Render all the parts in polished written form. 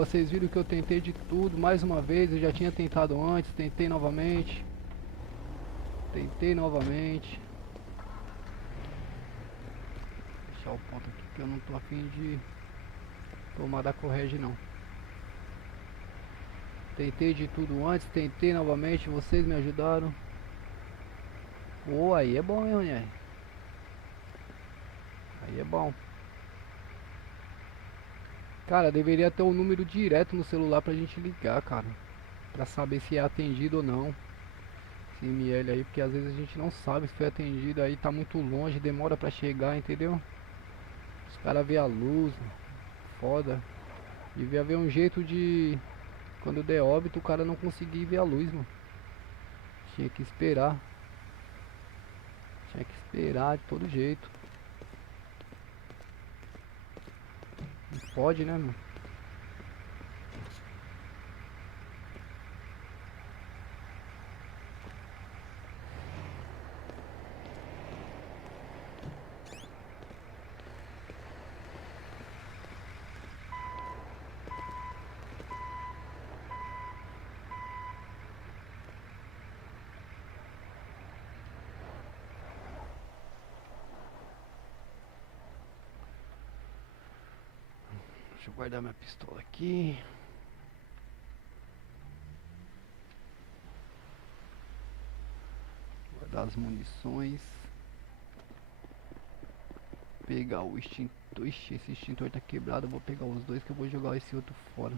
desculpa, vocês viram que eu tentei de tudo, mais uma vez, eu já tinha tentado antes, tentei novamente. Tentei novamente. Vou deixar o ponto aqui que eu não tô afim de tomar da correge não. Tentei de tudo antes, tentei novamente, vocês me ajudaram. Pô, aí é bom, hein, Ronier? Aí é bom. Cara, deveria ter um número direto no celular pra gente ligar, cara. Pra saber se é atendido ou não. Esse ML aí, porque às vezes a gente não sabe se foi atendido aí, tá muito longe, demora pra chegar, entendeu? Os caras vê a luz, foda. Devia haver um jeito de, quando der óbito, o cara não conseguir ver a luz, mano. Tinha que esperar. Tinha que esperar de todo jeito. Não pode, né, mano? Deixa eu guardar minha pistola aqui. Guardar as munições. Pegar o extintor. Ixi, esse extintor tá quebrado. Eu vou pegar os dois que eu vou jogar esse outro fora.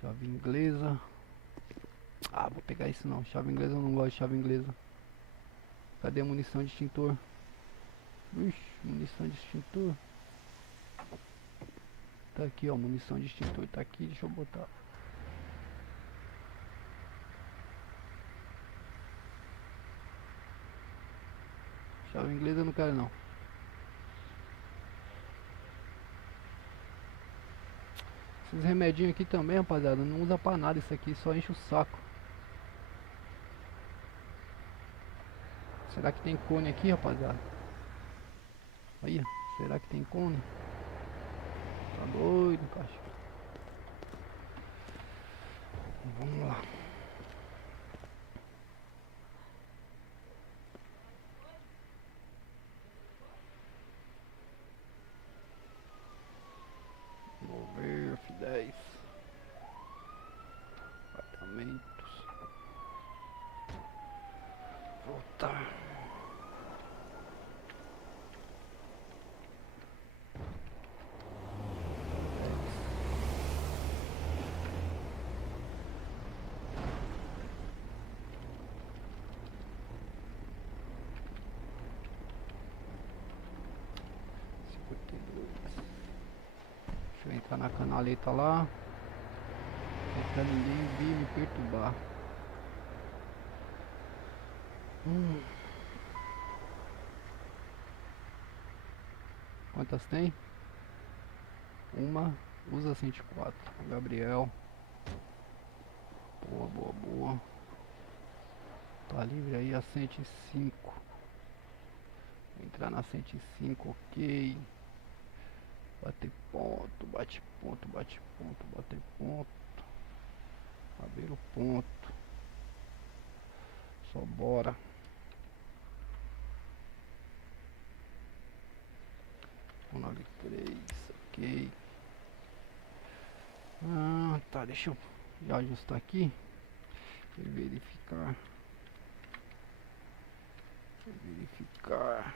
Chave inglesa. Ah, vou pegar isso não. Chave inglesa eu não gosto de chave inglesa. Cadê a munição de extintor? Ixi, munição de extintor. Tá aqui, ó. Munição de extintor tá aqui. Deixa eu botar. Chave inglesa eu não quero não. Esses remedinhos aqui também, rapaziada, não usa pra nada isso aqui, só enche o saco. Será que tem cone aqui, rapaziada? Aí, será que tem cone? Tá doido, caixa. Vamos lá. Mover F10. Apartamentos. Voltar. Deixa eu entrar na canaleta lá. Pra ninguém vir me perturbar. Quantas tem? Uma. Usa 104. Gabriel. Boa, boa, boa. Tá livre aí a 105. Entrar na 105, ok. Bater ponto, bate ponto, bate ponto, bater ponto. Abrir o ponto. Só bora. Um 93, ok. Ah, tá, deixa eu já ajustar aqui. Verificar. Verificar.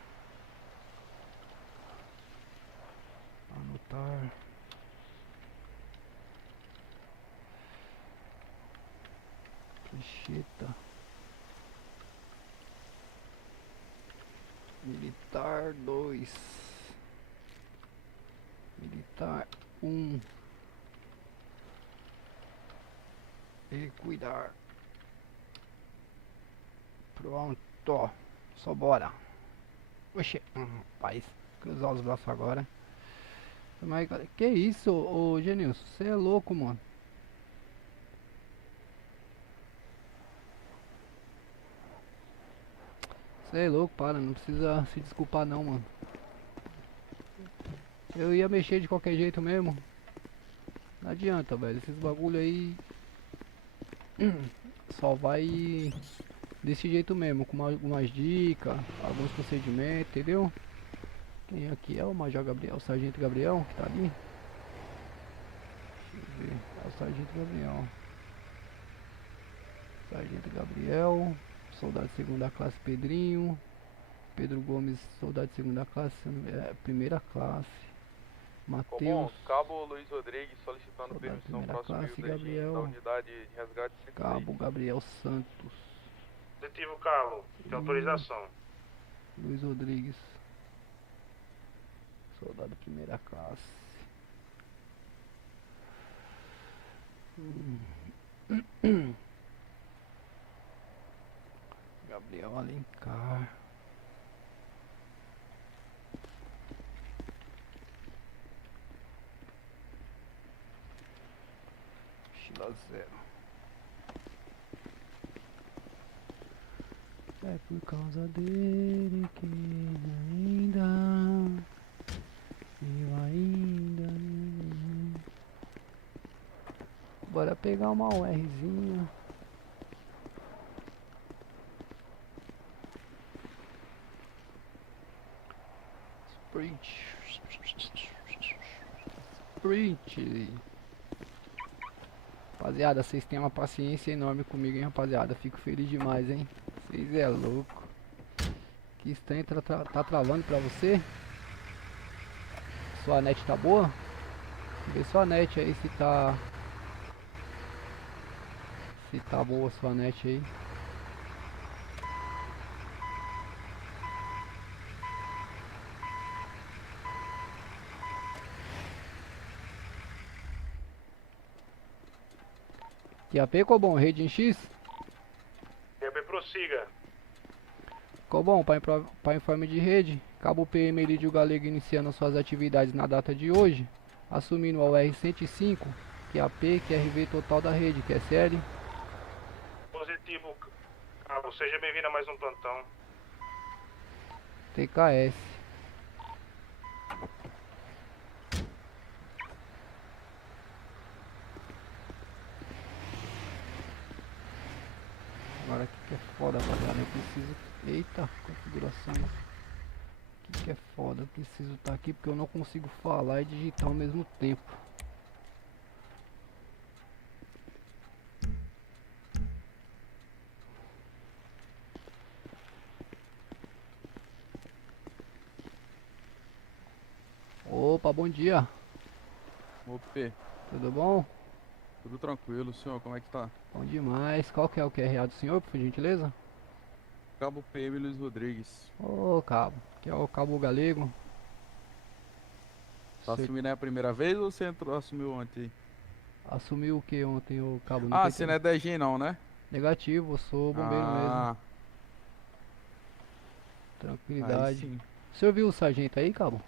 Anotar. Flecheta. Militar 2. Militar 1. E cuidar. Pronto. Só bora. Oxê. Rapaz. Cruzar os braços agora. Mas, que isso, ô Genilson? Você é louco, mano. Você é louco, para. Não precisa se desculpar não, mano. Eu ia mexer de qualquer jeito mesmo. Não adianta, velho. Esses bagulho aí só vai desse jeito mesmo, com algumas dicas, alguns procedimentos, entendeu? Quem aqui é o Major Gabriel, o Sargento Gabriel, que tá ali. Deixa eu ver. É o Sargento Gabriel. Sargento Gabriel, soldado de segunda classe Pedrinho. Pedro Gomes, soldado de segunda classe, primeira classe. Matheus, Comum, Cabo Luiz Rodrigues solicitando soldado de permissão primeira para assumir classe. o DG da Gabriel, unidade de resgate 106. Cabo Gabriel Santos. Positivo, Cabo. Tem E autorização. Luiz Rodrigues, soldado de primeira classe. Gabriel Alencar. Mochila zero. É por causa dele que ainda. Eu ainda. Bora pegar uma URzinha. Sprint. Sprint. Rapaziada, vocês têm uma paciência enorme comigo, hein, rapaziada. Fico feliz demais, hein. Vocês é louco. Que estranho, tá travando pra você? Sua net tá boa? Vê sua net aí se tá. Se tá boa sua net aí. QAP, Cobom, rede em X? QAP, prossiga. Cobom, para informe de rede, Cabo PM Lídio Galego iniciando suas atividades na data de hoje, assumindo o R105, QAP, QRV total da rede, QSL. Positivo, Cabo. Seja bem-vindo a mais um plantão. TKS. Agora aqui que é foda, rapaziada, eu preciso... Eita, configurações. Aqui que é foda, eu preciso estar aqui porque eu não consigo falar e digitar ao mesmo tempo. Opa, bom dia. Opa, Tudo bom? tudo tranquilo, senhor, como é que tá? Bom demais. Qual que é o QRA do senhor, por gentileza? Cabo PM Luiz Rodrigues. Ô, cabo. Que é o Cabo Galego. Tá Você assumindo aí a primeira vez ou você assumiu ontem? assumiu o que ontem, o cabo? Não Ah, tô você não entendendo. é DG não, né? Negativo, eu sou bombeiro mesmo. Ah, aí Tranquilidade. sim. O senhor viu o sargento aí, cabo?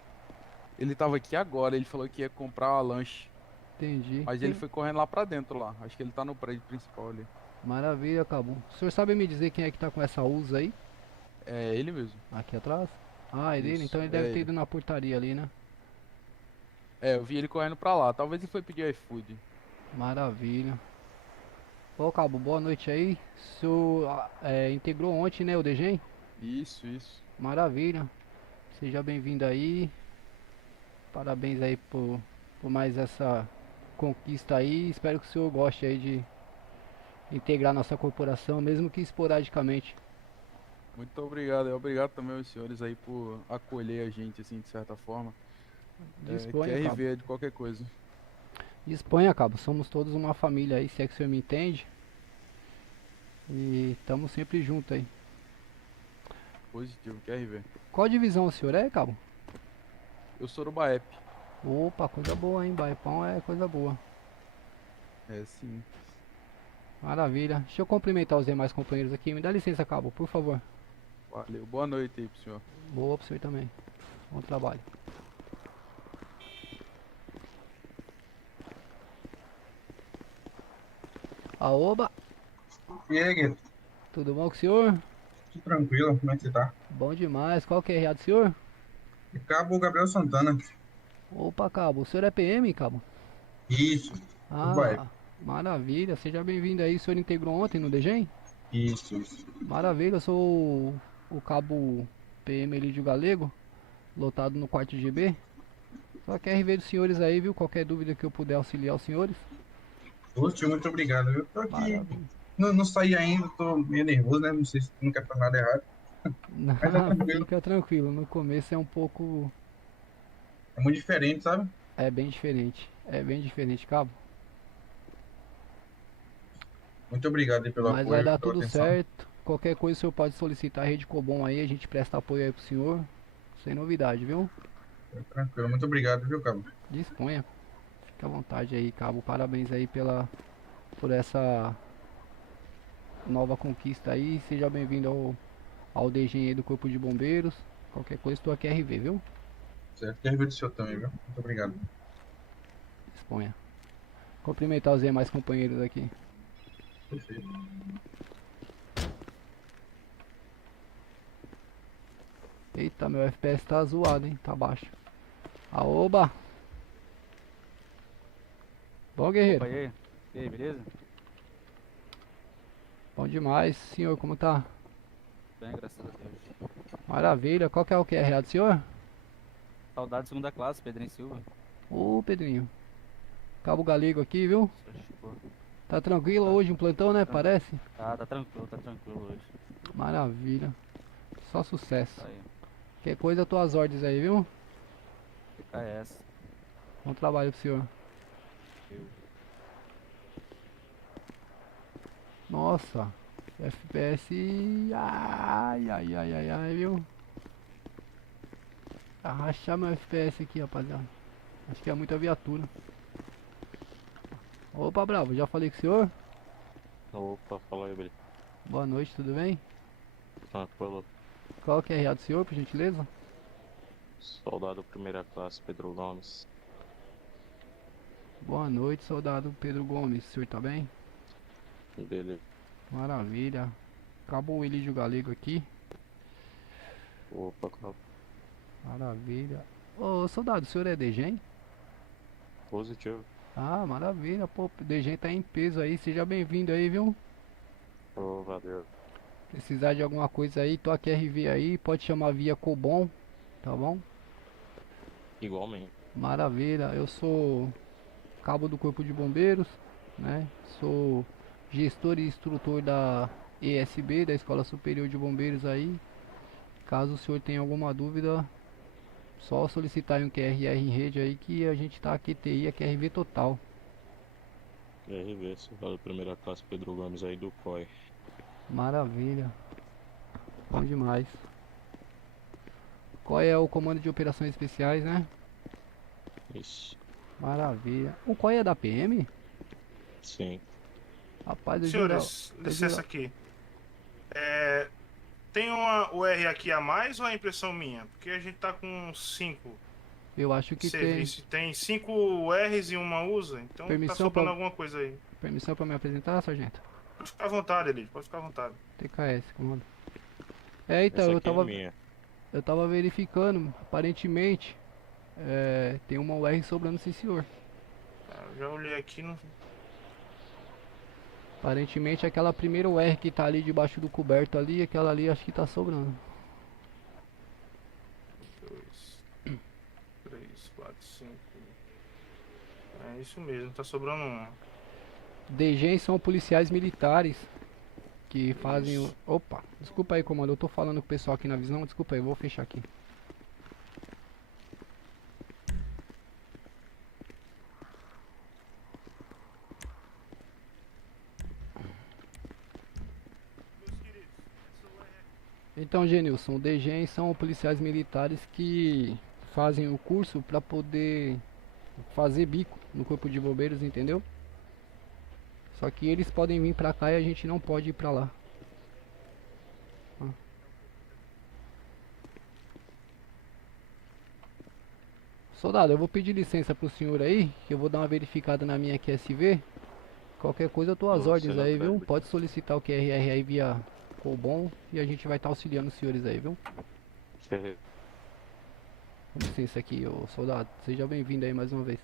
Ele tava aqui agora, ele falou que ia comprar uma lanche. Entendi. Mas ele foi correndo lá pra dentro lá. Acho que ele tá no prédio principal ali. Maravilha, cabo. O senhor sabe me dizer quem é que tá com essa USA aí? É ele mesmo. Aqui atrás? Ah, é dele? Isso, Então ele é deve ter ele. ido na portaria ali, né? É, eu vi ele correndo pra lá. Talvez ele foi pedir iFood. Maravilha. Ô, cabo, boa noite aí. O senhor integrou ontem, né, o DG? Isso, isso. Maravilha. Seja bem-vindo aí. Parabéns aí por mais essa conquista aí. Espero que o senhor goste aí de integrar nossa corporação, mesmo que esporadicamente. Muito obrigado. E obrigado também aos senhores aí por acolher a gente, assim, de certa forma. Disponha, cabo. QRV é de qualquer coisa. Disponha, cabo. Somos todos uma família aí, se é que o senhor me entende. E estamos sempre juntos aí. Positivo, QRV. Qual divisão o senhor é, cabo? Eu sou do Baep. Opa, coisa boa, hein? Baipão é coisa boa. É, sim. Maravilha. Deixa eu cumprimentar os demais companheiros aqui. Me dá licença, cabo, por favor. Valeu. Boa noite aí pro senhor. Boa pro senhor também. Bom trabalho. Aoba, E aí, Guilherme? tudo bom com o senhor? Tudo tranquilo? Como é que você tá? Bom demais. Qual que é a RA do senhor? E Cabo Gabriel Santana. Opa, cabo. O senhor é PM, cabo? Isso. Tudo vai. Ah, maravilha. Seja bem-vindo aí. O senhor integrou ontem no DGEM? Isso. Maravilha, eu sou o cabo PM Elídio Galego, lotado no quarto GB. Só quero ver dos senhores aí, viu? Qualquer dúvida que eu puder auxiliar os senhores. Ô, tio, muito obrigado. Eu tô aqui, Maravilha. não saí ainda, tô meio nervoso, né? Não sei se não quer fazer nada errado, mas é tranquilo. Fica tranquilo, no começo é um pouco. É muito diferente, sabe? É bem diferente. É bem diferente, cabo. Muito obrigado aí pelo Mas vai apoio, dar pela tudo atenção. certo. Qualquer coisa o senhor pode solicitar a Rede Cobom aí, a gente presta apoio aí pro senhor. Sem novidade, viu? Tranquilo, muito obrigado, viu, Cabo? Disponha. Fica à vontade aí, cabo. Parabéns aí por essa nova conquista aí. Seja bem-vindo ao DGM aí do Corpo de Bombeiros. Qualquer coisa, estou aqui RV, viu? Certo. Quero ver do senhor também, viu? Muito obrigado. Disponha. Cumprimentar os demais companheiros aqui. Perfeito. Eita, meu FPS tá zoado, hein? Tá baixo. Aoba! Bom, guerreiro? Opa, e aí? E aí, beleza? Bom demais. Senhor, como tá? Bem, graças a Deus. Maravilha. Qual que é o QRA do senhor? Saudade de segunda classe, Pedrinho Silva. Ô, Pedrinho. Cabo Galego aqui, viu? Só chegou. Tá tranquilo hoje um plantão, né? Parece? Tá tranquilo hoje. Maravilha. Só sucesso. Tá aí. Qualquer coisa, tuas ordens aí, viu? PKS. Bom trabalho pro senhor. Eu. Nossa. FPS. Ai, viu? Arrachar meu FPS aqui, rapaziada. Acho que é muita viatura. Opa, bravo, já falei com o senhor? Opa, fala aí, Bri. Boa noite, tudo bem? Tranquilo. Qual que é a RA do senhor, por gentileza? Soldado primeira classe, Pedro Gomes. Boa noite, soldado Pedro Gomes. O senhor tá bem? Beleza. Maravilha. Acabou o Elídio Galego aqui. Opa, cara. Maravilha. Ô, soldado, o senhor é DGEM? Positivo. Ah, maravilha. Pô, o DGEM tá em peso aí. Seja bem-vindo aí, viu? Ô, valeu. Precisar de alguma coisa aí, toque RV aí. Pode chamar via Cobom, tá bom? Igualmente. Maravilha. Eu sou cabo do Corpo de Bombeiros, né? Sou gestor e instrutor da ESB, da Escola Superior de Bombeiros aí. Caso o senhor tenha alguma dúvida, só solicitar um QRR em rede aí que a gente tá aqui TI, é QRV total. RV, soldado primeira classe, Pedro Gomes aí do COI. Maravilha. Bom demais. Qual é o comando de operações especiais, né? Isso. Maravilha. O qual é da PM? Sim. Rapaz, Senhores, licença aqui. Tem o R aqui a mais ou é impressão minha? Porque a gente tá com 5 eu acho que tem serviço. Tem 5 R's e uma USA, então Permissão tá sobrando pra- alguma coisa aí. permissão para me apresentar, sargento. Pode ficar à vontade, Elite, pode ficar à vontade. TKS, comando. É, então, Essa eu aqui é tava, minha. eu tava verificando, aparentemente, tem uma UR sobrando, sim senhor. Eu já olhei aqui, não. Aparentemente aquela primeira UR que tá ali debaixo do coberto ali, aquela ali acho que tá sobrando. 2, 3, 4, 5. É isso mesmo, tá sobrando uma. DGs são policiais militares que fazem o... Isso. Opa, desculpa aí, comando, eu tô falando com o pessoal aqui na visão, desculpa aí, eu vou fechar aqui. Meus queridos, essa UR Então, Genilson, o DGEM são policiais militares que fazem o curso para poder fazer bico no Corpo de Bombeiros, entendeu? Só que eles podem vir pra cá e a gente não pode ir pra lá. Ah. Soldado, eu vou pedir licença pro senhor aí, que eu vou dar uma verificada na minha QSV. Qualquer coisa eu tô às Você ordens não aí, perde. viu? Pode solicitar o QRR aí via Cobom e a gente vai estar auxiliando os senhores aí, viu? Com licença aqui, ô soldado. Seja bem-vindo aí mais uma vez.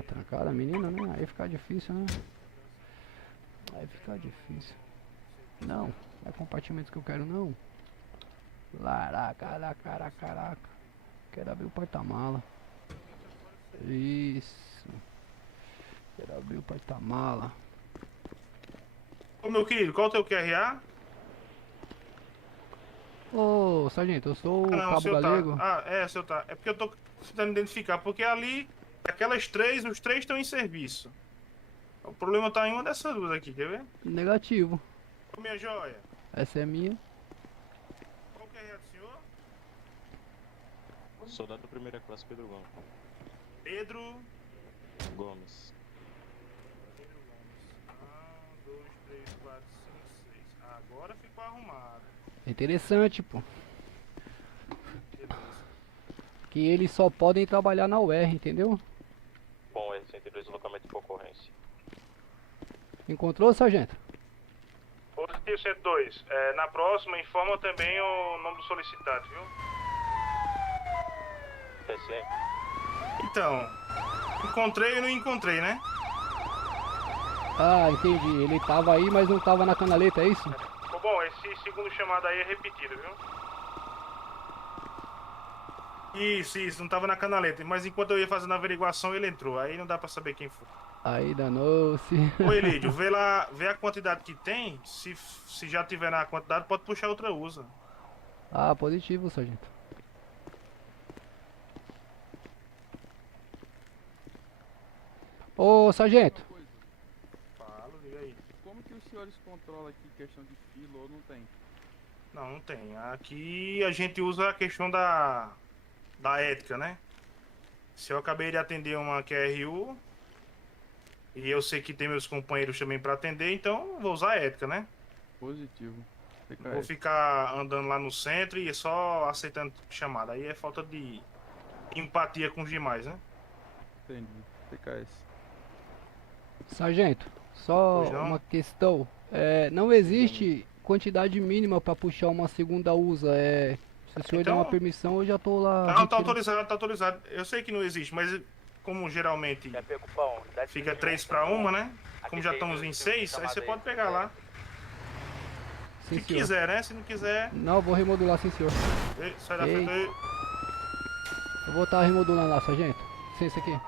Fica trancada a menina, né? Aí fica difícil, né? Aí fica difícil. Não, não é compartimentos que eu quero não. Caraca. Quero abrir o porta-mala. Isso. Quero abrir o porta-mala. Ô meu querido, qual é o teu QRA? Ô, sargento, eu sou o Ah, não, o Cabo seu Galego. tá. Ah, é, seu tá. É porque eu tô tentando identificar, porque ali, aquelas três, os três estão em serviço. O problema tá em uma dessas duas aqui, quer ver? Negativo. Ô minha joia, Essa é minha. qual o QRA do senhor? Soldado da primeira classe, Pedro Gomes. Pedro. Gomes. Pedro Gomes. 1, 2, 3, 4, 5, 6. Agora ficou arrumado. É interessante, pô. Beleza. Que eles só podem trabalhar na UR, entendeu? Bom, R102, deslocamento por ocorrência. Encontrou, sargento? Positivo 102. Na próxima, informa também o nome do solicitado, viu? TSM. Então, encontrei e não encontrei, né? Ah, entendi. Ele tava aí, mas não tava na canaleta, é isso? Ficou bom, esse segundo chamado aí é repetido, viu? Isso, não tava na canaleta. Mas enquanto eu ia fazendo a averiguação, ele entrou. Aí não dá pra saber quem foi. Aí danou-se. Ô Elídio, vê lá, vê a quantidade que tem. Se já tiver na quantidade, pode puxar outra usa. Ah, positivo, sargento. Ô, sargento. Uma coisa, Fala, diga aí. como que os senhores controlam aqui questão de fila ou não tem? Não tem. Aqui a gente usa a questão da ética, né? Se eu acabei de atender uma QRU e eu sei que tem meus companheiros também pra atender, então vou usar a ética, né? Positivo. Não vou TKS. ficar andando lá no centro e só aceitando chamada. Aí é falta de empatia com os demais, né? Entendi. TKS. Sargento, só Pois não? uma questão. Não existe quantidade mínima pra puxar uma segunda USA. Se o senhor der uma Então- permissão, eu já tô lá. Não, tá retirando. autorizado, tá autorizado. Eu sei que não existe, mas como geralmente fica 3 para 1, né? Como já estamos em 6, aí você pode pegar lá. Sim, Se senhor. quiser, né? Se não quiser, Não, vou remodular, sim, senhor. sai da Ei. frente aí. Eu vou estar remodulando lá, sargento. Licença aqui.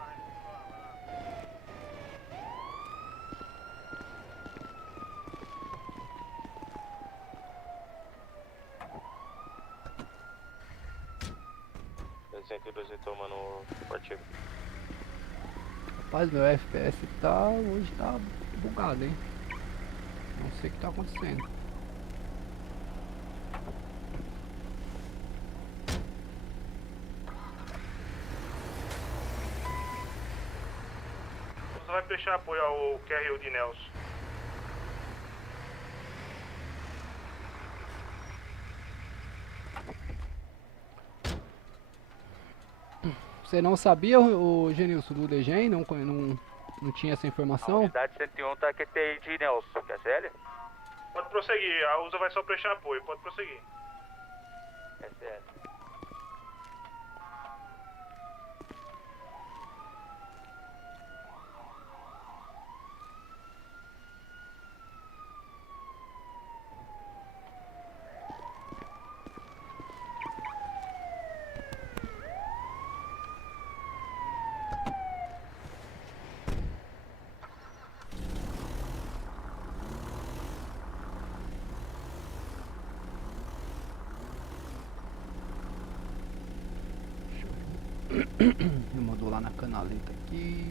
R102 retomando o artigo. Rapaz, meu FPS hoje tá bugado, hein? Não sei o que tá acontecendo. Você vai prestar apoio ao QRU de Nelson. Você não sabia, o Genilson, do DGEM? Não tinha essa informação? Unidade 101 tá QTI de Nelson, quer sério? Pode prosseguir, a USA vai só prestar apoio, pode prosseguir. SL. Eu mando lá na canaleta aqui.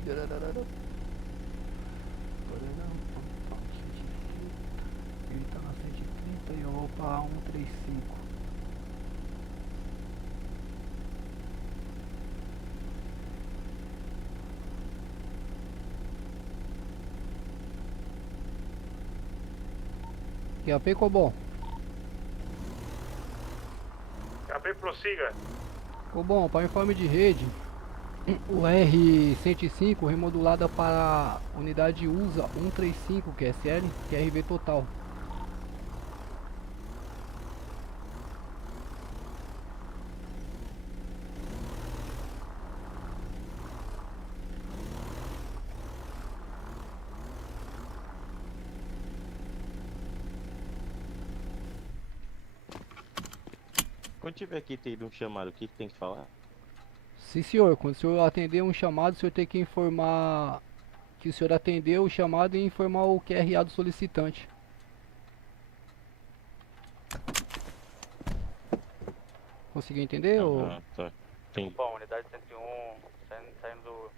Ele tá na 130 e eu vou pra 135. QAP Cobom. KP prossiga. Cobom, para informe de rede, o R105 remodulada para unidade USA 135 QSL, QRV total. quando tiver que ter ido um chamado, o que que tem que falar? Sim, senhor. Quando o senhor atender um chamado, o senhor tem que informar que o senhor atendeu o chamado e informar o QRA do solicitante. Conseguiu entender? Ou... Ah, tá. Entendi. Bom, unidade 101 saindo do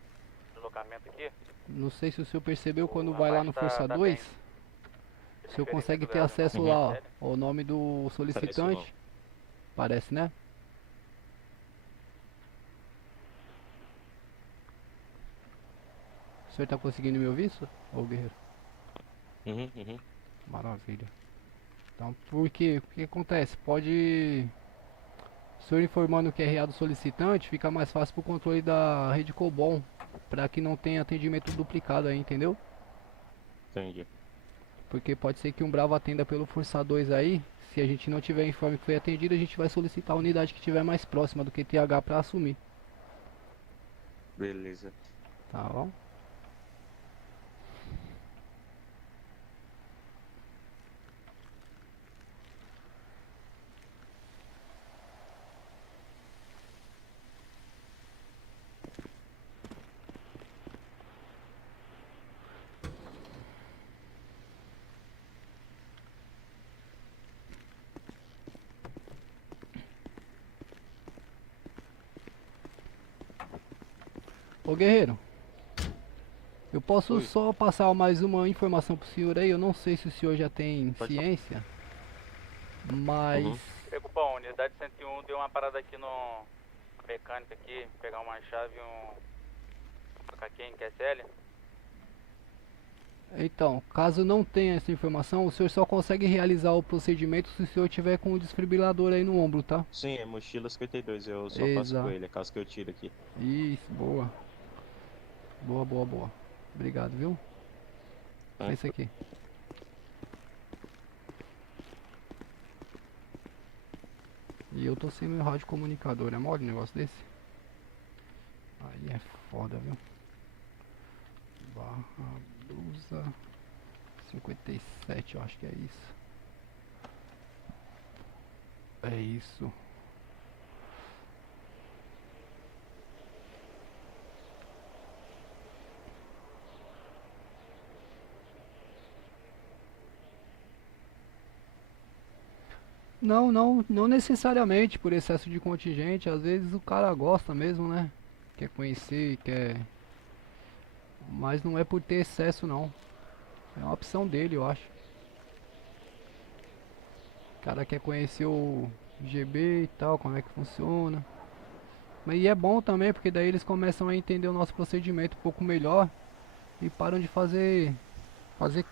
deslocamento aqui. Não sei se o senhor percebeu quando O vai lá rapaz no tá- Força tá 2. bem. O senhor consegue ter Ferimento acesso Uhum. lá, ó, ao nome do Parece o solicitante. nome. Parece, né? O senhor tá conseguindo me ouvir, ô guerreiro? Uhum, uhum. Maravilha. Então, por quê? O que acontece? Pode... O senhor informando o QRA do solicitante, fica mais fácil pro controle da rede Cobol. Pra que não tenha atendimento duplicado aí, entendeu? Entendi. Porque pode ser que um bravo atenda pelo Força 2 aí. Se a gente não tiver informe que foi atendido, a gente vai solicitar a unidade que estiver mais próxima do QTH pra assumir. Beleza. Tá bom? Ô guerreiro, eu posso Oi. só passar mais uma informação pro senhor aí? Eu não sei se o senhor já tem Pode falar. ciência, mas Uhum. Pego bom, unidade 101 deu uma parada aqui no mecânico aqui, pegar uma chave e um macaquinho em QSL. então, caso não tenha essa informação, o senhor só consegue realizar o procedimento se o senhor tiver com o desfibrilador aí no ombro, tá? Sim, é mochila 52, eu só passo Exato. com ele, é caso que eu tire aqui. Isso, boa. Boa, boa, boa. Obrigado, viu? Tá. É isso aqui. E eu tô sem meu rádio comunicador, é mole um negócio desse? Aí é foda, viu? Barra blusa 57, eu acho que é isso. É isso. Não necessariamente por excesso de contingente, às vezes o cara gosta mesmo, né? Quer conhecer, quer. Mas não é por ter excesso não. É uma opção dele, eu acho. O cara quer conhecer o GB e tal, como é que funciona. Mas e é bom também, porque daí eles começam a entender o nosso procedimento um pouco melhor e param de fazer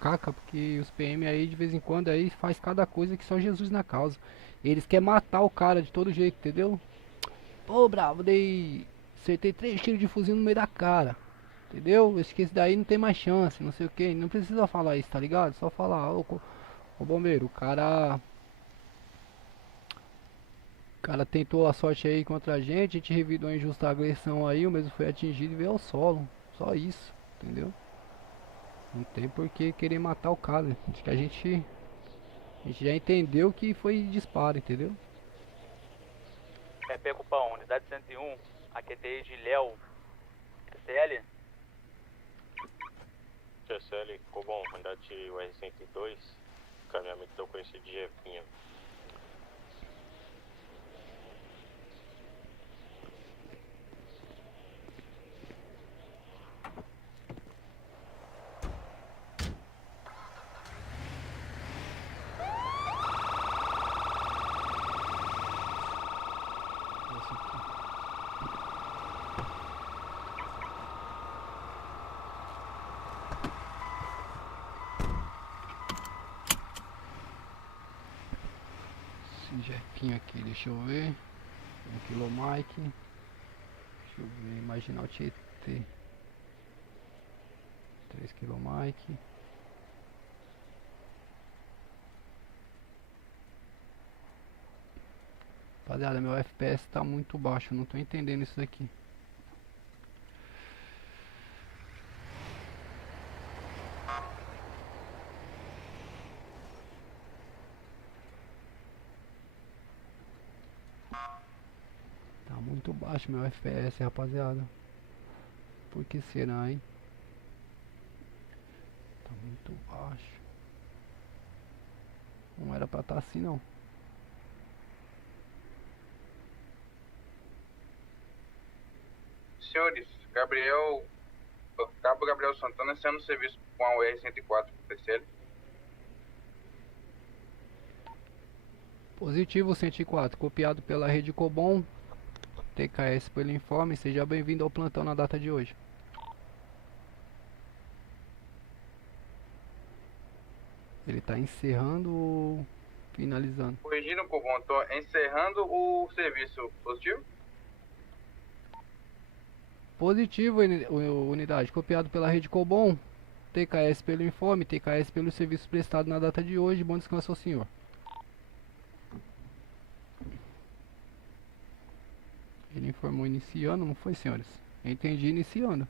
caca, porque os PM aí de vez em quando aí faz cada coisa que só Jesus na causa. Eles querem matar o cara de todo jeito, entendeu? Pô, bravo, acertei 3 tiros de fuzil no meio da cara. Entendeu? Esse que esse daí não tem mais chance, não sei o que. Não precisa falar isso, tá ligado? Só falar, ô bombeiro, o cara tentou a sorte aí contra a gente revidou a injusta agressão aí, o mesmo foi atingido e veio ao solo. Só isso, entendeu? Não tem por que querer matar o cara. Acho que a gente já entendeu que foi disparo, entendeu? É pego bom, unidade 101, a QTI de Léo, QSL. QSL, ficou bom, unidade UR-102, caminhamento do conhecido de Jefinho. Esse aqui. Esse jefinho aqui, deixa eu ver. 1 km Mike. Deixa eu ver, Marginal Tietê. 3 km Mike. Rapaziada, meu FPS tá muito baixo, não tô entendendo isso daqui. muito baixo meu FPS, rapaziada. Por que será, hein? Tá muito baixo. Não era pra estar assim, não. Senhores, Cabo Gabriel Santana sendo serviço com a UR-104 PCL. Positivo 104, copiado pela rede Cobom. TKS pelo informe, seja bem-vindo ao plantão na data de hoje. Ele tá encerrando ou finalizando? Corrigindo, Cobom, tô encerrando o serviço. Positivo? Positivo, unidade, copiado pela rede Cobom. TKS pelo informe, TKS pelo serviço prestado na data de hoje. Bom descanso ao senhor. Ele informou iniciando, não foi, senhores? Eu entendi iniciando.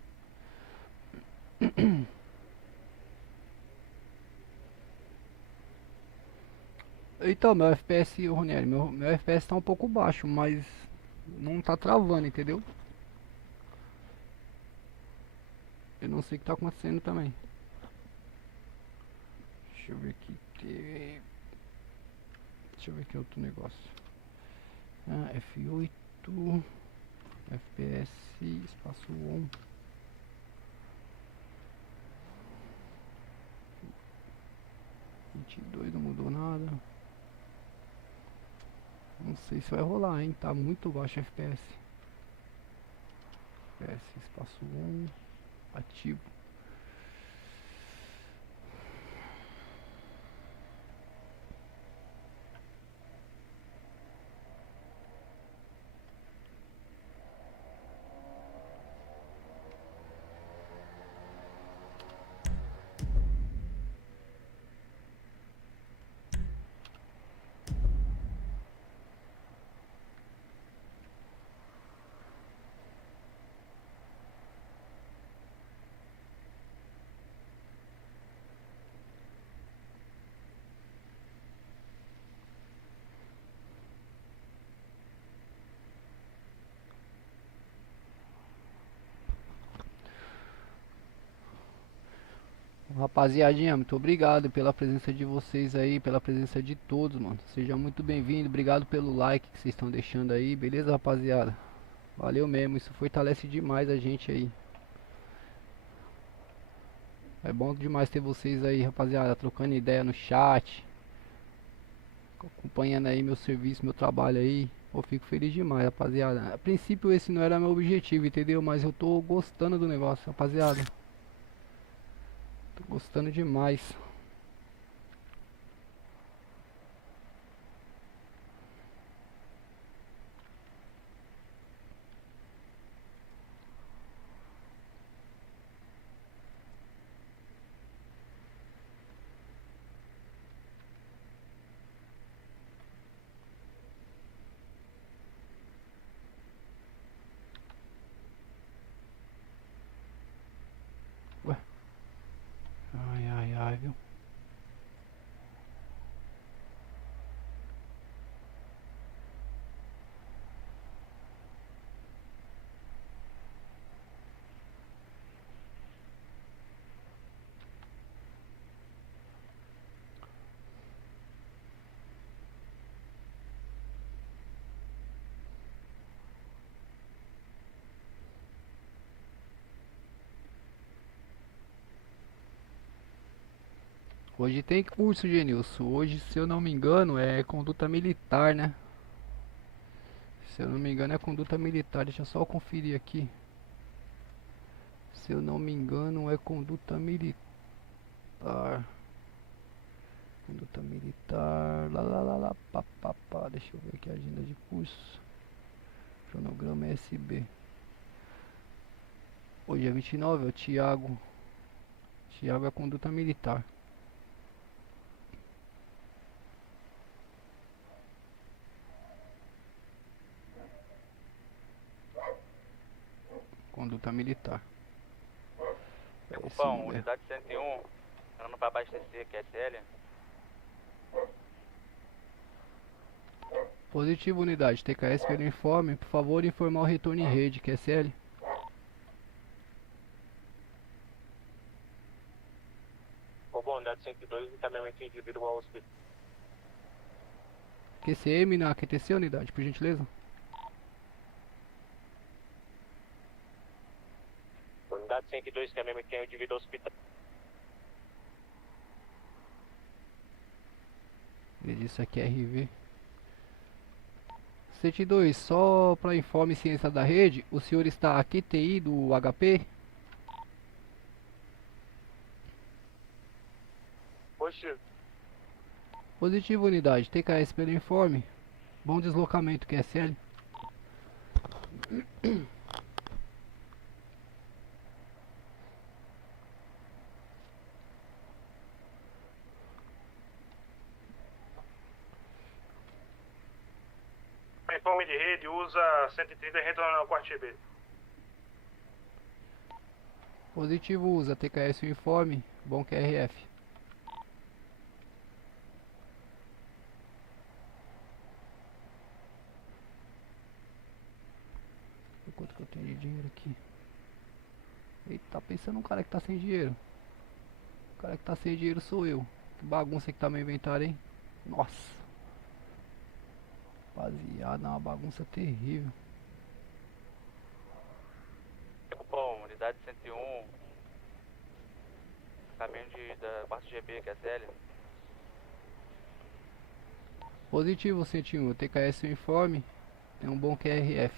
Então, meu FPS, Ronieri, meu FPS tá um pouco baixo, mas não tá travando, entendeu? Eu não sei o que tá acontecendo também. Deixa eu ver aqui. Deixa eu ver aqui outro negócio. Ah, F8. FPS, espaço on. Não mudou nada. Não sei se vai rolar, hein? Tá muito baixo o FPS. FPS, espaço on. Ativo. Rapaziadinha, muito obrigado pela presença de vocês aí, pela presença de todos, mano. Seja muito bem-vindo, obrigado pelo like que vocês estão deixando aí, beleza, rapaziada? Valeu mesmo, isso fortalece demais a gente aí. É bom demais ter vocês aí, rapaziada, trocando ideia no chat, acompanhando aí meu serviço, meu trabalho aí. Eu fico feliz demais, rapaziada. A princípio esse não era meu objetivo, entendeu? Mas eu tô gostando do negócio, rapaziada. Tô gostando demais. Ué. Ai, ai, ai, viu? Hoje tem curso, Genilson. Hoje, se eu não me engano, é conduta militar, né? Se eu não me engano, é conduta militar. Deixa eu só conferir aqui. Se eu não me engano, é conduta militar. Conduta militar. Lá, lá, lá, lá, pá, pá, pá. Deixa eu ver aqui a agenda de curso. Cronograma SB. Hoje é 29, é o Thiago. Thiago é conduta militar. Conduta militar. É esse Cupom, número. unidade 101, não vai abastecer, QSL. Positivo, unidade. TKS pelo informe. Por favor, informar o retorno em rede, QSL. Cobom, unidade 102, encaminhamento indivíduo ao hospital. QCM na QTC, unidade, por gentileza. Unidade 102, encaminhamento indivíduo ao hospital. Isso aqui é RV. 102, só para informe ciência da rede, o senhor está a QTI do HP? Positivo. Positivo, unidade. TKS pelo informe. Bom deslocamento, QSL. Informe de rede, usa 130 e retorna ao quarto GB. Positivo, usa TKS o informe. Bom QRF. Quanto que eu tenho de dinheiro aqui? Eita, tá pensando um cara que tá sem dinheiro. O cara que tá sem dinheiro sou eu. Que bagunça que tá meu inventário, hein? Nossa. Rapaziada, é uma bagunça terrível. Bom, unidade 101. Caminho da parte GB, QSL. Positivo, 101. TKS o informe. Tem um bom QRF.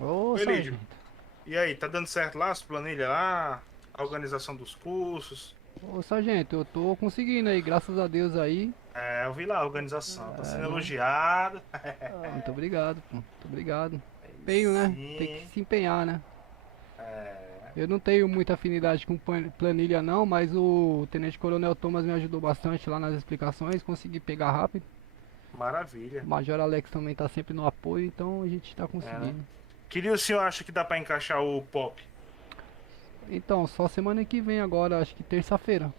Ô, Oi, Lídio. sargento. E aí, tá dando certo lá as planilhas lá? A organização dos cursos? Ô, sargento, eu tô conseguindo aí, graças a Deus aí. É, eu vi lá a organização. Tá sendo né? elogiado. Muito obrigado, pô. Muito obrigado. Empenho, né? Tem que se empenhar, né? Eu não tenho muita afinidade com planilha não, mas o Tenente Coronel Thomas me ajudou bastante lá nas explicações, consegui pegar rápido. Maravilha. O Major Alex também tá sempre no apoio, então a gente tá conseguindo. Que dia o senhor acha que dá pra encaixar o pop? Então, só semana que vem agora, acho que terça-feira.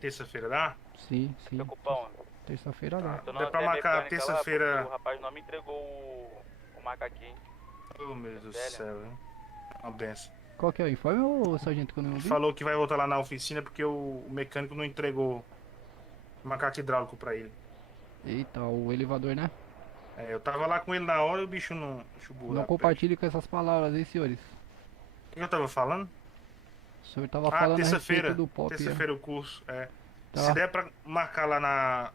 Terça-feira dá? Sim, sim. Cupom. Terça-feira dá. Tô Dá na pra Zé marcar Mecânica lá, terça-feira. porque o rapaz não me entregou o macaquinho. Oh, meu Deus do Velha. céu, hein? Uma benção. Qual que é o informe, ô sargento, que eu não vi? Falou que vai voltar lá na oficina porque o mecânico não entregou o macaco hidráulico pra ele. Eita, o elevador, né? É, eu tava lá com ele na hora e o bicho não chubou. Não compartilhe com essas palavras, hein, senhores? O que eu tava falando? O senhor tava Ah, falando a terça-feira. respeito do pop. Terça-feira o curso. É. Tá. Se der pra marcar lá na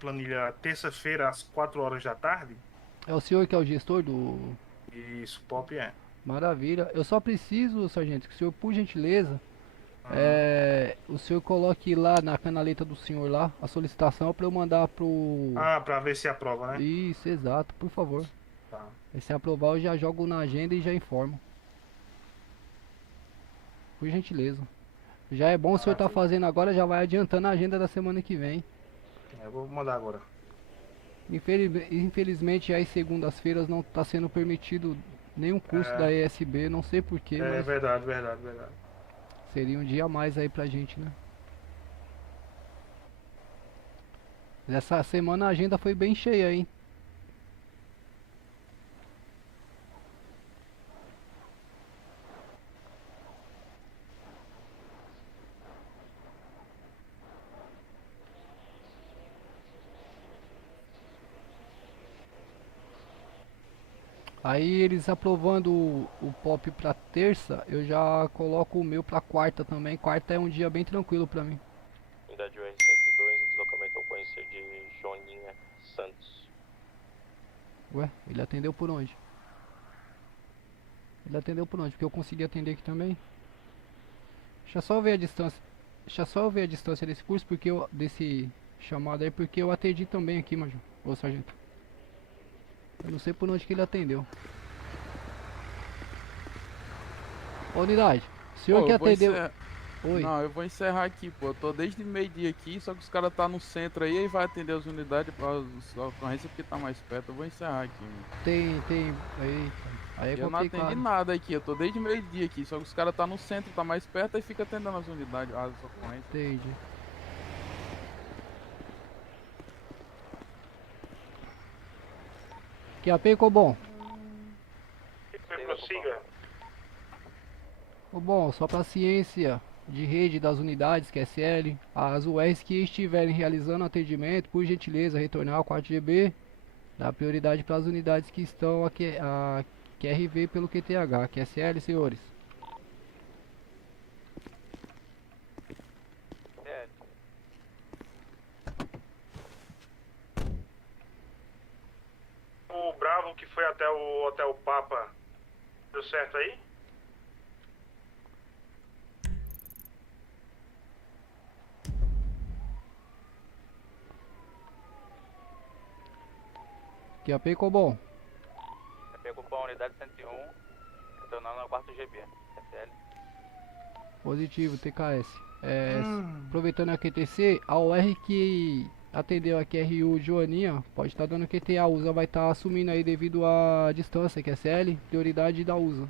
planilha terça-feira às 4 horas da tarde, É o senhor que é o gestor do... isso, pop é. Maravilha. Eu só preciso, sargento, que o senhor, por gentileza, Ah. o senhor coloque lá na canaleta do senhor lá a solicitação pra eu mandar pro... Ah, pra ver se aprova, né? Isso, exato, por favor. Tá. Aí se aprovar eu já jogo na agenda e já informo. Por gentileza. Já é bom o senhor tá Maravilha. fazendo agora, já vai adiantando a agenda da semana que vem. Eu vou mandar agora. Infelizmente aí segundas-feiras não tá sendo permitido nenhum curso É. da ESB, não sei porquê, É mas verdade, verdade, verdade. seria um dia a mais aí pra gente, né? Essa semana a agenda foi bem cheia, hein? Aí eles aprovando o POP pra terça, eu já coloco o meu pra quarta também. Quarta é um dia bem tranquilo pra mim. Unidade UR-102 em deslocamento ao conhecer de Joaninha Santos. Ué, ele atendeu por onde? Ele atendeu por onde? Porque eu consegui atender aqui também. Deixa só eu ver a distância. Deixa só eu ver a distância desse curso, porque eu, desse chamado aí, porque eu atendi também aqui, Major. Ô, sargento. Eu não sei por onde que ele atendeu. Ô, unidade, o senhor Pô, que eu vou atendeu... encerrar. Oi, Não, eu vou encerrar aqui, pô. Eu tô desde meio-dia aqui, só que os caras tá no centro aí vai atender as unidades para a ocorrência porque tá mais perto. Eu vou encerrar aqui, mano. tem... Eita, aí é Eu não atendi complicado. nada aqui, eu tô desde meio-dia aqui, só que os caras tá no centro, tá mais perto e fica atendendo as unidades, as ocorrências. Entendi. Que AP ficou bom? Prossiga. Ficou bom, só pra ciência de rede das unidades, QSL, as URs que estiverem realizando atendimento, por gentileza, retornar ao 4GB, dá prioridade para as unidades que estão aqui, a QRV pelo QTH, QSL, senhores. O Bravo que foi até o Hotel Papa, deu certo aí? Que AP ficou bom. Pegou para a unidade 101, retornando ao 4GB. SL. Positivo, TKS. Aproveitando a QTC, a UR que atendeu a QRU Joaninha, pode estar dando QTA, a USA vai estar assumindo aí devido à distância, QSL, prioridade da USA.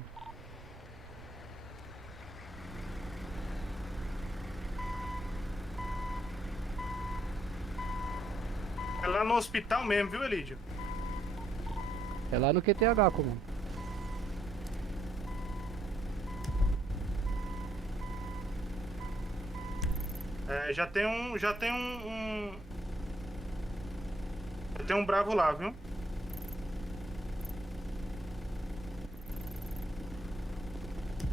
É lá no hospital mesmo, viu, Elídio? É lá no QTH, comando. É, já tem um Bravo lá, viu?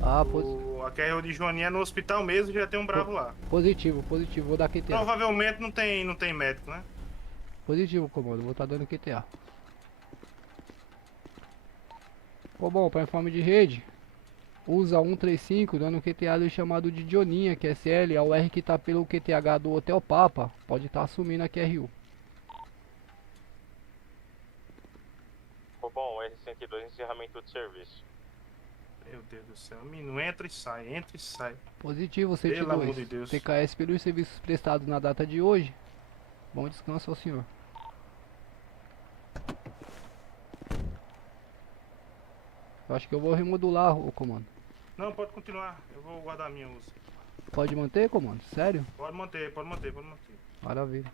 Ah, A QRU de Joaninha é no hospital mesmo, já tem um Bravo lá. positivo, vou dar QTA. Provavelmente não tem médico, né? Positivo, comando, vou estar dando QTA. Ficou bom, para informe de rede, usa 135 dando QTA do chamado de Joninha, QSL, a UR que está pelo QTH do Hotel Papa, pode estar assumindo a QRU. Bom, R-102 encerramento de serviço. Meu Deus do céu, menino, entra e sai, entra e sai. Positivo, Pelo amor 102. de Deus. TKS pelos serviços prestados na data de hoje. Bom descanso ao senhor. Eu acho que eu vou remodular o comando. Não, pode continuar, eu vou guardar a minha usa. Pode manter, comando? Sério? Pode manter, pode manter, pode manter. Maravilha.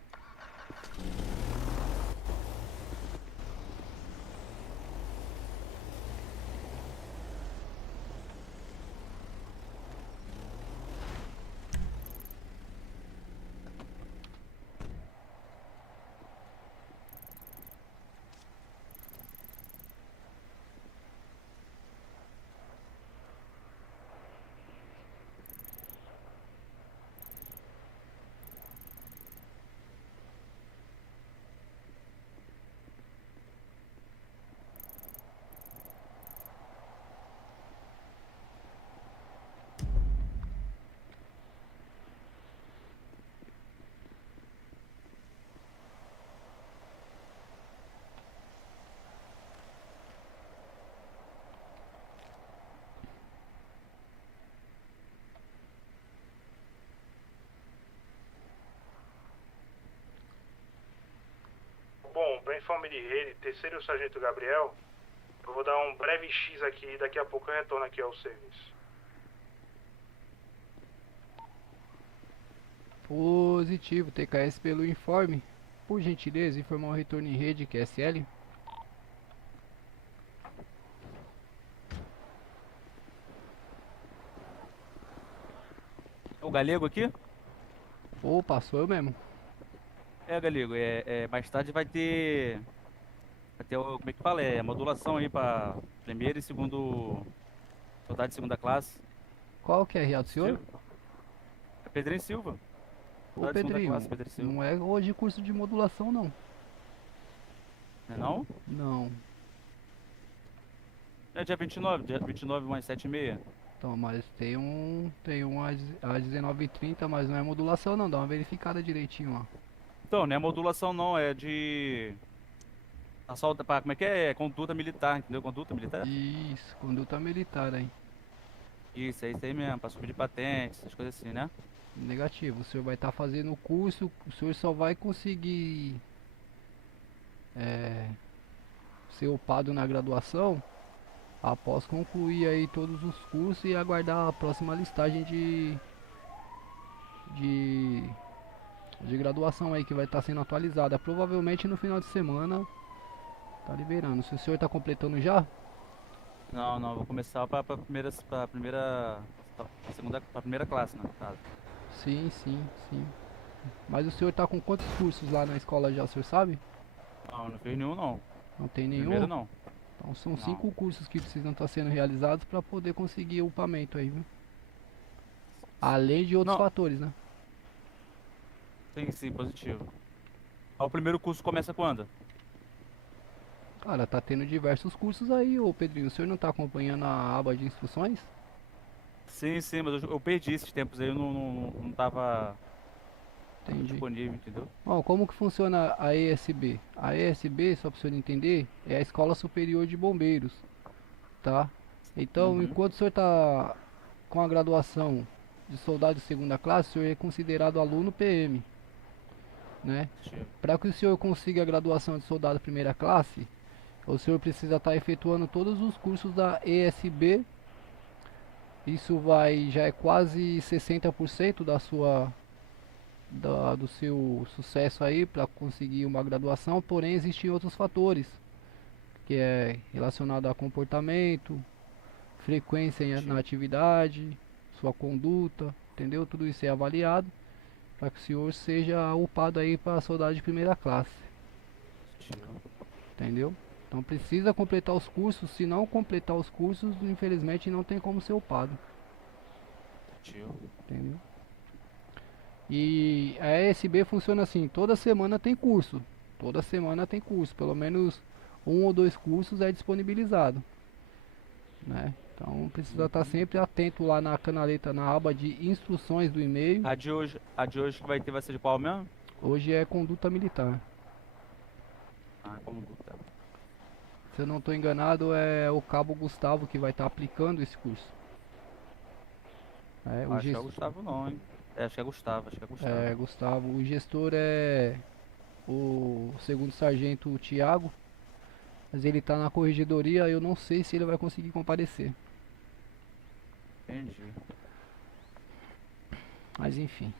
Bom, para informe de rede, terceiro sargento Gabriel, eu vou dar um breve X aqui e daqui a pouco eu retorno aqui ao serviço. Positivo, TKS pelo informe. Por gentileza, informar o retorno em rede QSL. O Galego aqui? Opa, sou eu mesmo. Galego, mais tarde vai ter Vai ter como é que fala? É a modulação aí pra primeiro e segundo. Soldado de segunda classe. Qual que é a do senhor? É Pedrinho Silva. Ô Soldado de segunda classe, Pedrinho, Pedrinho Silva. não é hoje curso de modulação não. Não é não? Não. É dia 29 mais 7h30. Então, mas tem um às 19h30, mas não é modulação não, dá uma verificada direitinho lá. Então, não é modulação não, é de. Assalto, como é que é? É conduta militar, entendeu? Conduta militar? Isso, conduta militar aí. Isso, é isso aí mesmo, pra subir de patente, essas coisas assim, né? Negativo, o senhor vai estar fazendo o curso, o senhor só vai conseguir é, ser upado na graduação após concluir aí todos os cursos e aguardar a próxima listagem de, de graduação aí que vai estar sendo atualizada. Provavelmente no final de semana tá liberando. Se o senhor tá completando já, Não, não, vou começar pra primeira classe, né, no caso. sim, sim, sim. Mas o senhor tá com quantos cursos lá na escola já, o senhor sabe? Não, não fiz nenhum não. Não tem Primeiro nenhum? não. Então são Não. 5 cursos que precisam estar sendo realizados para poder conseguir o upamento aí, viu? Além de outros Não, fatores, né? sim, positivo. O primeiro curso começa quando? Cara, tá tendo diversos cursos aí, ô Pedrinho. O senhor não tá acompanhando a aba de instruções? Sim, mas eu perdi esses tempos aí, eu não tava Entendi. disponível, entendeu? Bom, como que funciona a ESB? A ESB, só para o senhor entender, é a Escola Superior de Bombeiros, tá? Então, Uhum. enquanto o senhor tá com a graduação de soldado de segunda classe, o senhor é considerado aluno PM, né? Positivo. Para que o senhor consiga a graduação de soldado de primeira classe, o senhor precisa estar efetuando todos os cursos da ESB. Isso já é quase 60% do seu sucesso aí para conseguir uma graduação, porém existem outros fatores, que é relacionado a comportamento, frequência na atividade, sua conduta, entendeu? Tudo isso é avaliado para que o senhor seja upado aí para soldado de primeira classe, Positivo. entendeu? Então precisa completar os cursos, se não completar os cursos, infelizmente não tem como ser upado, Positivo. entendeu? E a ESB funciona assim, toda semana tem curso. Toda semana tem curso, pelo menos 1 ou 2 cursos é disponibilizado, né? Então precisa estar sempre atento lá na canaleta, na aba de instruções do e-mail. A de hoje que vai ser de qual mesmo? Hoje é conduta militar. Ah, conduta. Se eu não estou enganado, é o cabo Gustavo que vai estar aplicando esse curso. É, o Acho que é gestor, Gustavo não, hein? Acho que é Gustavo, Gustavo, o gestor é o segundo sargento Tiago, mas ele está na corregedoria, eu não sei se ele vai conseguir comparecer. Entendi. Mas enfim,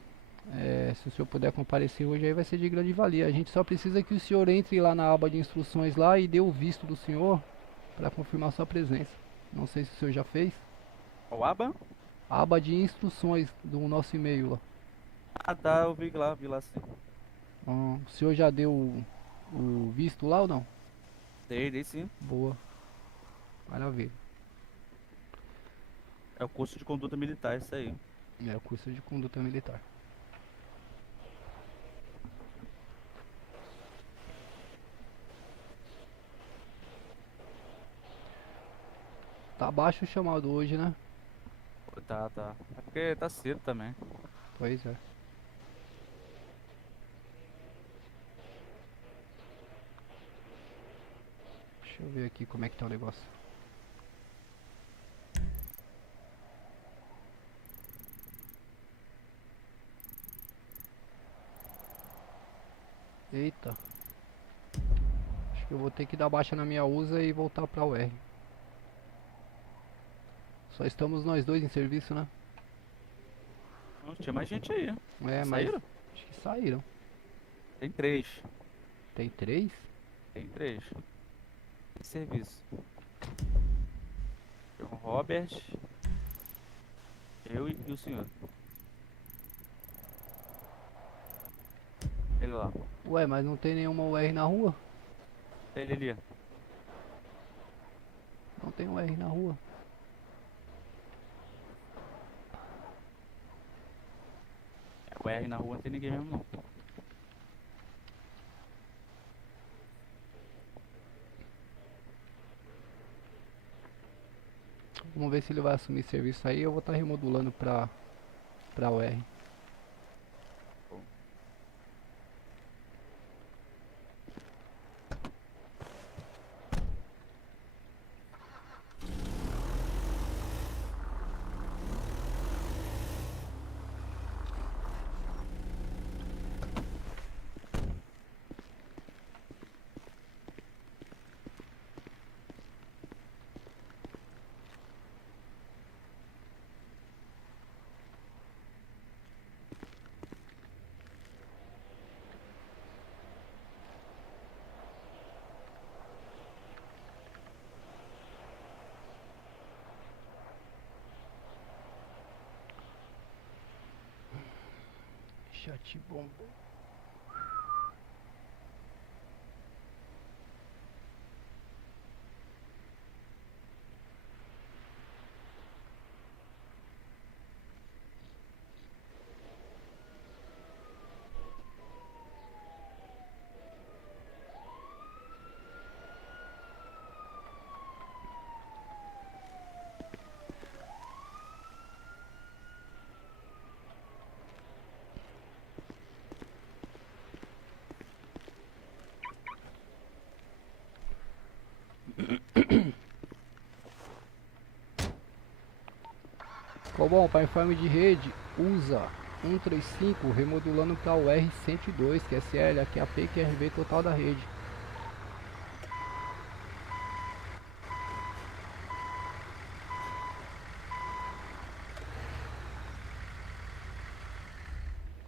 se o senhor puder comparecer hoje aí vai ser de grande valia. A gente só precisa que o senhor entre lá na aba de instruções lá e dê o visto do senhor para confirmar sua presença. Não sei se o senhor já fez. O aba? A aba de instruções do nosso e-mail lá. Ah, tá, eu vi lá sim. O senhor já deu o visto lá ou não? Dei sim. Boa. Maravilha. É o curso de conduta militar, isso aí. É o curso de conduta militar. Tá baixo o chamado hoje, né? Pô, tá. É porque tá cedo também. Pois é. Deixa eu ver aqui como é que tá o negócio. Eita. Acho que eu vou ter que dar baixa na minha USA e voltar pra UR. Só estamos nós dois em serviço, né? Não, tinha mais gente aí. É, mas Saíram? acho que saíram. Tem 3. Tem 3? Tem 3. Em serviço. Tem o Robert, eu e o senhor. Ele lá. Ué, mas não tem nenhuma UR na rua? Ele ali. Não tem um R na rua. O R na rua não tem ninguém mesmo não. Vamos ver se ele vai assumir serviço aí. Eu vou estar remodulando pra o R. Chat bomba. Ficou bom, para informe de rede, usa 135 remodulando para o R102, que é SL, aqui é a PQRV total da rede.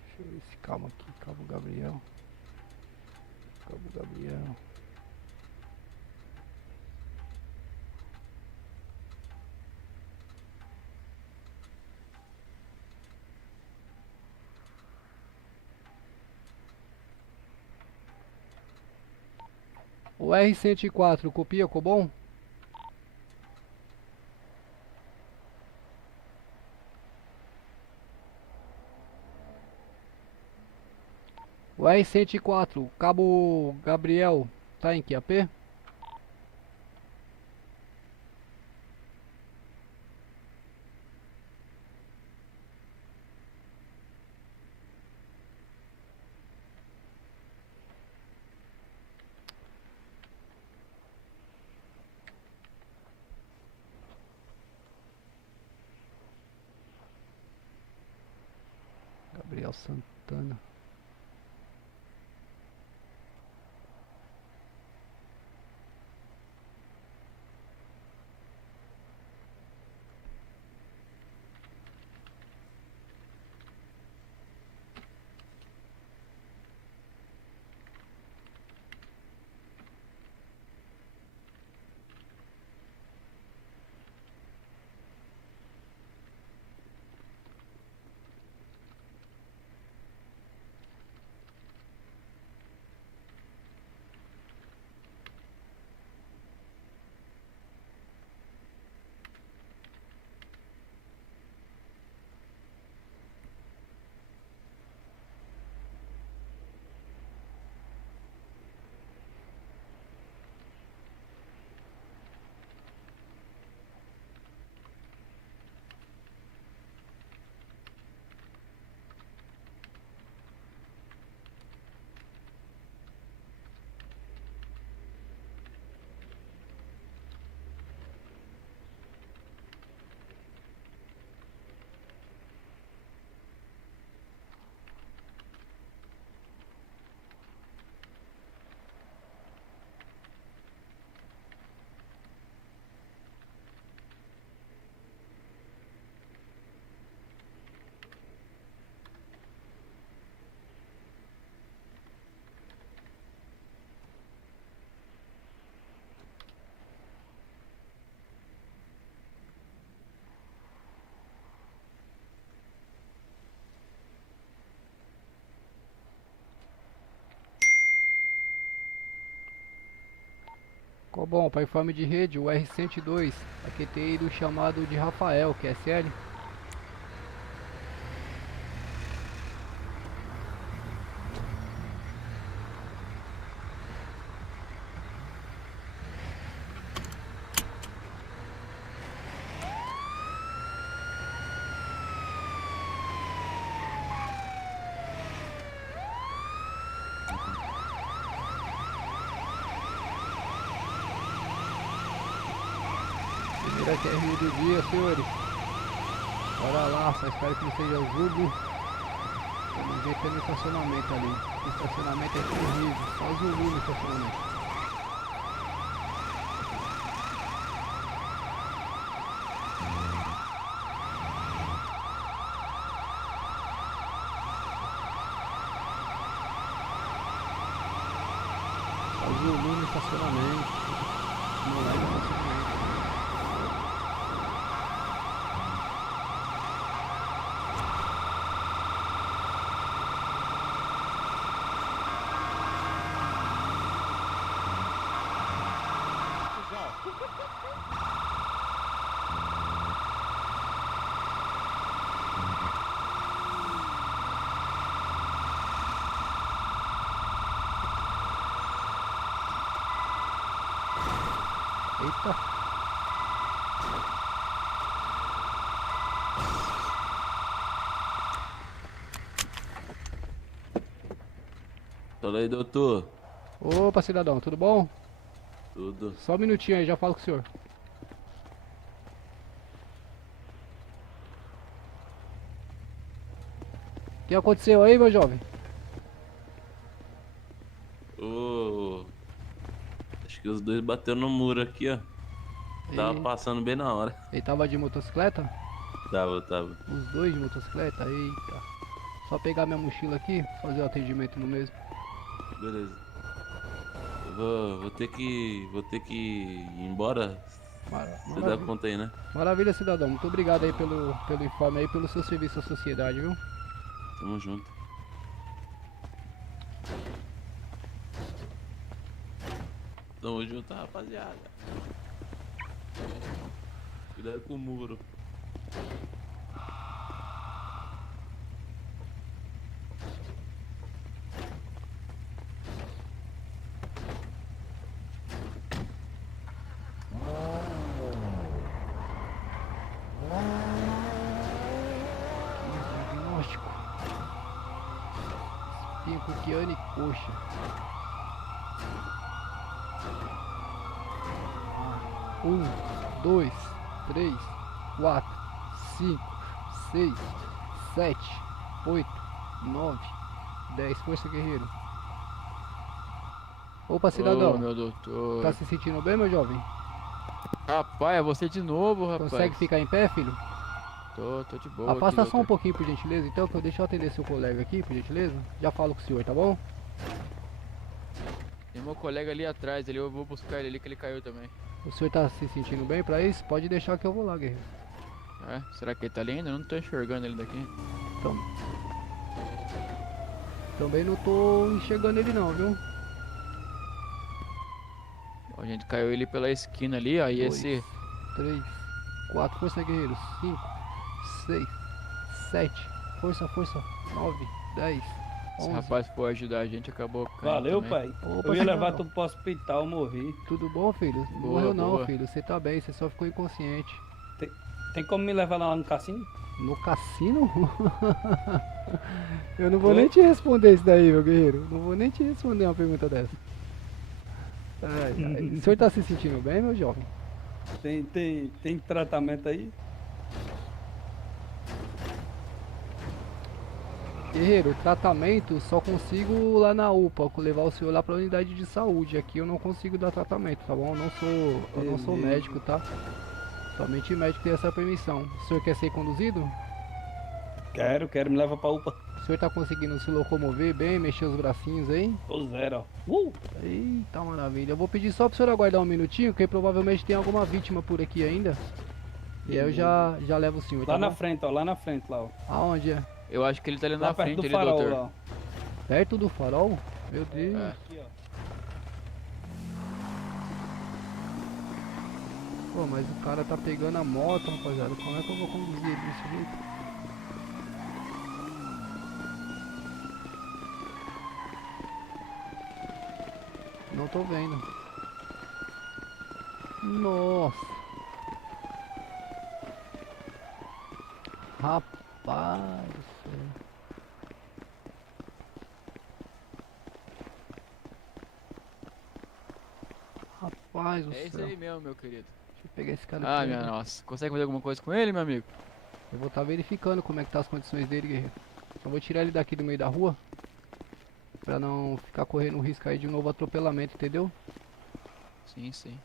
Deixa eu ver se calma aqui, Cabo Gabriel. Cabo Gabriel. O R104, copia, Cobom? O R104, Cabo Gabriel, tá em que AP? Gabriel Santana. Cobom, para informe de rede, o R-102, a QTI do chamado de Rafael, QSL. Primeira QRU do dia, senhores. Bora lá, só espero que não seja Zubo. Estamos inventando estacionamento ali. O estacionamento é terrível, só Zulu no estacionamento. Só Zulu no estacionamento. Não vai no estacionamento. Eita. Fala aí, doutor. Opa, cidadão, tudo bom? Tudo. Só um minutinho aí, já falo com o senhor. O que aconteceu aí, meu jovem? Ô, acho que os dois bateram no muro aqui, ó. Tava Ei. passando bem na hora. Ele tava de motocicleta? Tava. Os dois de motocicleta? Eita. Só pegar minha mochila aqui, fazer o atendimento no mesmo. Beleza. Eu vou ter que ir embora. Você dá conta aí, né? Maravilha, cidadão. Muito obrigado aí pelo informe aí, pelo seu serviço à sociedade, viu? Tamo junto. Tamo junto, rapaziada. Cuidado com o muro. Diagnóstico. Espinho cuquiano e coxa. Um, dois, três, quatro, cinco, seis, sete, oito, 9, 10. Força, guerreiro. Opa, cidadão. Ô, meu doutor. Tá se sentindo bem, meu jovem? Rapaz, é você de novo, rapaz. Consegue ficar em pé, filho? Tô de boa. Afasta aqui, só um doutor. pouquinho, por gentileza, então, que eu deixo eu atender seu colega aqui, por gentileza. Já falo com o senhor, tá bom? Tem meu colega ali atrás, eu vou buscar ele ali que ele caiu também. O senhor tá se sentindo bem pra isso? Pode deixar que eu vou lá, guerreiro. É? Será que ele tá ali ainda? Eu não tô enxergando ele daqui. Então, também não tô enxergando ele não, viu? Ó, a gente caiu ele pela esquina ali, ó. E 2, esse. 3, 4, força, guerreiro. 5, 6, 7, força, 9, 10, Esse 11. rapaz foi ajudar a gente, acabou caindo Valeu, também. pai. Opa, Eu ia levar cidadão. tu pro hospital, morri. Tudo bom, filho? Boa, Morreu não, boa. filho. Você tá bem, você só ficou inconsciente. Tem como me levar lá no cassino? No cassino? Eu não vou nem te responder isso daí, meu guerreiro. Não vou nem te responder uma pergunta dessa. Ai, ai. O senhor tá se sentindo bem, meu jovem? Tem tratamento aí? Guerreiro, tratamento só consigo lá na UPA, levar o senhor lá pra unidade de saúde. Aqui eu não consigo dar tratamento, tá bom? Eu não sou médico, tá? Somente médico tem essa permissão. O senhor quer ser conduzido? Quero, me leva pra UPA. O senhor tá conseguindo se locomover bem, mexer os bracinhos aí? Tô zero, ó. Eita, maravilha. Eu vou pedir só pro senhor aguardar um minutinho, que provavelmente tem alguma vítima por aqui ainda. E aí eu já levo o senhor, tá Lá na bom? frente, ó. Lá na frente, lá, ó. Aonde é? Eu acho que ele tá ali Lá na perto frente do ali, farol, doutor. lá, ó. Perto do farol? Meu Deus. É. Aqui, ó. Pô, mas o cara tá pegando a moto, rapaziada. Como é que eu vou conduzir ele desse jeito? Não tô vendo. Nossa. Rapaz do céu. Rapaz do É isso céu. aí mesmo, meu querido. Deixa eu pegar esse cara Ah, aqui. minha nossa. Consegue fazer alguma coisa com ele, meu amigo? Eu vou estar verificando como é que tá as condições dele, guerreiro. Só vou tirar ele daqui do meio da rua. Pra não ficar correndo o risco aí de um novo atropelamento, entendeu? Sim, sim.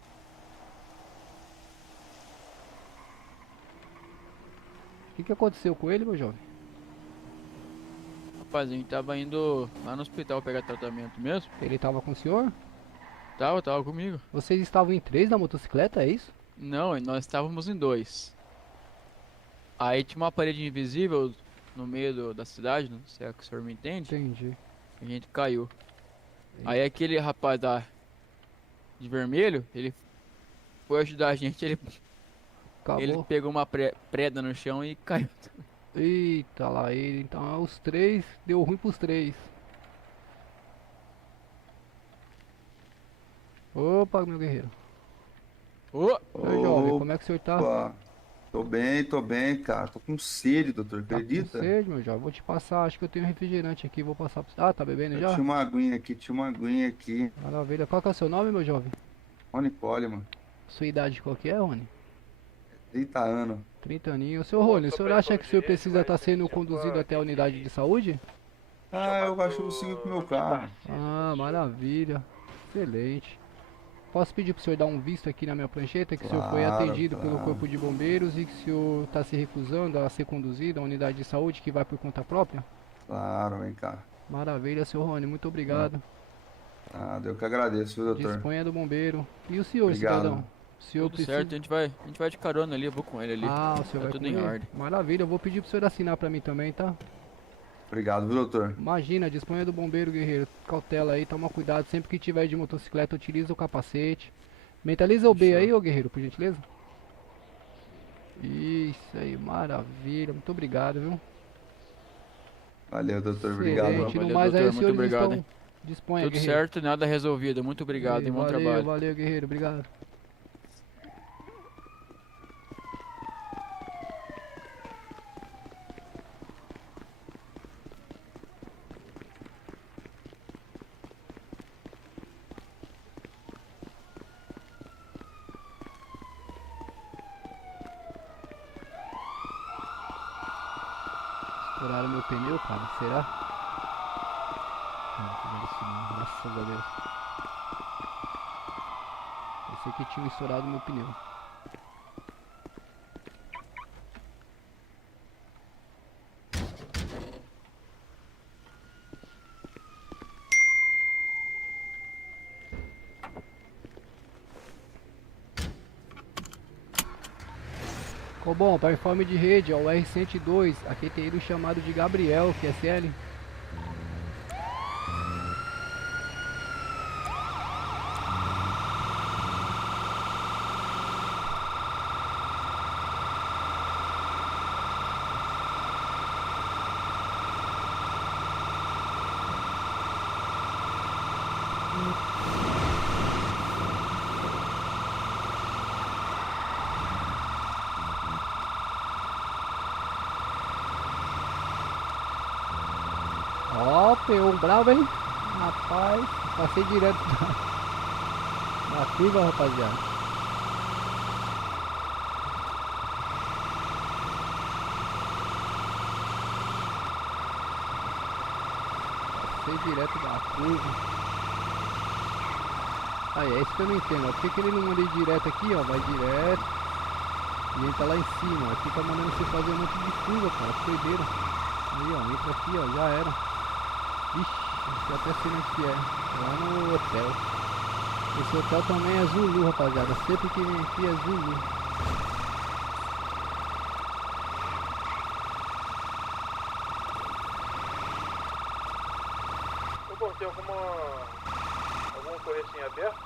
O que aconteceu com ele, meu jovem? Rapaz, a gente tava indo lá no hospital pegar tratamento mesmo. Ele tava com o senhor? Tava comigo. Vocês estavam em 3 na motocicleta, é isso? Não, nós estávamos em 2. Aí tinha uma parede invisível no meio da cidade, não sei se é que o senhor me entende. Entendi. A gente caiu. Aí aquele rapaz de vermelho, ele foi ajudar a gente, ele Acabou. pegou uma preda no chão e caiu. Eita lá, ele. Então os 3, deu ruim pros 3. Opa, meu guerreiro. Ô! Meu jovem, como é que o senhor tá? Opa, tô bem, cara. Tô com sede, doutor, Tá com acredita? sede, meu jovem? Vou te passar, acho que eu tenho refrigerante aqui, vou passar pra você. Ah, tá bebendo já? Tinha uma aguinha aqui. Maravilha. Qual que é o seu nome, meu jovem? Rony Coleman, Sua idade qual que é, Rony? 30 anos. 30 aninhos. Seu Rony, o senhor acha que o senhor precisa estar sendo conduzido até a unidade de saúde? Ah, eu acho que eu sigo com o meu carro. Ah, maravilha. Excelente. Posso pedir pro senhor dar um visto aqui na minha prancheta, que o senhor foi Claro, atendido pelo claro. corpo de bombeiros e que o senhor está se recusando a ser conduzido à unidade de saúde que vai por conta própria? Claro, vem cá. Maravilha, seu Rony, muito obrigado. Nada, eu que agradeço, viu, doutor? Disponha do bombeiro. E o senhor, Obrigado. cidadão? O senhor Tudo certo, a gente vai de carona ali, eu vou com ele ali. Ah, o senhor Tá vai tudo com em ele? ordem. Maravilha, eu vou pedir pro senhor assinar pra mim também, tá? Obrigado, viu, doutor? Imagina, disponha do bombeiro, guerreiro. Cautela aí, toma cuidado. Sempre que tiver de motocicleta, utiliza o capacete. Mentaliza o B Fechou. aí, ô guerreiro, por gentileza. Isso aí, maravilha. Muito obrigado, viu? Valeu, doutor, obrigado. Excelente. No Valeu, mais aí, doutor, os muito senhores obrigado, estão... Disponha, Tudo guerreiro. certo, nada resolvido. Muito obrigado e bom valeu, trabalho. valeu, guerreiro. Obrigado. Estouraram meu pneu, cara. Será? Não, fizeram isso não. Graças a Deus. Pensei que tinham estourado meu pneu. Bom, para informe de rede, ó, o R102, aqui tem ele chamado de Gabriel, QSL. Ó, pegou um bravo, hein? Rapaz, passei direto na curva, rapaziada. Passei direto da curva. Aí, é isso que eu não entendo, ó. Por que ele não manda ir direto aqui, ó? Vai direto. E ele tá lá em cima, ó. Fica mandando você fazer um monte de curva, cara. Que doideira. Aí, ó, entra aqui, ó, já era. Ixi, eu até sei onde que é. Lá no hotel. Esse hotel também é Zulu, rapaziada. Sempre que vem aqui é Zulu. Ô, tem alguma ocorrência em aberto?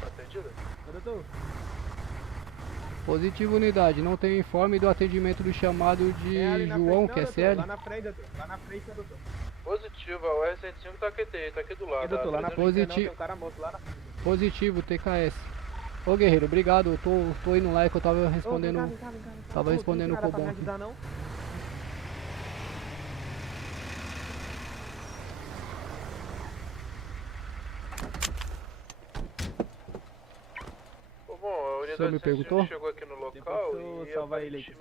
Tá atendida? doutor. Positivo, unidade. Não tem informe do atendimento do chamado de ali na João, frente, que é não, doutor, CL. lá na frente, doutor. Lá na frente, doutor. Positivo, o R105 tá aqui do lado. E, doutor, lá na frente Positivo. não, tem um cara morto lá na frente. Positivo, TKS. Ô guerreiro, obrigado. Eu tô indo lá, que eu tava respondendo. Vem cá. Tava respondendo o Pra me Cobom. ajudar, não? Bom, a O unidade senhor me perguntou? chegou aqui no local Depois e tu salva ele aqui.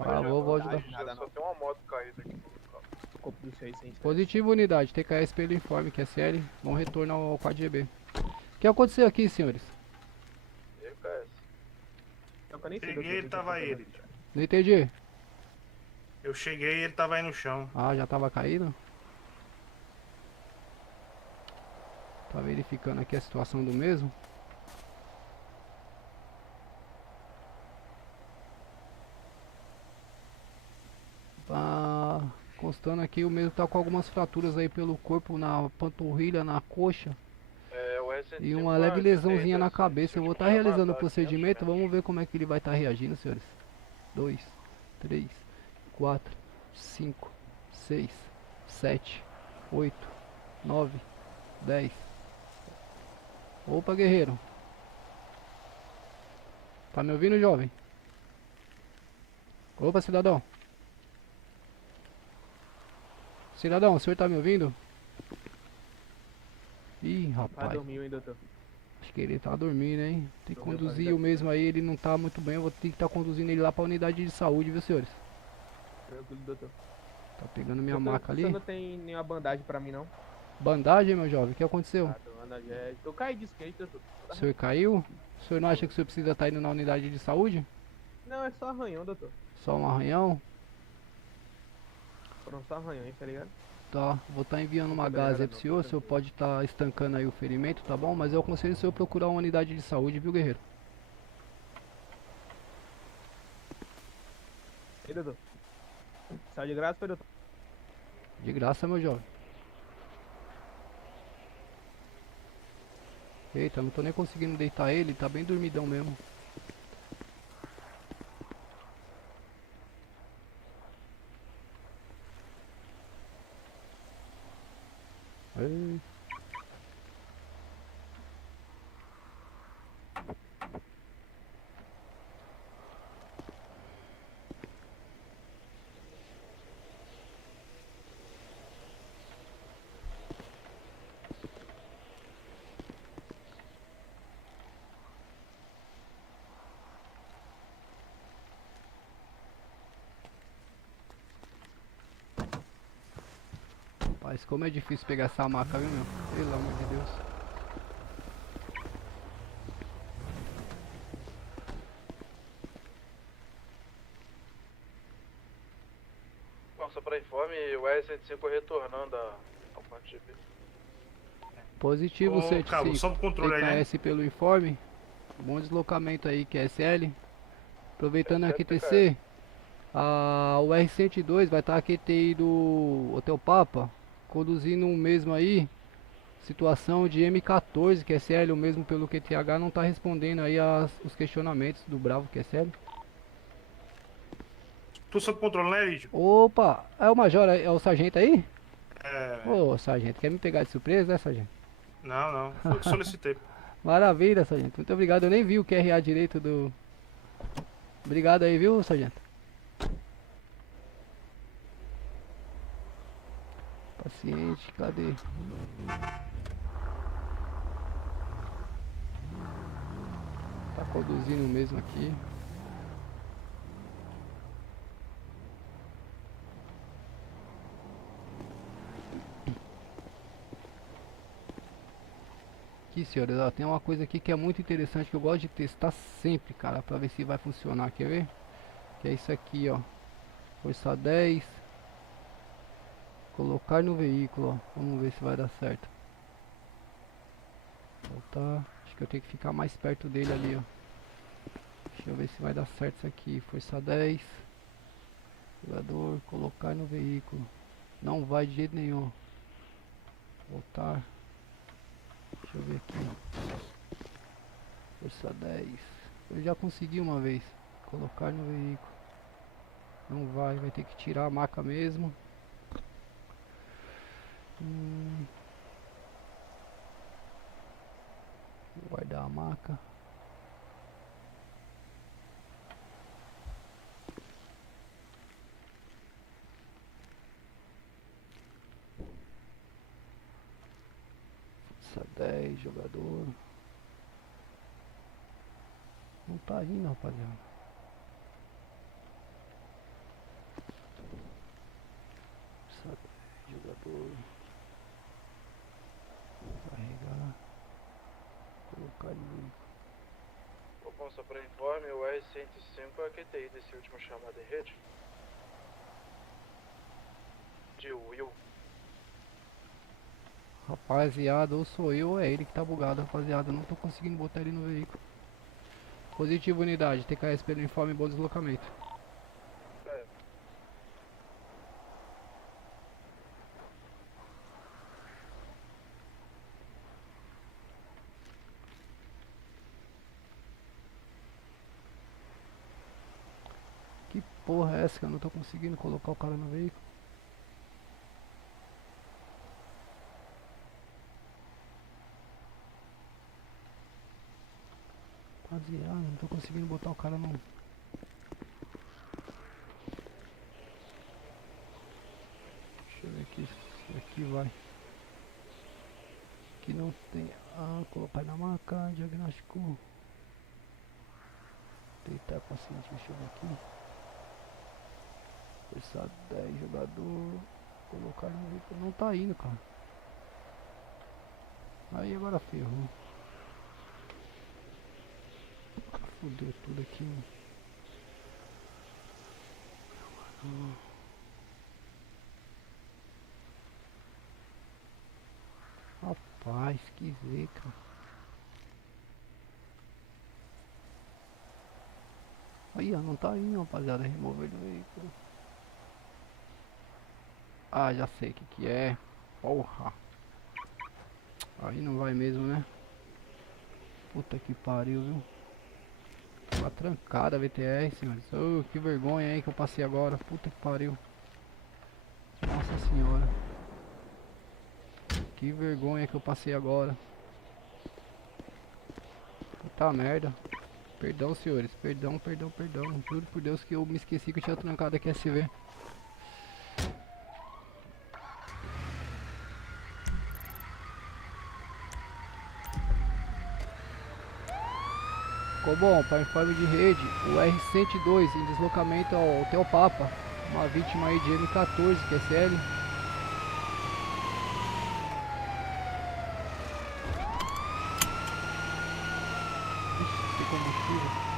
Ah, vou ajudar. só tem uma moto caída aqui no local. Corpo do 600. Positivo, unidade. TKS pelo informe, que é CL. Bom retorno ao 4GB. O que aconteceu aqui, senhores? Cheguei, ele tava aí. Não entendi. Eu cheguei e ele tava aí no chão. Ah, já tava caído? Tá verificando aqui a situação do mesmo. Tá constando aqui, o mesmo tá com algumas fraturas aí pelo corpo, na panturrilha, na coxa. É, o R105 E uma leve lesãozinha na cabeça. Eu vou estar realizando o procedimento. Vamos ver como é que ele vai estar reagindo, senhores. 2, 3, 4, 5, 6, 7, 8, 9, 10. Opa, guerreiro. Tá me ouvindo, jovem? Opa, cidadão. Cidadão, o senhor tá me ouvindo? Ih, rapaz. Dormiu, hein, doutor? Acho que ele tá dormindo, hein? Tem que Dormiu, conduzir tá o mesmo aí, ele não tá muito bem. Eu vou ter que estar conduzindo ele lá pra unidade de saúde, viu, senhores? Tranquilo, doutor. Tá pegando minha Doutor, maca ali. Você não tem nenhuma bandagem pra mim, não? Bandagem, meu jovem? O que aconteceu? Bandagem é... Tô caído de skate, doutor. O senhor caiu? O senhor não acha que o senhor precisa estar indo na unidade de saúde? Não, é só arranhão, doutor. Só um arranhão? Foram só arranhões, tá ligado? Tá, vou estar enviando uma gás aí pro senhor. O senhor pode estar estancando aí o ferimento, tá bom? Mas eu aconselho o senhor procurar uma unidade de saúde, viu, guerreiro? E doutor? Saiu de graça, foi, doutor? De graça, meu jovem. Eita, não tô nem conseguindo deitar ele, tá bem dormidão mesmo. Ei. Rapaz, como é difícil pegar essa maca, viu, meu? Pelo amor de Deus. Bom, só pra informe, o R105 retornando ao ponto de B. Positivo, Ô, 105. Cabo, só pro controle aí, né? TKS pelo informe. Bom deslocamento aí, QSL. Aproveitando aqui, TC. O R102 vai estar aqui do Hotel Papa. Conduzindo o mesmo aí. Situação de M14, QSL. O mesmo pelo QTH não tá respondendo aí os questionamentos do Bravo, QSL. Tu sob controle, né, Lídio? Opa, é o Major, é o Sargento aí? É. Ô, Sargento, quer me pegar de surpresa, né, Sargento? Não. Foi o que solicitei. Maravilha, Sargento. Muito obrigado. Eu nem vi o QRA direito do... Obrigado aí, viu, Sargento? Paciente, cadê? Tá conduzindo mesmo aqui. Aqui, senhores, ó, tem uma coisa aqui que é muito interessante que eu gosto de testar sempre, cara, pra ver se vai funcionar, quer ver? Que é isso aqui, ó. Força 10. Colocar no veículo, ó. Vamos ver se vai dar certo. Voltar. Acho que eu tenho que ficar mais perto dele ali, ó. Deixa eu ver se vai dar certo isso aqui. Força 10. Jogador, colocar no veículo. Não vai de jeito nenhum. Voltar. Deixa eu ver aqui. Força 10. Eu já consegui uma vez colocar no veículo. Não vai ter que tirar a maca mesmo. Vou guardar a maca. Força 10, jogador. Não tá indo, rapaziada. Força 10, jogador. Carregar. Colocar no... Bom, só para informe, o R-105 é a QTI desse último chamado em rede. De Will. Rapaziada, ou sou eu ou é ele que tá bugado, rapaziada. Eu não tô conseguindo botar ele no veículo. Positivo, unidade. TKS pelo informe, bom deslocamento. Que porra é essa que eu não tô conseguindo colocar o cara no veículo? Rapaziada, não tô conseguindo botar o cara no... Deixa eu ver aqui se aqui vai. Aqui não tem... Ah, colocar na maca, diagnóstico. Deitar paciente, deixa eu ver aqui. Força 10, jogador. Colocar no veículo. Não tá indo, cara. Aí agora ferrou. Fudeu tudo aqui, mano. Rapaz, que zica. Aí, ó, não tá indo, rapaziada. Remover do veículo. Ah, já sei o que é. Porra. Aí não vai mesmo, né? Puta que pariu, viu? Tá trancada a VTR, senhores. Oh, que vergonha aí que eu passei agora. Puta que pariu. Nossa senhora. Que vergonha que eu passei agora. Puta merda. Perdão, senhores. Perdão. Juro por Deus que eu me esqueci que eu tinha trancado aqui SV. Ficou bom, para informe de rede, o R-102 em deslocamento ao Hotel Papa, uma vítima aí de M14, QSL. Ixi, tem combustível.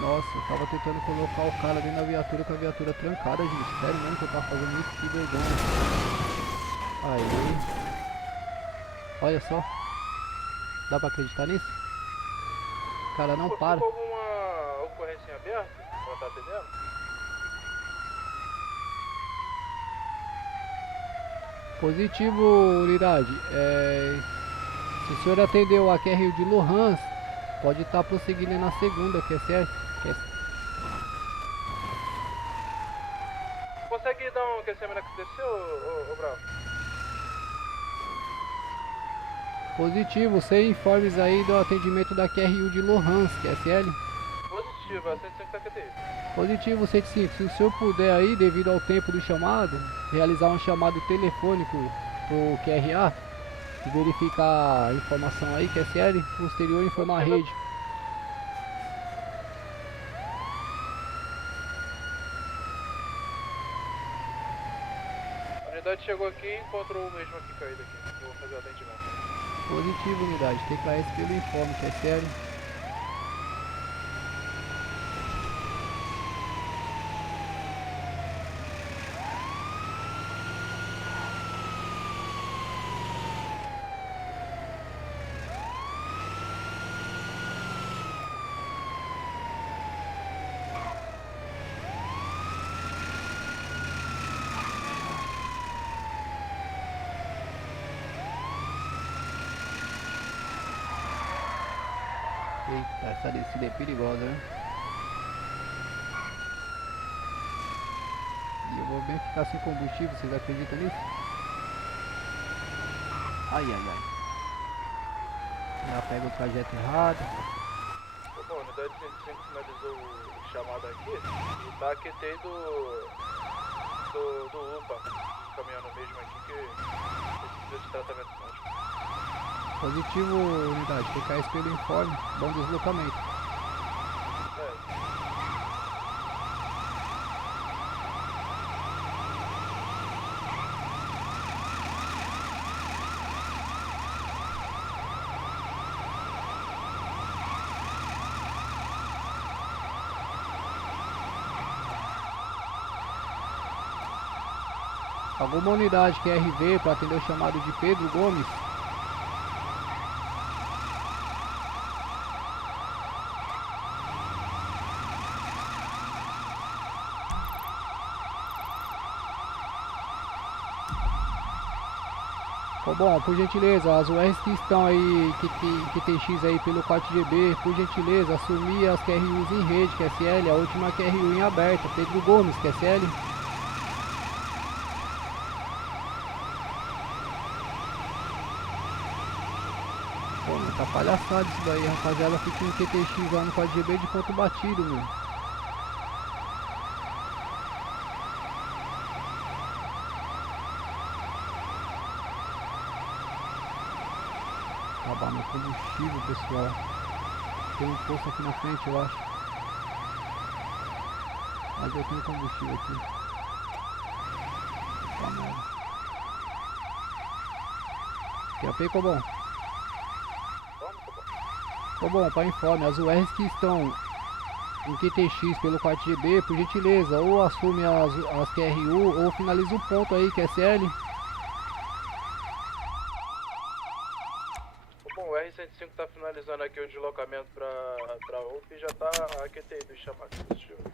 Nossa, eu tava tentando colocar o cara dentro da viatura com a viatura trancada, gente. Sério mesmo que eu tava fazendo isso? Que vergonha. Aí. Olha só. Dá pra acreditar nisso? O cara não para. Ficou alguma ocorrência em aberto? Pra tá atendendo? Positivo, unidade. Se o senhor atendeu a QRU de Lohans, pode estar prosseguindo na segunda, que é certo? Consegue dar um aquecimento que desceu, ô Bravo? Positivo, sem informes aí do atendimento da QRU de Lohans, QSL. Positivo, a 105 da QTI. Positivo, 105. Se o senhor puder aí, devido ao tempo do chamado, realizar um chamado telefônico pro QRA e verificar a informação aí, QSL, posterior informar a rede. A unidade chegou aqui e encontrou o mesmo aqui caído aqui. Eu vou fazer o atendimento. Positivo, unidade. TKS pelo informe, QSL. Eita, essa descida é perigosa, né? E eu vou bem ficar sem combustível, vocês acreditam nisso? Ai, ai, ai. Já pega o trajeto errado. Bom, a unidade 105 finalizou o chamado aqui e tá QT do UPA, caminhando mesmo aqui que precisa de tratamento médico. Positivo, unidade. TKS pelo informe. Bom deslocamento. Alguma unidade que é RV para atender o chamado de Pedro Gomes? Bom, por gentileza, as URs que estão aí, que tem X aí pelo 4GB, por gentileza, assumir as QRUs em rede, QSL, a última QRU em aberta, Pedro Gomes, QSL. Pô, meu, tá palhaçada isso daí, rapaziada, fica em QTX lá no 4GB de ponto batido, meu. Acabar meu combustível, pessoal. Tem um poço aqui na frente, eu acho. Mas eu tenho combustível aqui. Tá merda. QAP, Cobom? Cobom, para informe, as URs que estão em QTX pelo 4GB, por gentileza, ou assume as QRU ou finaliza o ponto aí, QSL. O R-105 tá finalizando aqui o deslocamento pra UP e já tá QTI do chamado positivo.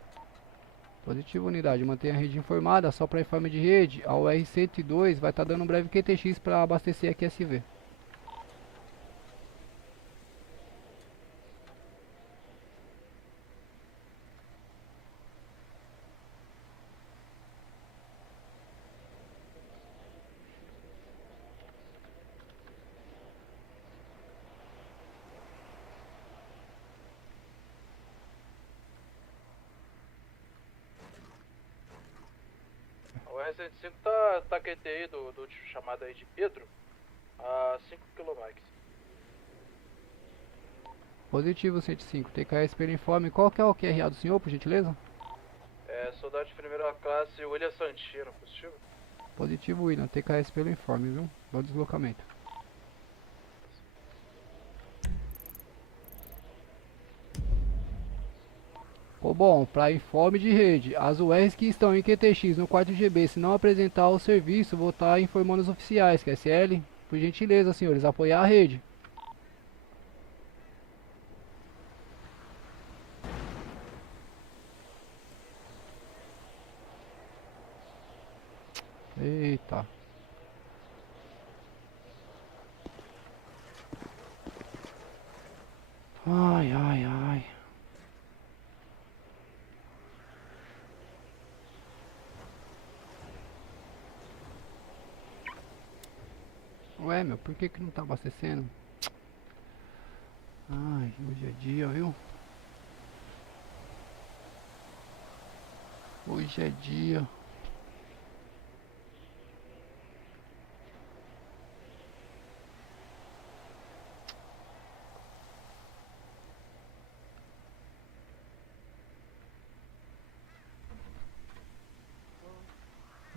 Positivo, unidade. Mantenha a rede informada. Só para informe de rede, a UR-102 vai estar dando um breve QTX para abastecer aqui SV. O R-105 tá QTI do chamado aí de Pedro a 5 km. Positivo, 105. TKS pelo informe. Qual que é o QRA do senhor, por gentileza? É, soldado de primeira classe, William Santino, positivo? Positivo, William. TKS pelo informe, viu? Bom deslocamento. Bom, para informe de rede, as URs que estão em QTX no 4GB, se não apresentar o serviço, vou estar informando os oficiais, QSL. Por gentileza, senhores, apoiar a rede. Eita. Ai, ai, ai. Ué, meu, por que não tá abastecendo? Ai, hoje é dia, viu? Hoje é dia.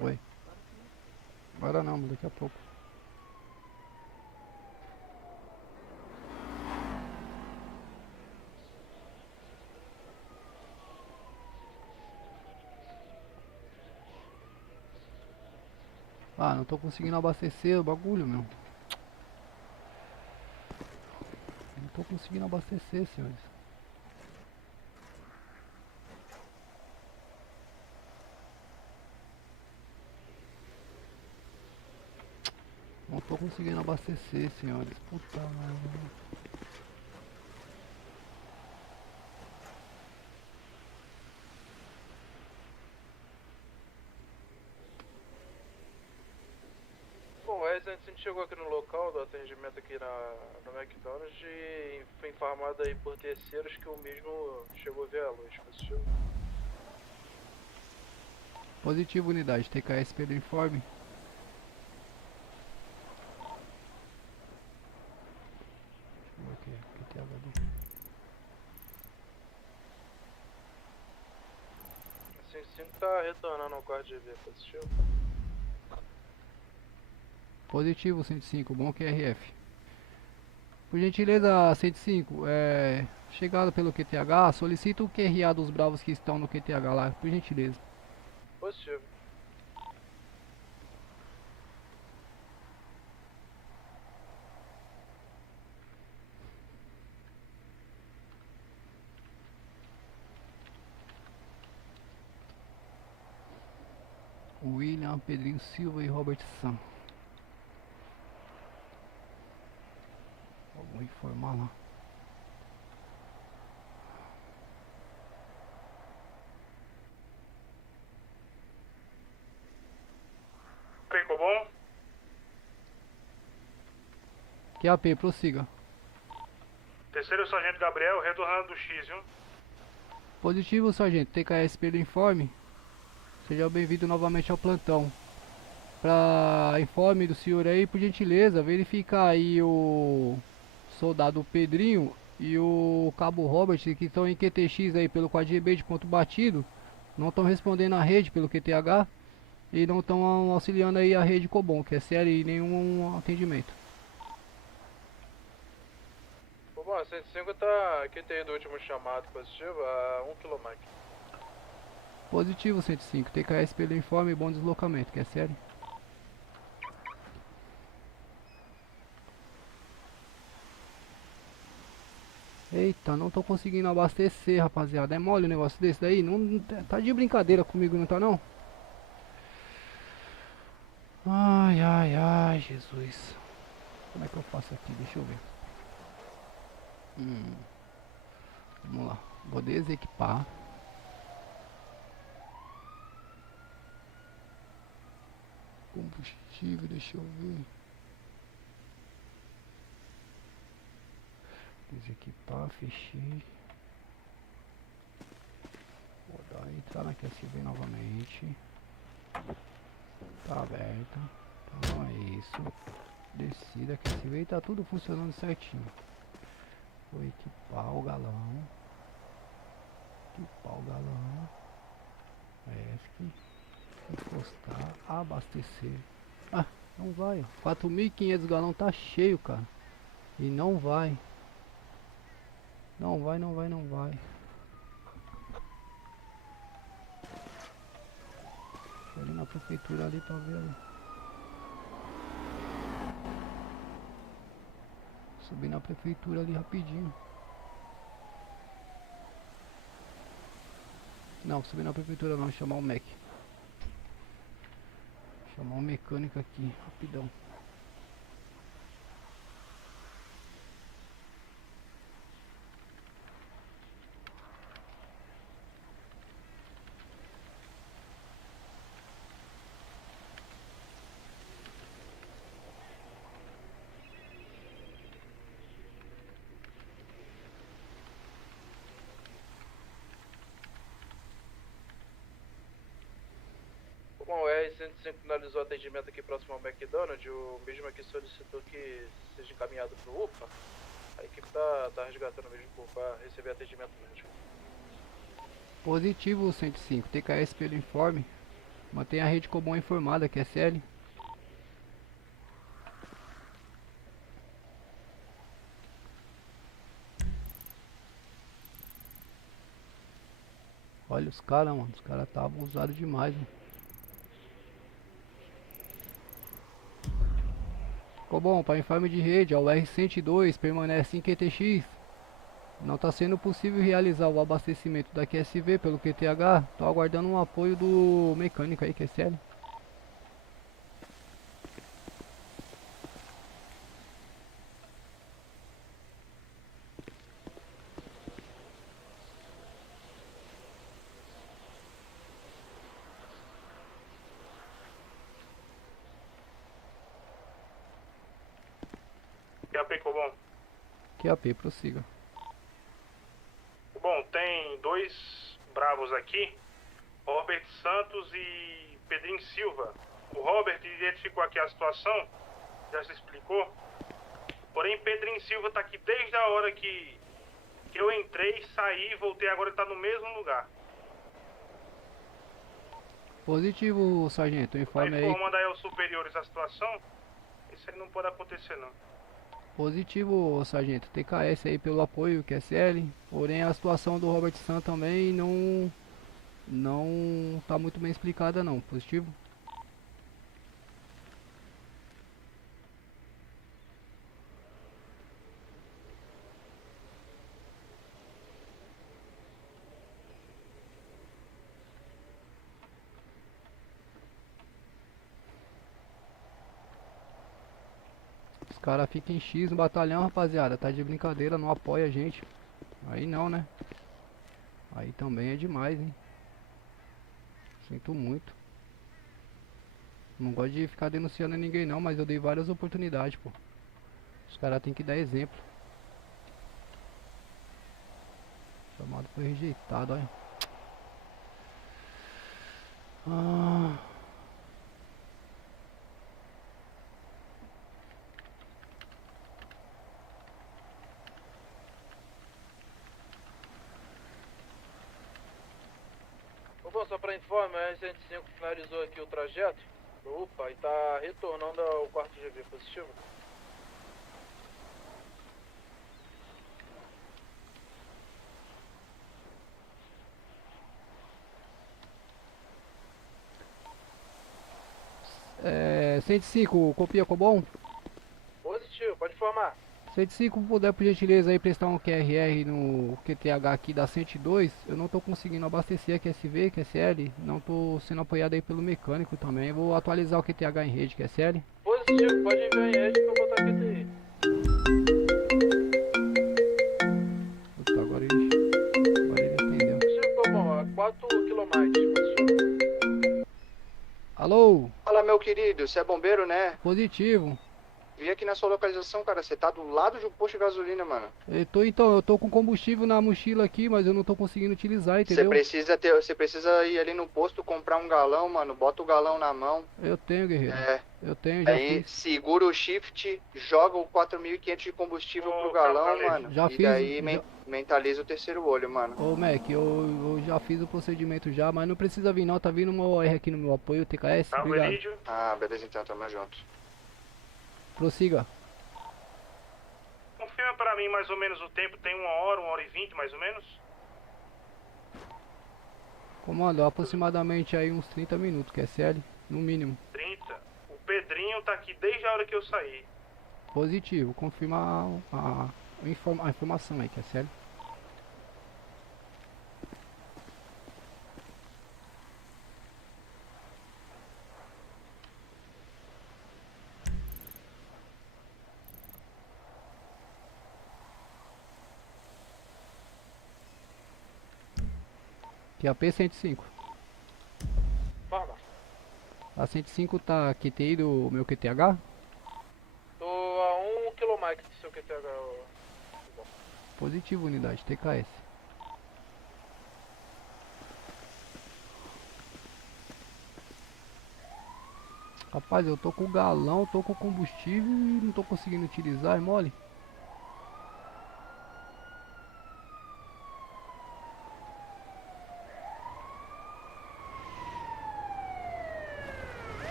Oi. Agora não, daqui a pouco. Ah, não tô conseguindo abastecer o bagulho, meu. Não tô conseguindo abastecer, senhores. Não tô conseguindo abastecer, senhores. Puta merda. gente chegou aqui no local do atendimento aqui no McDonald's e foi informado aí por terceiros que o mesmo chegou a ver a luz, positivo. Positivo, unidade. TKS pelo informe. Deixa eu ver aqui, QTHD. 55 tá retornando ao quarto de V, positivo. Positivo, 105. Bom QRF. Por gentileza, 105. Chegada pelo QTH, solicita o QRA dos bravos que estão no QTH lá, por gentileza. Positivo. William, Pedrinho Silva e Robert Sam. Vou informar lá. Ficou bom? QAP, prossiga. Terceiro Sargento Gabriel, retornando do X, viu? Positivo, sargento. TKS pelo informe. Seja bem-vindo novamente ao plantão. Para informe do senhor aí, por gentileza, verificar aí o soldado Pedrinho e o cabo Robert, que estão em QTX aí pelo QADB de ponto batido. Não estão respondendo a rede pelo QTH. E não estão auxiliando aí a rede Cobom, que é sério, e nenhum atendimento. Bom, 105 tá aqui tem do último chamado positivo a 1 km. Positivo, 105. TKS pelo informe e bom deslocamento, que é sério. Eita, não tô conseguindo abastecer, rapaziada. É mole o negócio desse daí? Não, tá de brincadeira comigo, não tá não? Ai, ai, ai, Jesus. Como é que eu faço aqui? Deixa eu ver. Vamos lá. Vou desequipar. Combustível, deixa eu ver. Desequipar, fechei. Vou dar entrar na QSV novamente. Tá aberta. Então é isso. Descida, QSV e tá tudo funcionando certinho. Vou equipar o galão. Equipar o galão. ESC. Encostar. Abastecer. Ah, não vai. 4.500 galão tá cheio, cara. E não vai. Não vai, não vai, não vai. Deixa eu ir na prefeitura ali pra ver ali. Subir na prefeitura ali rapidinho. Não, subir na prefeitura não, chamar o MEC. Chamar um mecânico aqui, rapidão. Bom, o R105 finalizou o atendimento aqui próximo ao McDonald's. O mesmo aqui solicitou que seja encaminhado para o UPA. A equipe tá resgatando mesmo para receber atendimento médico. Positivo 105, TKS pelo informe. Mantenha a rede Cobom informada, QSL. Olha os caras, mano. Os caras tá abusados demais, mano. Ficou bom, para informe de rede, o R102 permanece em QTX. Não está sendo possível realizar o abastecimento da QSV pelo QTH. Estou aguardando um apoio do mecânico aí, QSL. QAP, Cobom. QAP, prossiga. Bom, tem dois bravos aqui, Robert Santos e Pedrinho Silva. O Robert identificou aqui a situação, já se explicou. Porém, Pedrinho Silva tá aqui desde a hora que eu entrei, saí, voltei, agora ele tá no mesmo lugar. Positivo, sargento, Tá informe aí. informando aí aos superiores a situação, isso aí não pode acontecer não. Positivo, sargento, TKS aí pelo apoio, QSL. Porém, a situação do Robert San também não tá muito bem explicada não. Positivo? Os caras ficam em X no batalhão, rapaziada. Tá de brincadeira, não apoia a gente. Aí não, né? Aí também é demais, hein? Sinto muito. Não gosto de ficar denunciando ninguém não, mas eu dei várias oportunidades, pô. Os caras tem que dar exemplo. O chamado foi rejeitado, olha. Ah... Bom, só pra informar, a R-105 finalizou aqui o trajeto. Opa, e tá retornando ao quarto GV, positivo? É... 105, copia Cobom? Positivo, pode informar. 105, puder por gentileza aí prestar um QRR no QTH aqui da 102. Eu não tô conseguindo abastecer a QSV, QSL. Não tô sendo apoiado aí pelo mecânico também. Vou atualizar o QTH em rede, QSL. Positivo, pode enviar em rede que eu vou botar QTI. Puta, agora ele entendeu. Positivo, bom, a 4 km, positivo. Alô? Fala, meu querido, você é bombeiro, né? Positivo. Vim aqui na sua localização, cara. Você tá do lado de um posto de gasolina, mano. Eu tô com combustível na mochila aqui, mas eu não tô conseguindo utilizar, entendeu? Você precisa ir ali no posto comprar um galão, mano. Bota o galão na mão. Eu tenho, guerreiro. É. Eu tenho, já Aí fiz. segura o shift, joga o 4.500 de combustível pro galão, mano. Já e fiz, daí já- mentaliza o terceiro olho, mano. Ô Mac, eu já fiz o procedimento já, mas não precisa vir não, tá vindo uma OR aqui no meu apoio, TKS, obrigado. Ah, beleza então, tamo junto. Prossiga. Confirma pra mim mais ou menos o tempo, tem 1 hora e 20 mais ou menos? Comando, aproximadamente aí uns 30 minutos, QSL, no mínimo. 30. O Pedrinho tá aqui desde a hora que eu saí. Positivo, confirma a informação aí, QSL. QAP 105. Forma. A 105 tá QTI do meu QTH? Tô a 1 km do seu QTH. Positivo, unidade, TKS. Rapaz, eu tô com o galão, tô com combustível e não tô conseguindo utilizar, é mole?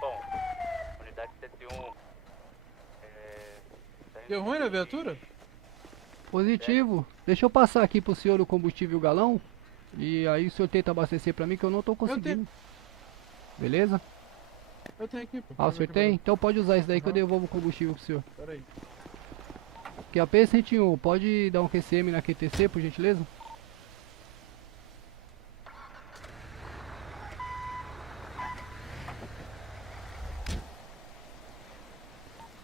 Bom, unidade 101. Deu ruim na viatura? Positivo. Deixa eu passar aqui pro senhor o combustível e o galão. E aí o senhor tenta abastecer pra mim que eu não tô conseguindo. Beleza? Eu tenho aqui, pô. Ah, o senhor tem? Então pode usar isso daí que eu devolvo o combustível pro senhor. Pera aí. QAP 101, pode dar um QCM na QTC, por gentileza?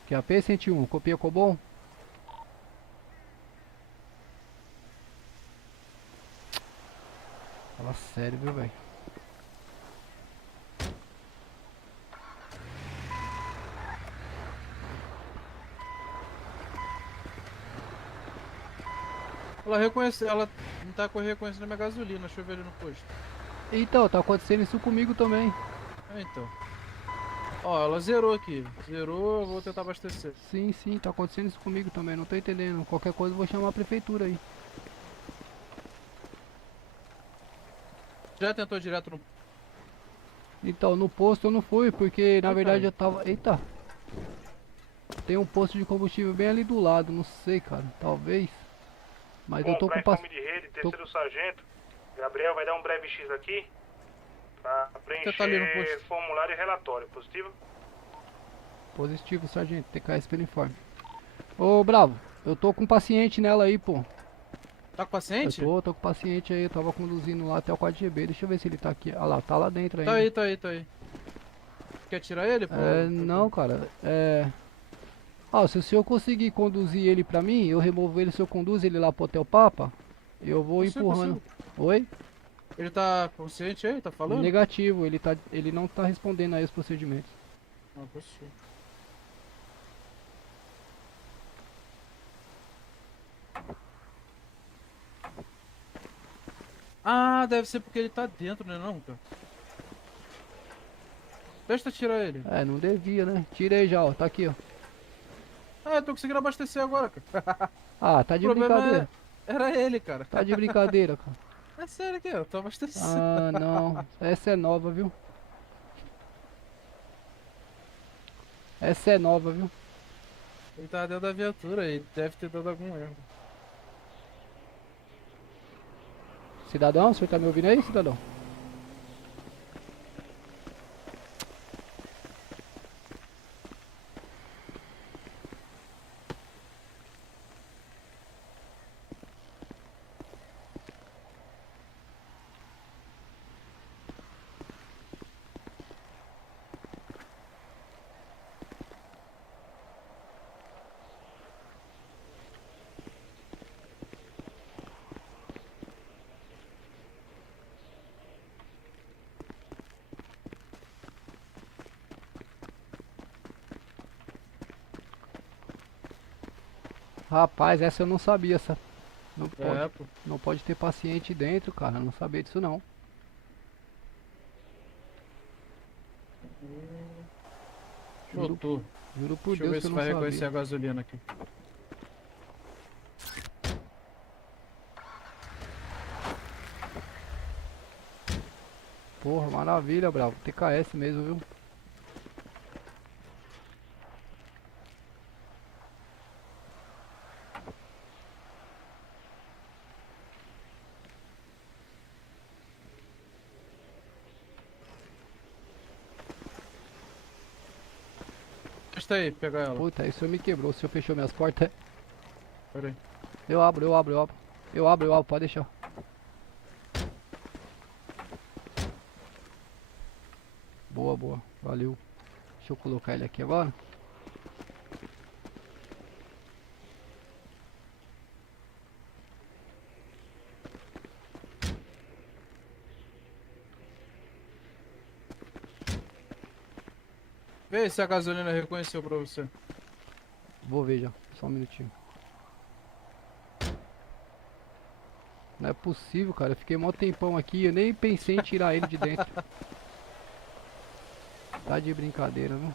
QAP 101, copia Cobom? Fala sério, viu, velho? Ela reconhece, ela não tá reconhecendo a minha gasolina, deixa eu ver ali no posto. Então, tá acontecendo isso comigo também. É, então. Ó, ela zerou aqui. Zerou, eu vou tentar abastecer. Sim, sim, tá acontecendo isso comigo também, não tô entendendo. Qualquer coisa eu vou chamar a prefeitura aí. Já tentou direto no... Então, no posto eu não fui, porque na Ah, verdade cara. eu tava... Eita! Tem um posto de combustível bem ali do lado, não sei, cara, talvez. Mas eu tô com Informe de rede, terceiro sargento. Gabriel vai dar um breve X aqui. Pra tá ali no preencher posto. formulário e relatório. Positivo? Positivo, sargento, TKS pelo informe. Ô, Bravo, eu tô com um paciente nela aí, pô. Tá com paciente? Eu tô com paciente aí, eu tava conduzindo lá até o 4GB, deixa eu ver se ele tá aqui. Ah lá, tá lá dentro ainda. Tá aí, tá aí. Quer tirar ele, pô? Não, cara, Ah, se o senhor conseguir conduzir ele pra mim, eu removo ele, se eu conduzo ele lá pro Hotel Papa, eu vou empurrando. Oi? Ele tá consciente aí? Tá falando? Negativo, ele não tá respondendo a esses procedimentos. Não, possível. Ah, deve ser porque ele tá dentro, né não, cara? Deixa eu tirar ele. Não devia, né? Tirei já, ó, tá aqui, ó. Ah, eu tô conseguindo abastecer agora, cara. Ah, tá de O problema brincadeira. Era ele, cara. Tá de brincadeira, cara. É sério aqui, eu tô abastecendo. Ah, não. Essa é nova, viu? Essa é nova, viu? Ele tá dentro da viatura aí, deve ter dado algum erro. Cidadão, o senhor tá me ouvindo aí, cidadão? Rapaz, essa eu não sabia, essa. Não pode, pô. não pode ter paciente dentro, cara. Eu não sabia disso não. Juro, Juro por Deixa eu ver Deus que se eu não vai sabia. reconhecer a gasolina aqui. Porra, maravilha, Bravo. TKS mesmo, viu? Deixa aí, pegar ela. Puta, isso me quebrou. O senhor fechou minhas portas. Pera aí. Eu abro. Eu abro, pode deixar. Boa. Valeu. Deixa eu colocar ele aqui agora. Vê se a gasolina reconheceu pra você. Vou ver já. Só um minutinho. Não é possível, cara. Eu fiquei mó tempão aqui. Eu nem pensei em tirar ele de dentro. Tá de brincadeira, viu?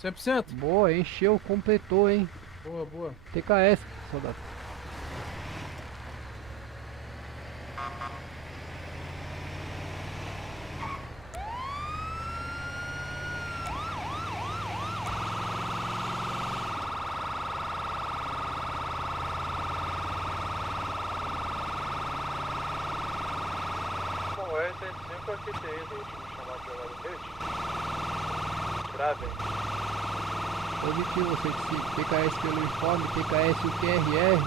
100%? Boa, encheu, completou, hein? Boa. TKS, soldado. Bom, o R105 aqui tem do último chamado de Lago Verde. Gravem. Positivo, 105. TKS pelo informe, TKS o QRR.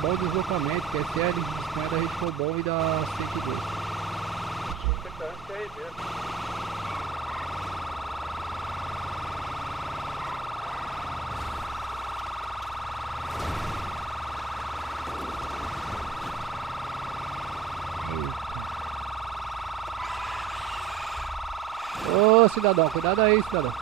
Bom deslocamento, QSL, Espanha da Rede Cobol e da 102. TKS QRD. Ô cidadão, cuidado aí, cidadão.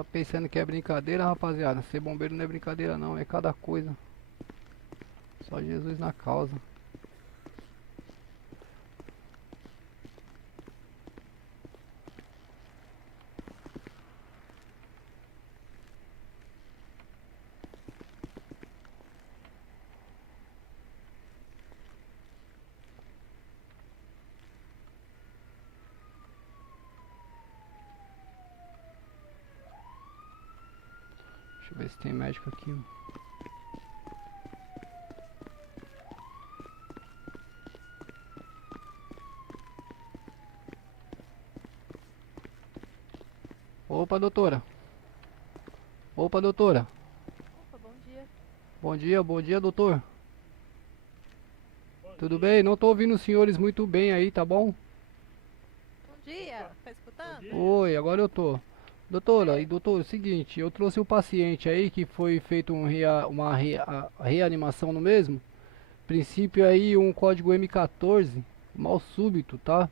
Tá pensando que é brincadeira, rapaziada? Ser bombeiro não é brincadeira não, é cada coisa. Só Jesus na causa. Deixa eu ver se tem médico aqui. Opa, doutora. Opa, doutora. Opa, bom dia. Bom dia, doutor. Tudo bem? Não tô ouvindo os senhores muito bem aí, tá bom? Bom dia, tá escutando? Oi, agora eu tô. Doutora, doutor, é o seguinte, eu trouxe o paciente aí que foi feito uma reanimação no mesmo. Princípio aí um código M14, mal súbito, tá?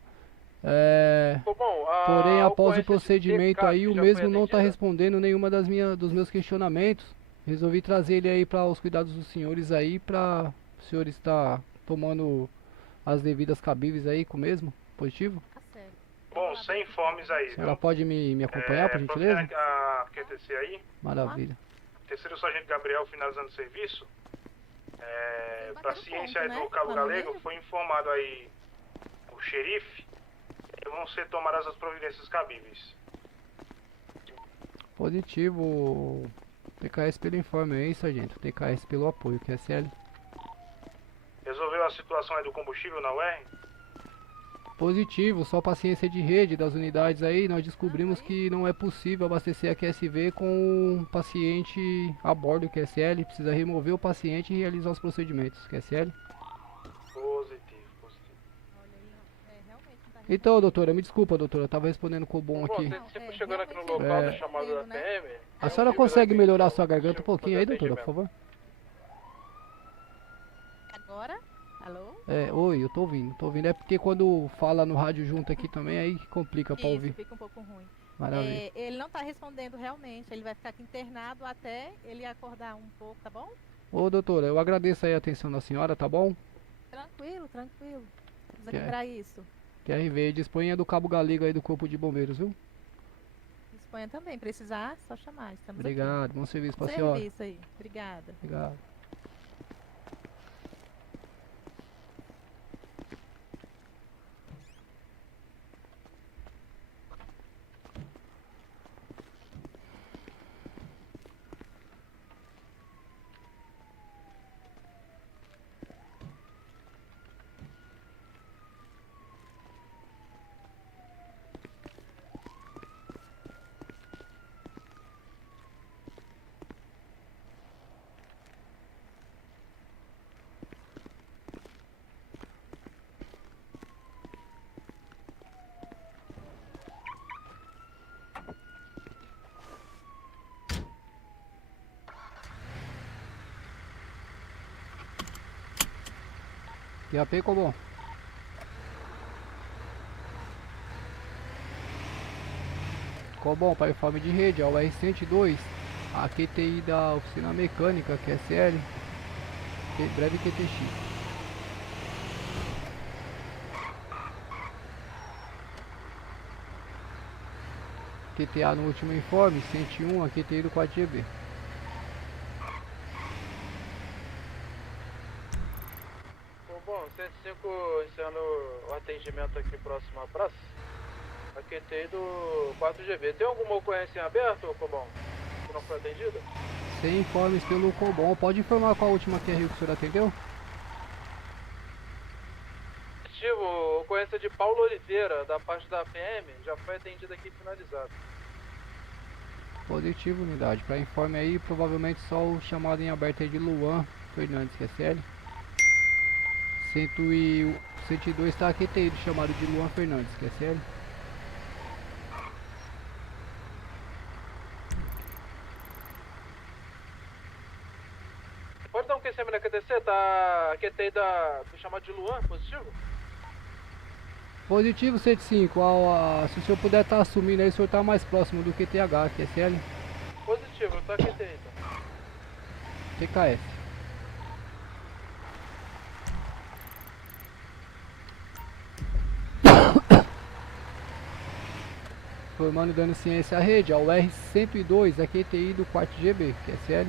Porém, após o procedimento aí, o mesmo não tá respondendo nenhuma dos meus questionamentos. Resolvi trazer ele aí para os cuidados dos senhores aí, para o senhor estar tomando as devidas cabíveis aí com o mesmo, positivo? Bom, sem informes aí. A senhora pode me acompanhar, por gentileza? A QTC aí. Maravilha. Terceiro Sargento Gabriel finalizando o serviço. Para ciência aí do Cabo Galego, foi informado aí o xerife que vão ser tomadas as providências cabíveis. Positivo. TKS pelo informe aí, sargento. TKS pelo apoio, QSL. Resolveu a situação aí do combustível na UR? Positivo, só paciência de rede das unidades aí, nós descobrimos que não é possível abastecer a QSV com um paciente a bordo do QSL, precisa remover o paciente e realizar os procedimentos, QSL. Positivo. Então, doutora, me desculpa, doutora, eu tava respondendo com o bom aqui. Sempre chegando aqui no local da chamada da PM. A senhora consegue melhorar sua garganta um pouquinho aí, doutora, por favor? Agora? Alô? Oi, eu tô ouvindo. É porque quando fala no rádio junto aqui também, aí complica pra ouvir. Fica um pouco ruim. Maravilha. Ele não tá respondendo realmente, ele vai ficar aqui internado até ele acordar um pouco, tá bom? Ô, doutora, eu agradeço aí a atenção da senhora, tá bom? Tranquilo. Vamos aqui pra isso. QRV, disponha do cabo galego aí do Corpo de Bombeiros, viu? Disponha também, precisar, só chamar. Estamos Obrigado, aqui. Bom serviço pra senhora. Serviço aí, obrigada. Obrigado. QAP, Cobom. Cobom, para informe de rede, ao R102, a QTI da oficina mecânica, QSL, breve QTX. QTA no último informe, 101, a QTI do 4GB. Bom, 105 encerrando o atendimento aqui próximo à praça. A QTI do 4GB. Tem alguma ocorrência em aberto, Cobom? Que não foi atendida? Sem informes pelo Cobom. Pode informar qual a última QRU que o senhor atendeu? Positivo, ocorrência de Paulo Oliveira, da parte da PM, já foi atendida aqui e finalizada. Positivo, unidade. Para informe aí, provavelmente só o chamado em aberto aí de Luan Fernandes, QSL. 102 está aqui, tem chamado de Luan Fernandes, QSL. Pode dar um QCM na QTC? Tá. A QTI do chamado de Luan, positivo? Positivo 105, se o senhor puder estar assumindo aí, o senhor está mais próximo do QTH, QSL. botar QT então. TKS. Formando dando ciência à rede, ao R102, a QTI do 4GB, QSL.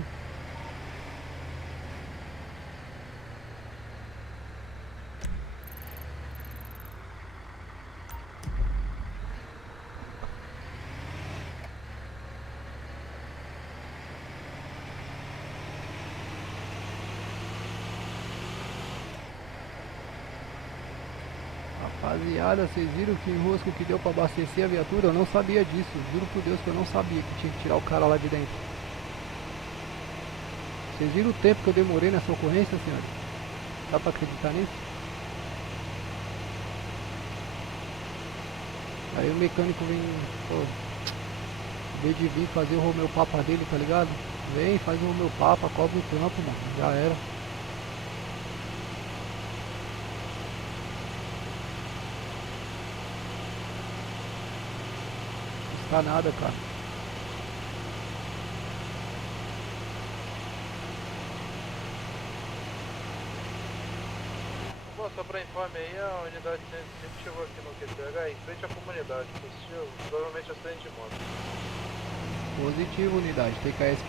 Rapaziada, vocês viram que enrosco que deu pra abastecer a viatura? Eu não sabia disso, juro por Deus que eu não sabia que tinha que tirar o cara lá de dentro. Vocês viram o tempo que eu demorei nessa ocorrência, senhores? Dá pra acreditar nisso? Aí o mecânico vem, pô, em vez de vir fazer o Romeu Papa dele, tá ligado? Vem, faz o Romeu Papa, cobre o trampo, mano, já era. Tá nada, cara. Bom, só pra informe aí, a unidade 105 chegou aqui no QTH em frente à comunidade. Positivo, provavelmente acidente de moto. Positivo, unidade. TKS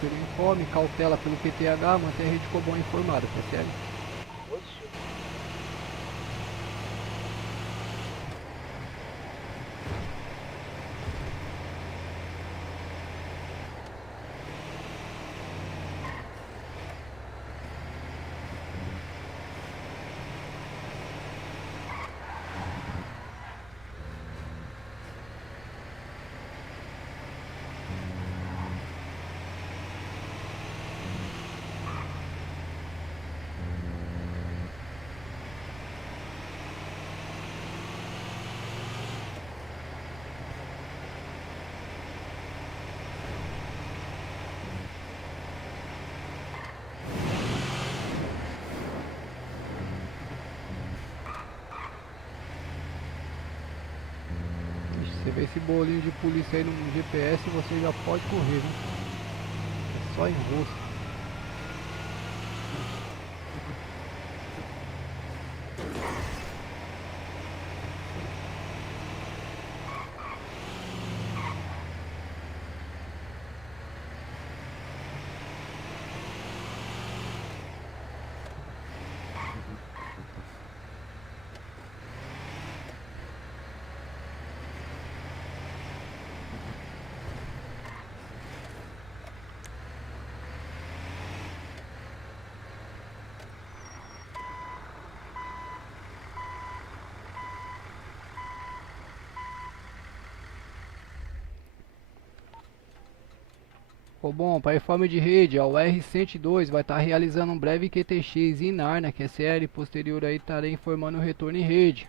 pelo informe, cautela pelo QTH, mantém a rede Cobom informada, PSL. Positivo. Você vê esse bolinho de polícia aí no GPS, você já pode correr, né? É só enrosco. Bom, para informe de rede, o R102 vai estar realizando um breve QTX em Narnia, QSL, posterior aí estarei informando o retorno em rede.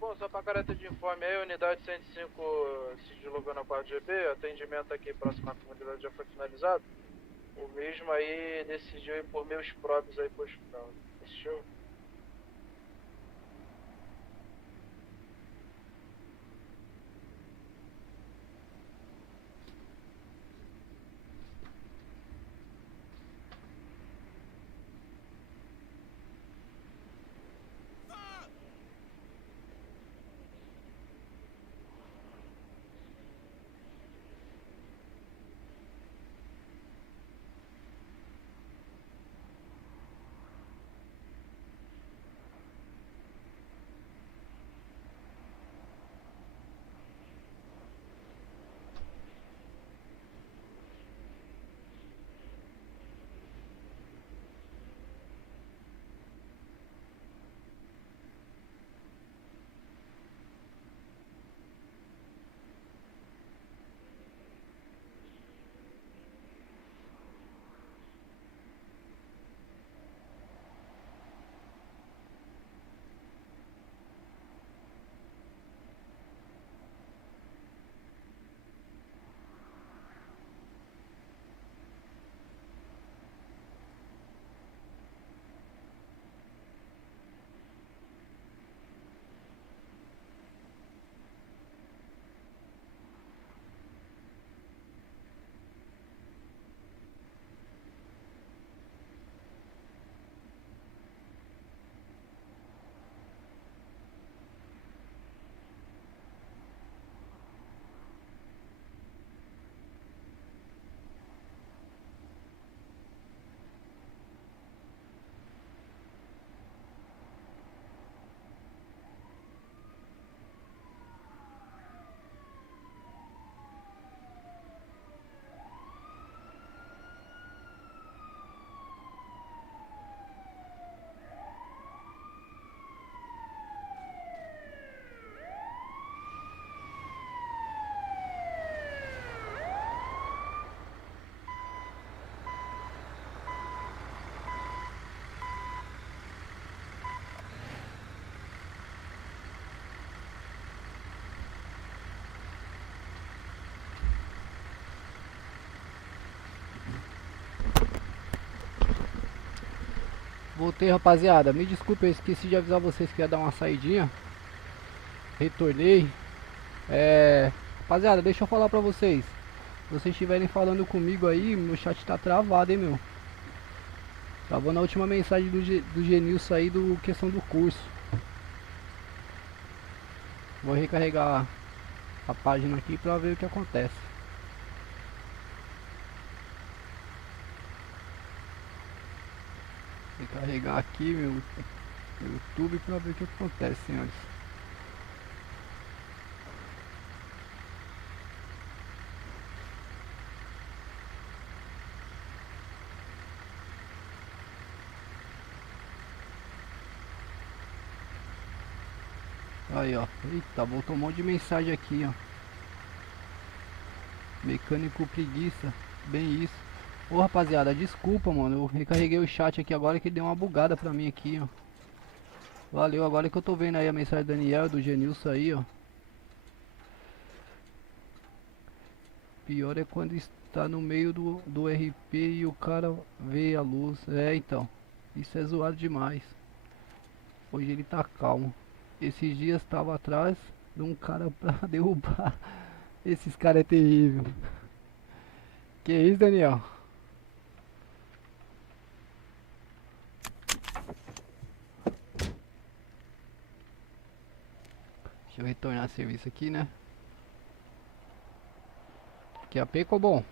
Bom, só pra caráter de informe aí, a unidade 105 se deslocou na 4GB, atendimento aqui próximo à comunidade já foi finalizado. O mesmo aí decidiu ir por meios próprios aí pro hospital. Assistiu? Voltei, rapaziada. Me desculpe, eu esqueci de avisar vocês que ia dar uma saidinha. Retornei. Rapaziada, deixa eu falar pra vocês. Se vocês estiverem falando comigo aí, meu chat tá travado, hein, meu. Travou na última mensagem do Genilson aí do questão do curso. Vou recarregar a página aqui pra ver o que acontece. Recarregar aqui meu YouTube pra ver o que acontece, senhores. Aí, ó. Eita, voltou um monte de mensagem aqui, ó. Mecânico preguiça. Bem isso. Ô, rapaziada, desculpa, mano. Eu recarreguei o chat aqui agora que deu uma bugada pra mim aqui, ó. Valeu, agora que eu tô vendo aí a mensagem do Daniel, do Genilson aí, ó. Pior é quando está no meio do RP e o cara vê a luz. É, então. Isso é zoado demais. Hoje ele tá calmo. Esses dias tava atrás de um cara pra derrubar. Esses caras é terrível. Que isso, Daniel? Deixa eu retornar serviço aqui, né? QAP, Cobom.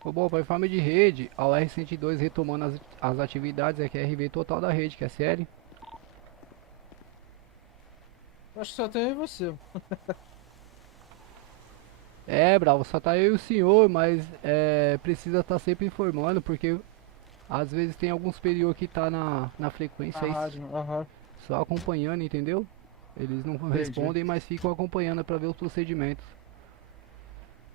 Cobom, para informe de rede, ao R102 retomando as atividades, é que é RV total da rede, que é série. Acho que só tem eu e você. Bravo, só tá eu e o senhor, mas precisa estar sempre informando, porque às vezes tem alguns períodos que tá na frequência aí, rádio, só acompanhando, entendeu? Eles não respondem, mas ficam acompanhando pra ver os procedimentos.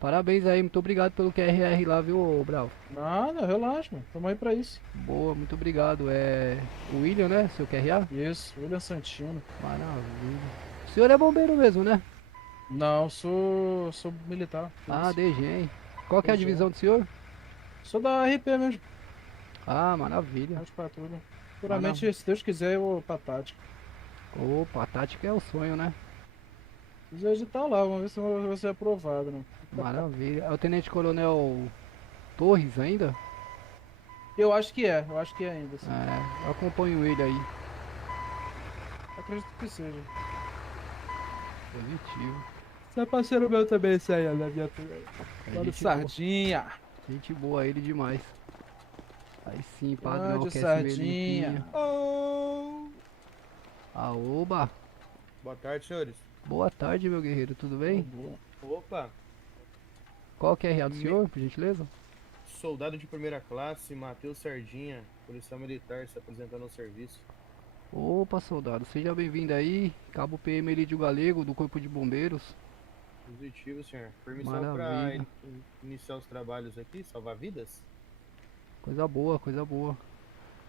Parabéns aí, muito obrigado pelo QRR lá, viu, Bravo? Nada, relaxa, mano. Tamo aí pra isso. Boa, muito obrigado. É o William, né? Seu QRA? Isso, William Santino. Maravilha. O senhor é bombeiro mesmo, né? Não, sou militar. Ah, DG. Qual que é a divisão do senhor? Sou da RP mesmo. Ah, maravilha. De patrulha. Puramente, se Deus quiser, eu vou pra tática. Opa, a tática é o sonho, né? Fiz o edital lá, vamos ver se eu vou ser aprovado, né? Maravilha. É o Tenente Coronel Torres ainda? Eu acho que é ainda. Sim. Eu acompanho ele aí. Acredito que seja. Positivo. Você é parceiro meu também, esse aí, na minha turma. Mano, gente Sardinha. Boa. Gente boa, ele demais. Aí sim, padrão, Grande quer Sardinha. Aoba. Boa tarde, senhores. Boa tarde, meu guerreiro, tudo bem? Opa. Qual que é a do senhor, por gentileza? Soldado de primeira classe, Matheus Sardinha, policial militar, se apresentando ao serviço. Opa, soldado, seja bem-vindo aí. Cabo PM Elidio Galego, do Corpo de Bombeiros. Positivo, senhor. Permissão para iniciar os trabalhos aqui, salvar vidas? Coisa boa, coisa boa.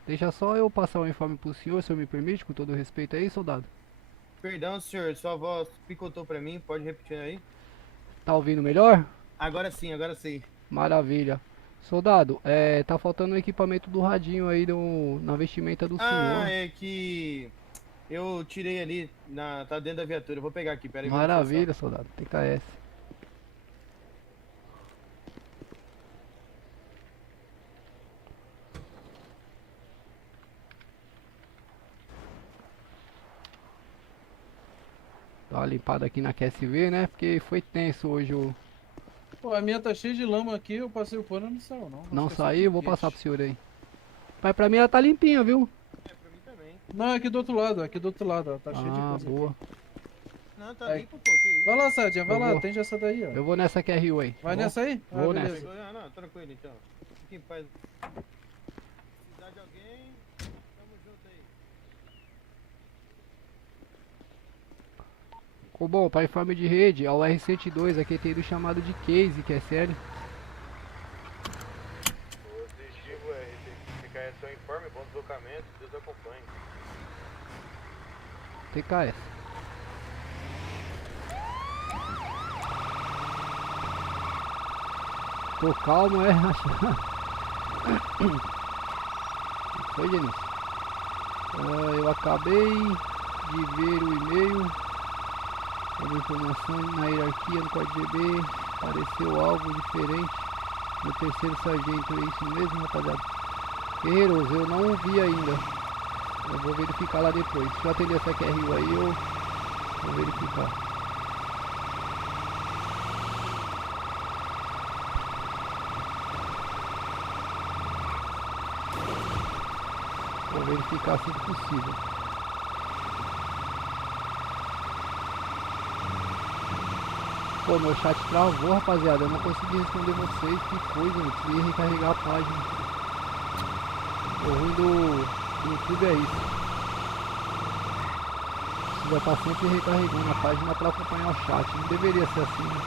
Deixa só eu passar o informe pro senhor, se eu me permite, com todo o respeito aí, soldado. Perdão, senhor, sua voz picotou pra mim, pode repetir aí? Tá ouvindo melhor? Agora sim, agora sim. Maravilha. Soldado, tá faltando o equipamento do radinho aí na vestimenta do senhor. É que eu tirei ali, tá dentro da viatura, eu vou pegar aqui, pera aí. Maravilha, soldado, TKS. Dá uma limpada aqui na QSV, né? Porque foi tenso hoje o... Pô, a minha tá cheia de lama aqui, eu passei o pano e não saiu não. Não saiu? Vou passar pro senhor aí. Mas pra mim ela tá limpinha, viu? Pra mim também. Não, é aqui do outro lado, ó. Tá cheio de coisa. Boa. Aqui. Não, tá limpo, pô, que isso? Vai lá, Sardinha, vai lá, atende essa daí, ó. Eu vou nessa QRU aí. Vai nessa aí? Vou beleza. nessa. Não, tranquilo então. Fique em paz. Precisar de alguém, tamo junto aí. Bom, para informe de rede, ao R102 aqui tem do chamado de case, que é sério. Positivo, TKS é o informe, bom deslocamento, Deus acompanhe. TKS. Tô calmo, Foi, Genilson? Eu acabei de ver o e-mail. Como informação na hierarquia no código GB. Apareceu algo diferente no terceiro sargento. É isso mesmo, rapaziada? Guerreiros, eu não vi ainda. Eu vou verificar lá depois. Deixa eu atender essa QRU aí, eu vou verificar. Vou verificar assim que possível. Pô, meu chat travou, rapaziada. Eu não consegui responder vocês. Que coisa, eu consegui recarregar a página. O ruim do YouTube é isso. Precisa estar sempre recarregando a página para acompanhar o chat. Não deveria ser assim, né?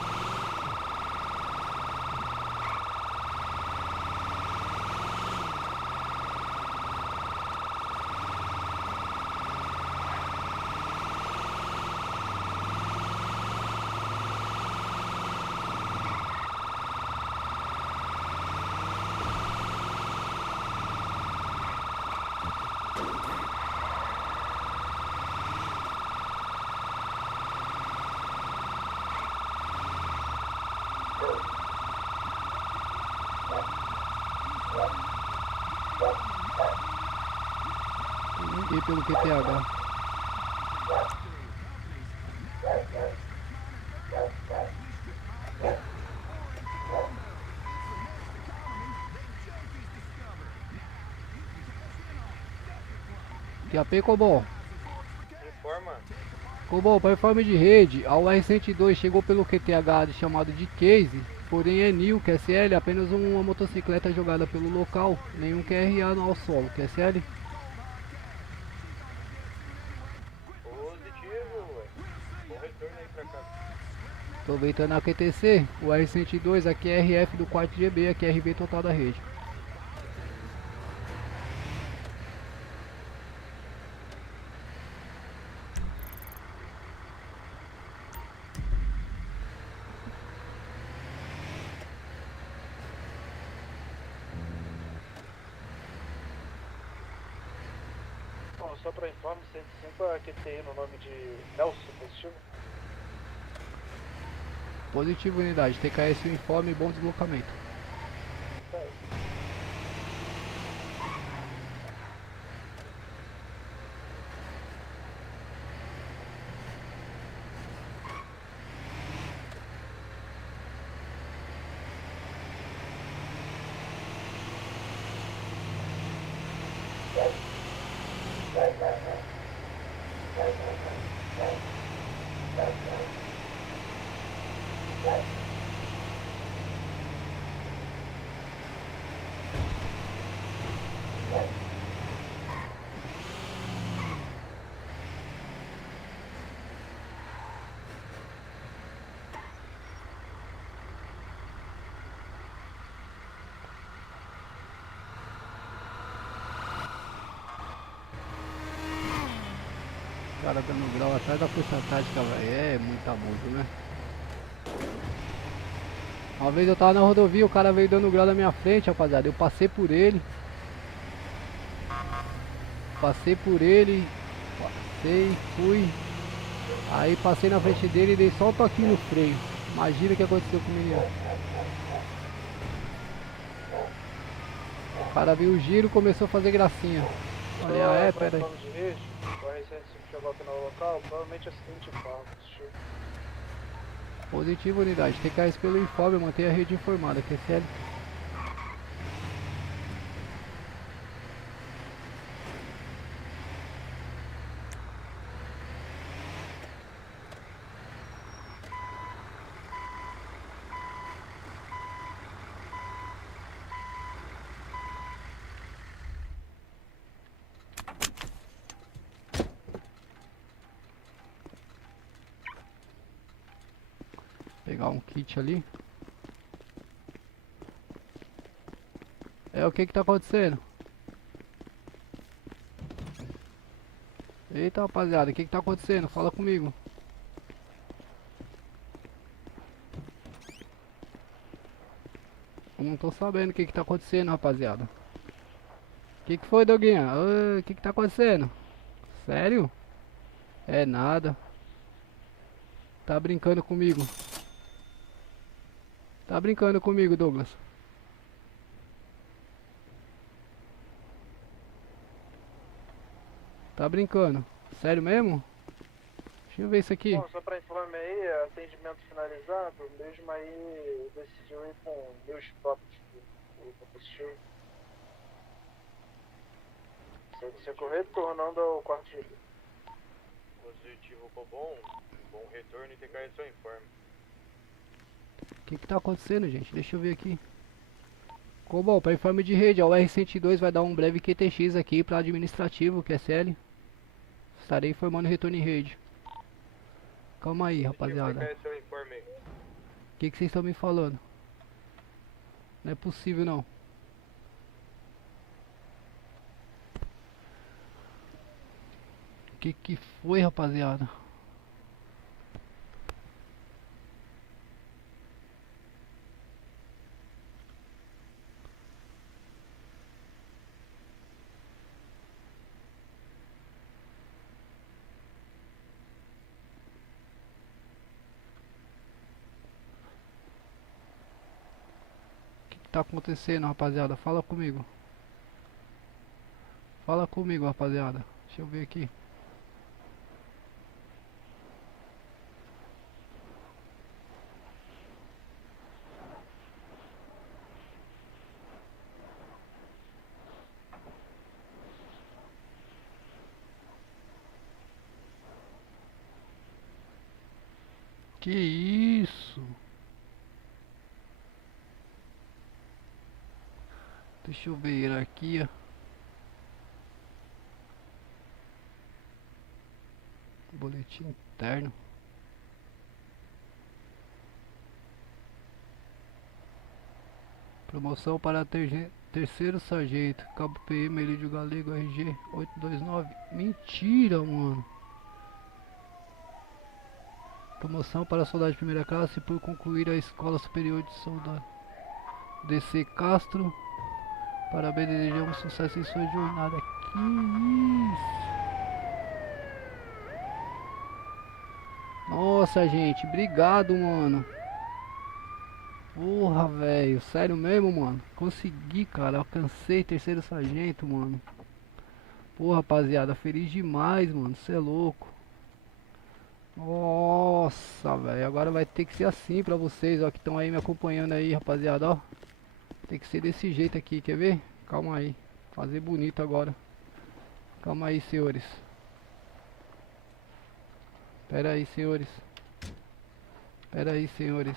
E pelo QTH. QAP, Cobol. Informa. Cobol, para informe de rede, a UR-102 chegou pelo QTH chamado de Case, porém é NIL, QSL, apenas uma motocicleta jogada pelo local, nenhum QRA no ao solo, QSL. Aproveitando a QTC, o R102, aqui é RF do 4GB, aqui é RV total da rede. Bom, só para informe, 105 a QTI no nome de Nelson, positivo? Positivo, unidade. TKS o informe, bom deslocamento. Cara dando grau atrás da força tática, velho. É muito abuso, né? Uma vez eu tava na rodovia, o cara veio dando grau na minha frente, rapaziada. Eu passei por ele. Passei, fui. Aí passei na frente dele e dei só um toquinho no freio. Imagina o que aconteceu comigo. O cara viu o giro e começou a fazer gracinha. Falei, ah é, pera aí. Chegou aqui no local, provavelmente acidente de carro. Positivo, unidade. TKS pelo informe, mantenha a rede informada, QSL. Pegar um kit ali. O que tá acontecendo? Eita, rapaziada, o que tá acontecendo? Fala comigo. Eu não tô sabendo o que tá acontecendo, rapaziada. Que foi, Doguinha? O que tá acontecendo? Sério? É nada. Tá brincando comigo. Tá brincando comigo, Douglas. Tá brincando. Sério mesmo? Deixa eu ver isso aqui. Bom, só pra informar aí, atendimento finalizado, mesmo aí decidiu ir com 1000 stops de combustível. Seu retornando ao quarto de vida. Positivo, Cobom. Bom retorno e TKS seu informe. O que tá acontecendo, gente? Deixa eu ver aqui. Bom, para informe de rede, o R102 vai dar um breve QTX aqui para administrativo, QSL. Estarei informando o retorno em rede. Calma aí, rapaziada. O que vocês estão me falando? Não é possível, não. O que foi, rapaziada? Tá acontecendo, rapaziada? Fala comigo. Fala comigo, rapaziada. Deixa eu ver aqui. Que isso? Deixa eu ver hierarquia. Boletim interno. Promoção para terceiro sargento. Cabo PM Elídio Galego RG 829. Mentira, mano. Promoção para soldado de primeira classe por concluir a Escola Superior de Soldado. DC Castro. Parabéns, desejamos sucesso em sua jornada. Que isso? Nossa, gente, obrigado, mano. Porra, velho, sério mesmo, mano. Consegui, cara, alcancei terceiro sargento, mano. Porra, rapaziada, feliz demais, mano. Cê é louco. Nossa, velho, agora vai ter que ser assim pra vocês, ó, que estão aí me acompanhando aí, rapaziada, ó. Tem que ser desse jeito aqui, quer ver? Calma aí. Fazer bonito agora. Calma aí, senhores. Pera aí, senhores. Pera aí, senhores.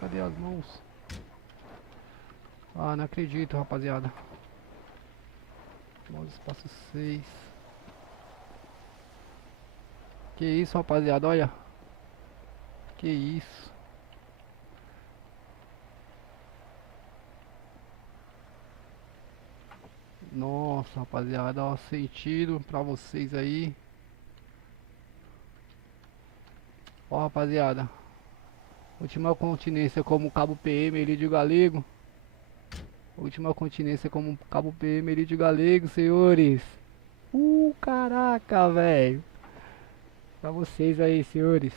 Cadê as mãos? Ah, não acredito, rapaziada. Modo espaço 6. Que isso, rapaziada, olha. Que isso. Nossa, rapaziada, ó, sentido pra vocês aí. Ó, rapaziada. Última continência como cabo PM Elídio Galego. Última continência como cabo PM Elídio Galego, senhores. Caraca, velho. Pra vocês aí, senhores.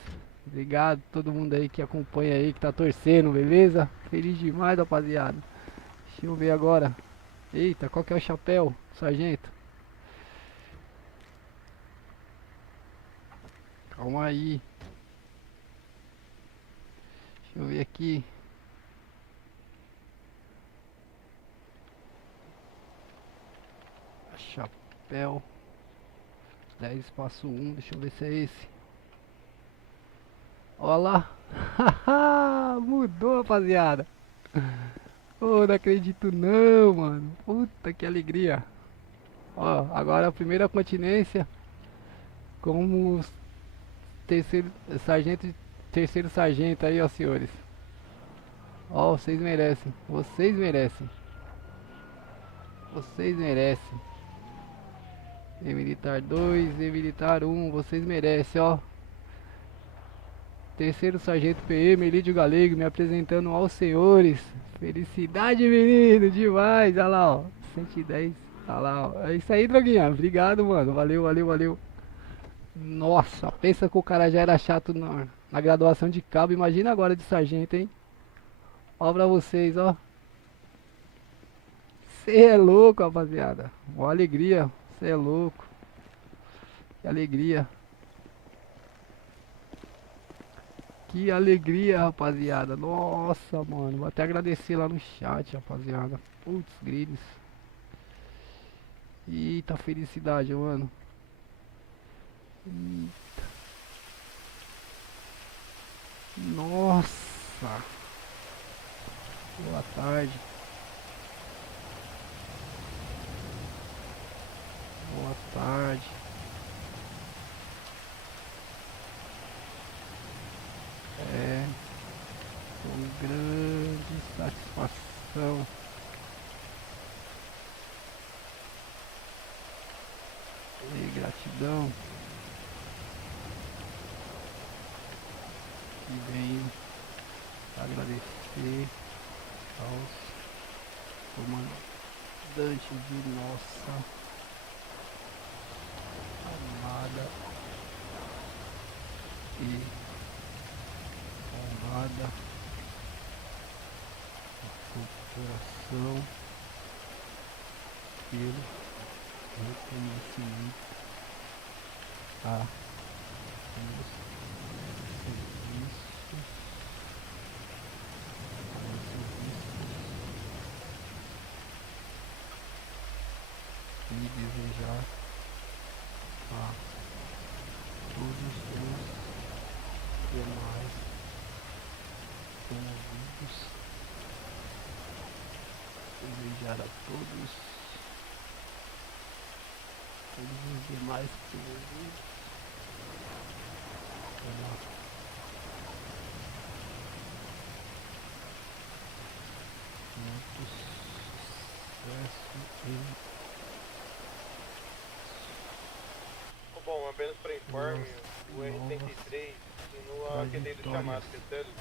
Obrigado a todo mundo aí que acompanha aí, que tá torcendo, beleza? Feliz demais, rapaziada. Deixa eu ver agora. Eita, qual que é o chapéu, sargento? Calma aí. Deixa eu ver aqui. Chapéu 10 espaço 1, deixa eu ver se é esse. Olha lá. Mudou, rapaziada. Oh, não acredito não, mano. Puta que alegria. Ó, agora a primeira continência como terceiro sargento aí, ó, senhores. Ó, vocês merecem. Vocês merecem. Vocês merecem. E militar 2, e militar 1, vocês merecem, ó. Terceiro Sargento PM, Elídio Galego, me apresentando aos senhores. Felicidade, menino, demais. Olha lá, ó. 110. Olha lá, ó. É isso aí, Droguinha. Obrigado, mano. Valeu, valeu, valeu. Nossa, pensa que o cara já era chato na graduação de cabo. Imagina agora de sargento, hein? Ó pra vocês, ó. Cê é louco, rapaziada. Ó, alegria. Cê é louco. Que alegria. Que alegria, rapaziada. Nossa, mano. Vou até agradecer lá no chat, rapaziada. Putz, grilos. Eita, felicidade, mano. Eita. Nossa. Boa tarde. Boa tarde. É, com grande satisfação. E gratidão. E venho agradecer aos comandantes de nossa amada e honrada corporação pelo reconhecimento a seus serviços e desejar a todos os demais promovidos, desejar a todos os demais promovidos muito sucesso e Bom, apenas para informe, o R-103 continua atendendo chamadas, sério.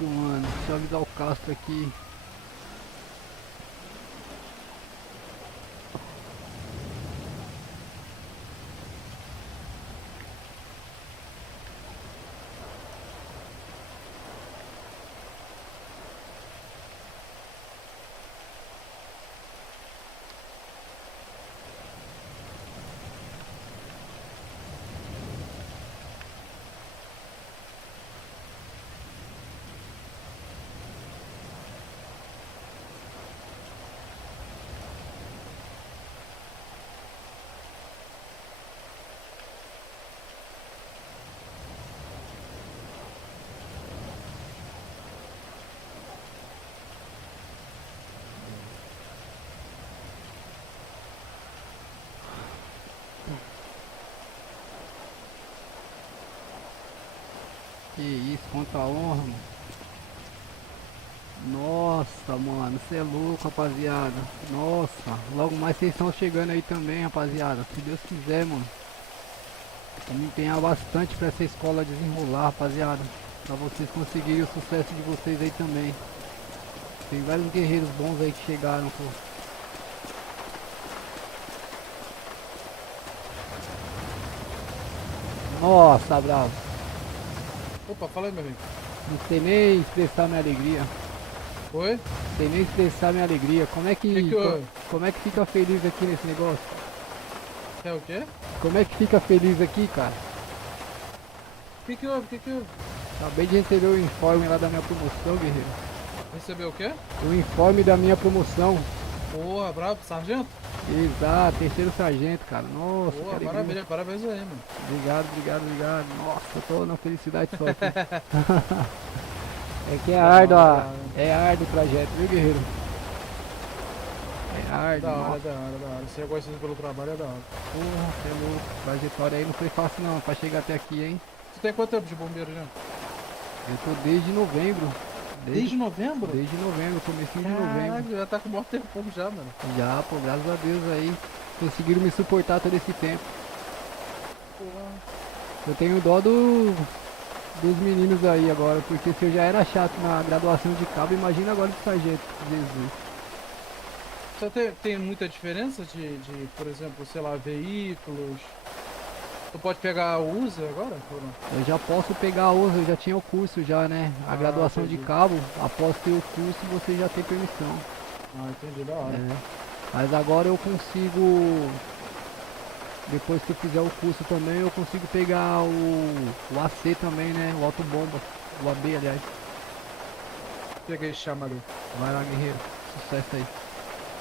Mano, deixa eu avisar o Castro aqui. Que isso, quanta honra, mano. Nossa, mano, você é louco, rapaziada. Nossa, logo mais vocês estão chegando aí também, rapaziada. Se Deus quiser, mano. Vamos empenhar bastante pra essa escola desenrolar, rapaziada. Pra vocês conseguirem o sucesso de vocês aí também. Tem vários guerreiros bons aí que chegaram, pô. Nossa, bravo. Opa, fala aí, meu amigo. Não sei nem expressar minha alegria. Oi? Não sei nem expressar minha alegria. Como é que como é que fica feliz aqui nesse negócio? É o quê? Como é que fica feliz aqui, cara? O que houve? O que houve? Acabei de receber o informe lá da minha promoção, guerreiro. Recebeu o quê? O informe da minha promoção. Porra, brabo, sargento? Exato, terceiro sargento, cara. Nossa, Porra, que parabéns, parabéns aí, mano. Obrigado, obrigado, obrigado. Nossa, eu tô na felicidade só aqui. É que é árduo o trajeto, viu, guerreiro? Tryhard, Da hora, nossa. da hora, da hora. Ser reconhecido pelo trabalho é da hora. Porra, você é louco. Trajetória aí não foi fácil não, pra chegar até aqui, hein? Tu tem quanto tempo de bombeiro já? Eu tô desde novembro. Desde novembro? Desde novembro, comecinho de novembro. Caraca, já tá com maior tempo já, mano. Já, pô, graças a Deus aí. Conseguiram me suportar todo esse tempo. Porra. Eu tenho dó dos meninos aí agora, porque se eu já era chato na graduação de cabo, imagina agora de sargento. Jesus. Você tem muita diferença de, por exemplo, sei lá, veículos? Tu pode pegar a USA agora? Ou não? Eu já posso pegar a USA, eu já tinha o curso já, né? A graduação de entendi. cabo, após ter o curso, você já tem permissão. Ah, entendi, da hora. É. Mas agora eu consigo, depois que eu fizer o curso também, eu consigo pegar o AC também, né? O autobomba, o AB, aliás. Peguei esse chamado. Vai lá, guerreiro. Sucesso aí.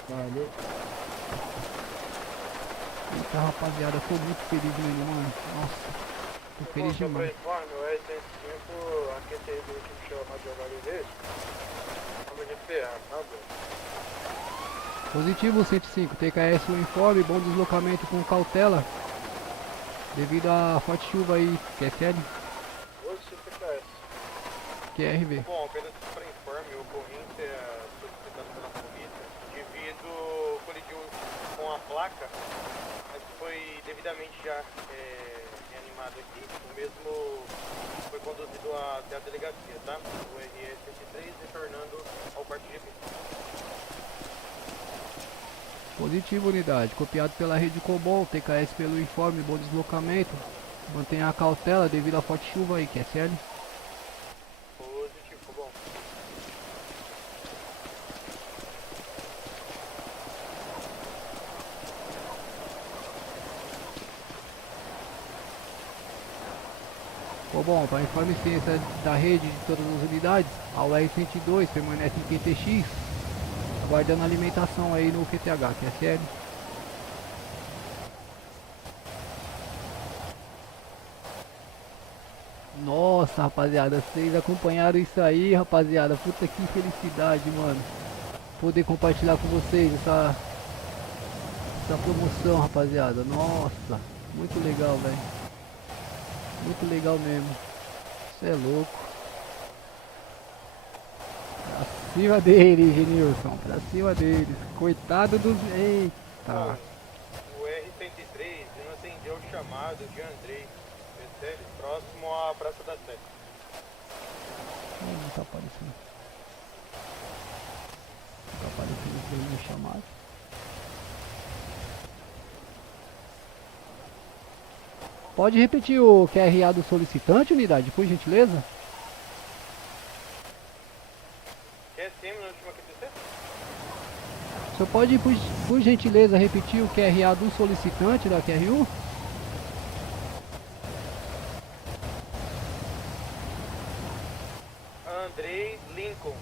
Valeu. Eita, rapaziada, eu tô muito feliz mesmo, mano. Nossa, tô feliz Só pra demais. informe, o R105, aquele aí do último chamado de jogador dele, vamos de ferrar, tá bom? Positivo 105, TKS o informe, bom deslocamento com cautela. Devido à forte chuva aí, QSL, Hoje você TKS. QRV. Bom, apenas para informe, o ocorrência solicitada pela polícia, indivíduo colidiu com a placa, mas foi devidamente já reanimado aqui, o mesmo foi conduzido até a delegacia, tá? O RE-103 retornando ao quarto de pista. Positivo unidade, copiado pela rede Cobol, TKS pelo informe, bom deslocamento. Mantenha a cautela devido à forte chuva aí, QSL. Positivo, bom. Bom, para informe e ciência da rede de todas as unidades, a UR-102 permanece em QTX, aguardando alimentação aí no QTH, QSL. Nossa, rapaziada, vocês acompanharam isso aí, rapaziada. Puta que felicidade, mano. Poder compartilhar com vocês essa promoção, rapaziada. Nossa, muito legal, velho. Muito legal mesmo. Isso é louco. Pra cima dele, Genilson. Pra cima deles. Coitado dos... Eita. O R-103 não atendeu o chamado de Andrei, PCL, próximo à Praça da Sé. Não tá aparecendo. Não tá aparecendo pra ele chamado. Pode repetir o QRA do solicitante, unidade, por gentileza? QSM na última QTC? O senhor pode, por gentileza, repetir o QRA do solicitante da QRU? Andrei Lincoln.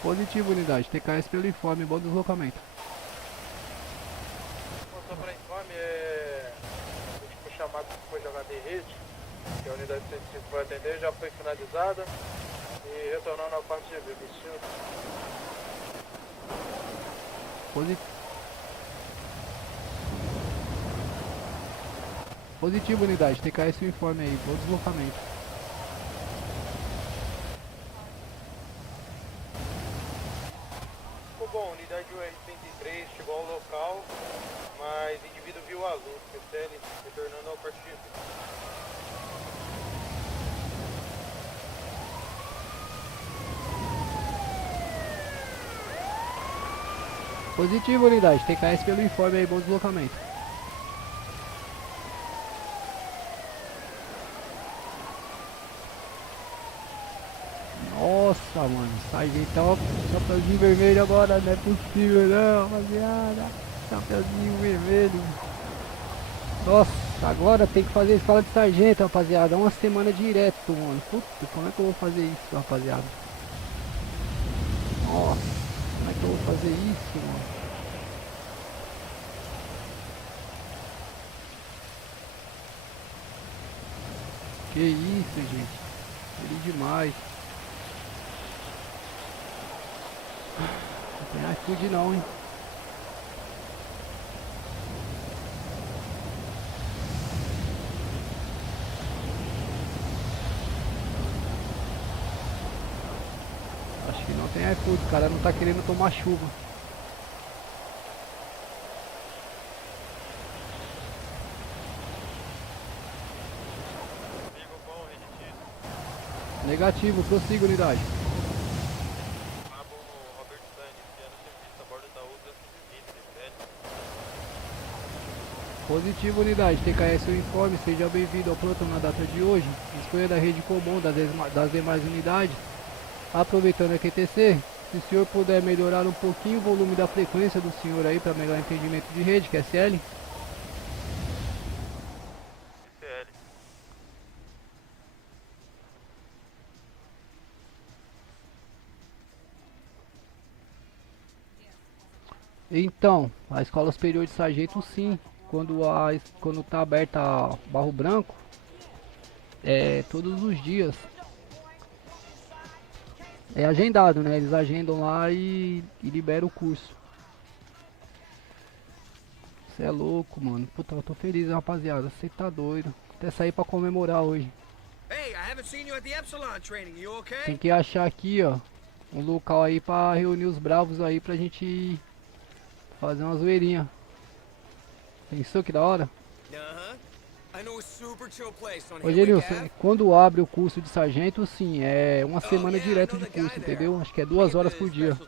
Positivo, unidade. TKS pelo informe, bom deslocamento. Só para informe, o último chamado que foi jogado em rede, que a unidade 105 vai atender, já foi finalizada e retornando ao quarto de serviço. Positivo, unidade. TKS o informe aí, bom deslocamento. Bom, unidade UR-103 chegou ao local, mas o indivíduo viu a luz, PCL, retornando ao quarto de serviço. Positivo, unidade. TKS pelo informe aí, bom deslocamento. Nossa, mano. Sargentão, chapeuzinho vermelho agora. Não é possível não, rapaziada. Chapeuzinho vermelho. Nossa, agora tem que fazer escola de sargento, rapaziada. Uma semana direto, mano. Puta, como é que eu vou fazer isso, rapaziada? Nossa, como é que eu vou fazer isso, mano? Que isso, gente. Feliz demais. Tem iFood não, hein? Acho que não tem iFood, o cara não tá querendo tomar chuva. Negativo, prossiga unidade. Positivo unidade, TKS o informe, seja bem-vindo ao plantão na data de hoje. Escolha da rede comum das demais unidades. Aproveitando a QTC, se o senhor puder melhorar um pouquinho o volume da frequência do senhor aí para melhor entendimento de rede, que é SL. Então, a Escola Superior de Sargento sim, quando tá aberta a Barro Branco, é todos os dias. É agendado, né? Eles agendam lá e liberam o curso. Você é louco, mano. Puta, eu tô feliz, rapaziada. Você tá doido. Até sair pra comemorar hoje. Tem que achar aqui, ó, um local aí pra reunir os bravos aí pra gente fazer uma zoeirinha. Pensou que da hora? Ô Genilson, quando abre o curso de sargento, sim, é uma semana direto de curso, entendeu? Acho que é 2 horas por dia.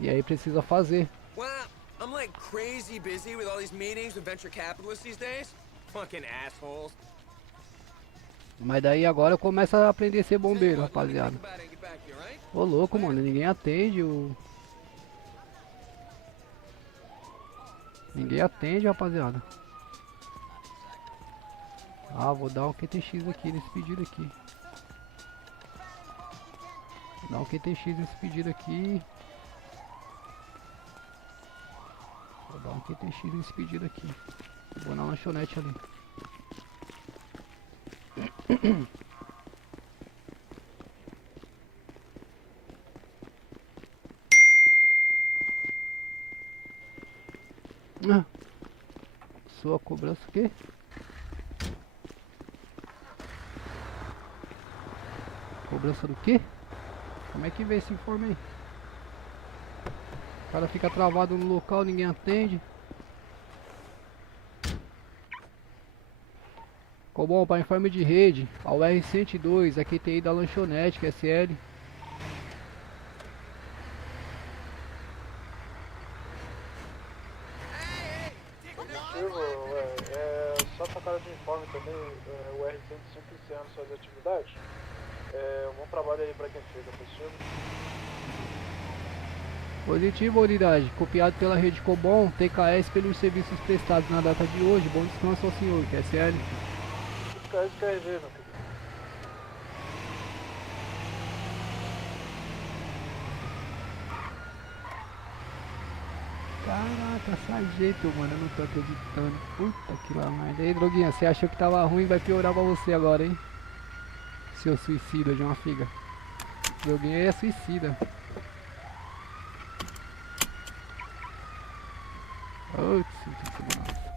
E aí precisa fazer. Mas daí agora começa a aprender a ser bombeiro, rapaziada. Ô louco, mano, ninguém atende o... Ninguém atende, rapaziada. Ah, vou dar um QTX aqui nesse pedido aqui. Vou dar um QTX nesse pedido aqui. Vou dar um QTX nesse pedido aqui. Vou na lanchonete ali. Sua cobrança o quê? Cobrança do quê? Como é que vê esse informe aí? O cara fica travado no local, ninguém atende. Ficou bom para informe de rede ao R102, a QTI da lanchonete, que é SL. Só pra cara de informe também, o R105 encerrando suas atividades. Um bom trabalho aí pra quem fez, positivo? Positivo, unidade. Copiado pela rede Cobom, TKS pelos serviços prestados na data de hoje. Bom descanso ao senhor, que é SL. TKS KRV, meu querido. Caraca, sargento, mano, eu não tô acreditando. Puta que lá, merda. Ei, droguinha, você achou que tava ruim, vai piorar pra você agora, hein? Seu suicida de uma figa. Droguinha é suicida.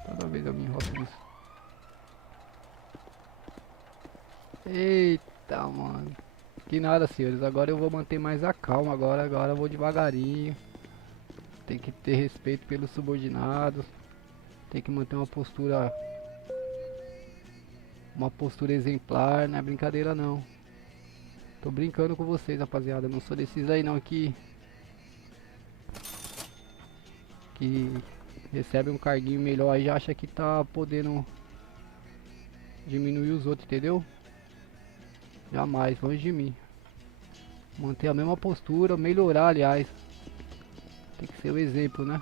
Toda vez eu me enrolo nisso. Eita, mano. Que nada, senhores. Agora eu vou manter mais a calma. Agora eu vou devagarinho. Tem que ter respeito pelos subordinados. Tem que manter uma postura exemplar. Não é brincadeira não. Tô brincando com vocês, rapaziada. Não sou desses aí não que recebe um carguinho melhor aí já acha que tá podendo diminuir os outros, entendeu? Jamais, longe de mim. Manter a mesma postura, melhorar, aliás. Tem que ser o exemplo, né?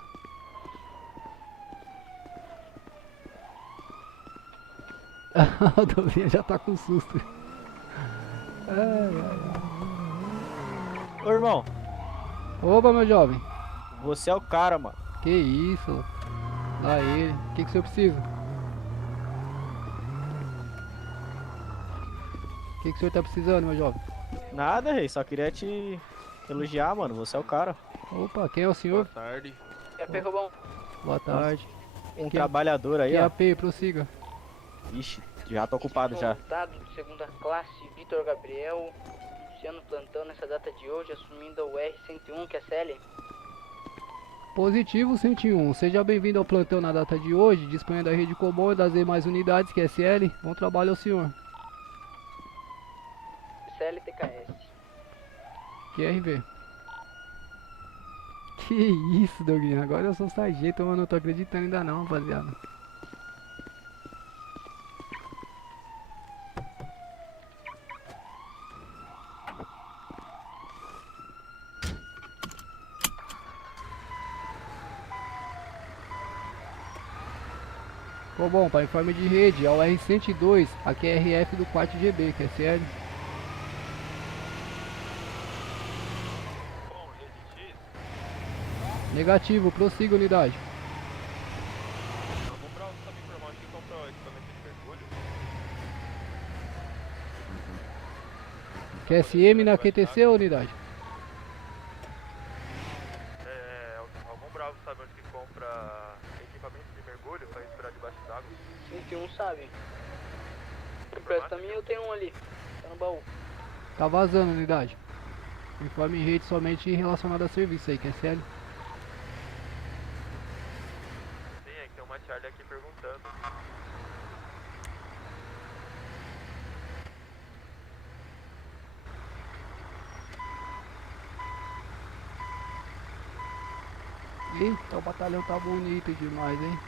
A Dovinha já tá com susto. Ô irmão. Opa, meu jovem. Você é o cara, mano. Que isso? Lá ele. O que o senhor precisa? O que o senhor tá precisando, meu jovem? Nada, rei. Só queria te Elogiar, mano, você é o cara. Opa, quem é o senhor? Boa tarde. É Perrobão. Boa tarde. Um Que- trabalhador aí, Que ó. AP, prossiga. Ixi, já tô ocupado já. Soldado de segunda classe, Vitor Gabriel, iniciando plantão nessa data de hoje, assumindo o R-101, que é CL. Positivo 101, seja bem-vindo ao plantão na data de hoje, disponha da rede Cobol e das demais unidades, QSL. Bom trabalho ao senhor. CLTKS. QRV. Que isso, Doguinho, agora eu sou sargento, mas não tô acreditando ainda não, rapaziada. Bom, bom, para informe de rede, ao R102, aqui é RF do 4GB, QSL. Negativo, prossiga unidade. QSM na QTC ou unidade? Algum bravo sabe onde que compra equipamento de mergulho pra respirar debaixo d'água? 101 sabe. Empresta mim, eu tenho um ali. Tá no baú. Tá vazando unidade. Informe em rede somente relacionado a serviço aí, QSL. Sim, é que tem uma Charlie aqui perguntando. Eita, o batalhão tá bonito demais, hein?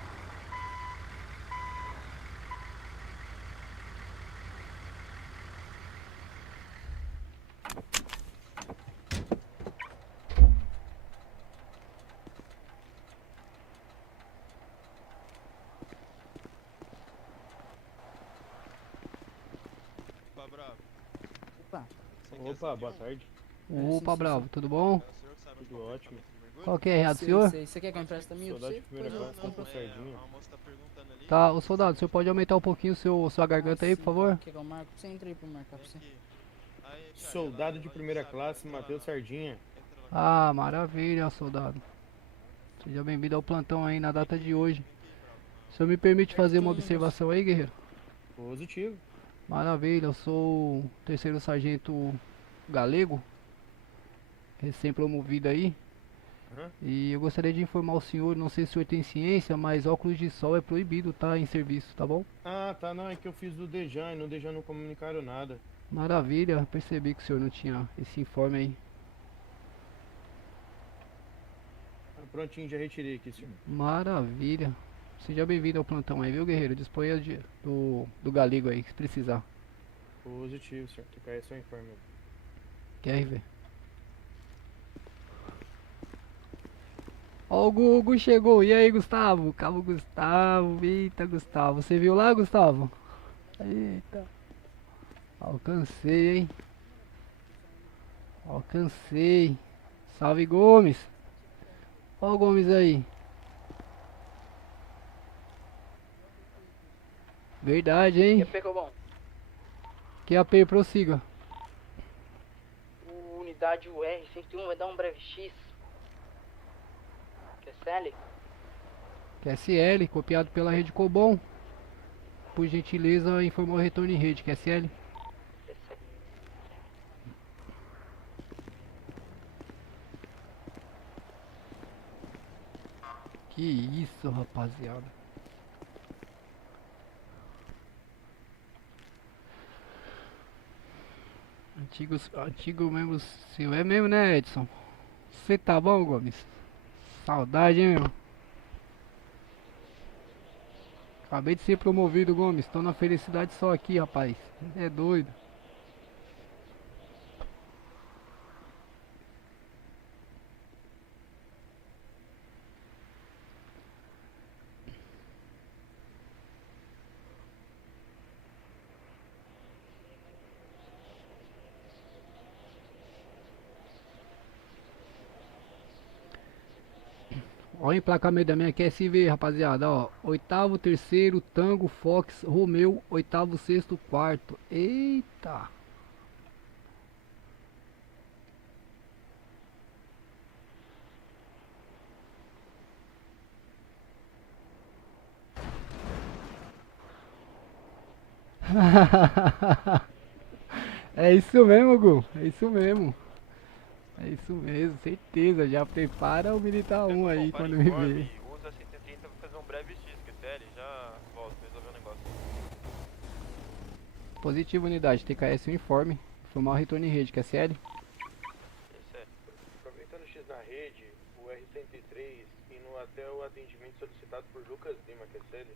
Opa, boa tarde. Opa, bravo, tudo bom? Tudo ótimo. Qual que é errado, senhor? Você quer que eu empreste também? Soldado de primeira classe, compra sardinha. Tá, o soldado, o senhor pode aumentar um pouquinho sua garganta aí, por favor? Quer que eu marco? Você entra aí pra eu marcar pra você. Soldado de primeira classe, Matheus Sardinha. Ah, maravilha, soldado. Seja bem-vindo ao plantão aí na data de hoje. O senhor me permite fazer uma observação aí, guerreiro? Positivo. Maravilha, eu sou o terceiro sargento galego, recém-promovido aí. Uhum. E eu gostaria de informar o senhor, não sei se o senhor tem ciência, mas óculos de sol é proibido, tá? Em serviço, tá bom? Ah, tá, não, é que eu fiz do Dejan e no Dejan não comunicaram nada. Maravilha, percebi que o senhor não tinha esse informe aí. Prontinho, já retirei aqui, senhor. Maravilha. Seja bem-vindo ao plantão aí, viu, guerreiro? Disponha do galego aí, se precisar. Positivo, senhor. TKS só informe. Quer ver? Ó, o Gugu chegou. E aí, Gustavo? Cabo Gustavo. Eita, Gustavo. Você viu lá, Gustavo? Eita. Alcancei, hein? Alcancei. Salve, Gomes. Ó o Gomes aí. Verdade, hein? QP Cobão. QAP, prossiga. Unidade UR-101 vai dar um breve X. QSL? QSL, copiado pela rede Cobom. Por gentileza, informou o retorno em rede, QSL. Que isso, rapaziada. Antigo membro seu. É mesmo, né, Edson? Você tá bom, Gomes? Saudade, hein, meu? Acabei de ser promovido, Gomes. Tô na felicidade só aqui, rapaz. É doido. Ó o emplacamento da minha QSV, rapaziada, ó. 8º, 3º, Tango, Fox, Romeu, 8º, 6º, 4º. Eita! É isso mesmo, Gu. É isso mesmo. É isso mesmo, certeza. Já prepara o militar 1 aí quando me ver. Usa 130 pra fazer um breve X, QCL, já volto, resolver o negócio. Positivo, unidade. TKS informe. Informar o retorno em rede, QSL. Aproveitando o X na rede, o R-103 indo até o atendimento solicitado por Lucas Lima, QSL.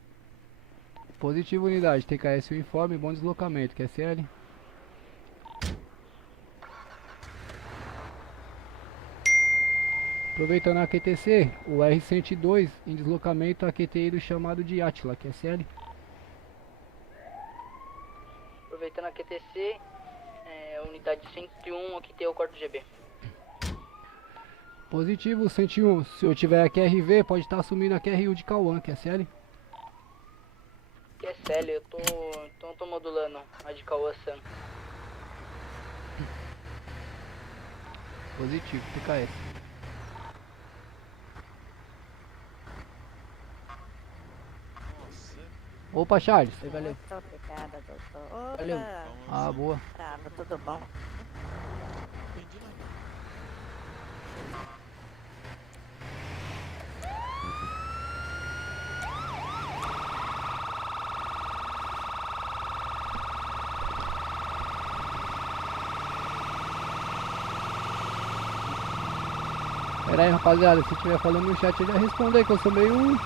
Positivo, unidade. TKS informe. Bom deslocamento, QSL. Aproveitando a QTC, o R-102 em deslocamento a QTI do chamado de Atila, QSL. Aproveitando a QTC, unidade 101, aqui tem o quarto GB. Positivo, 101. Se eu tiver a QRV, pode estar assumindo a QRU de Cauã, QSL. QSL, eu tô modulando a de Cauã-san. Positivo, TKS. Opa, Charles. Valeu. Muito obrigada, doutor. Opa. Valeu. Ah, boa. Tava tudo bom. Pera aí, rapaziada, se tiver falando no chat eu já respondo aí, que eu sou meio...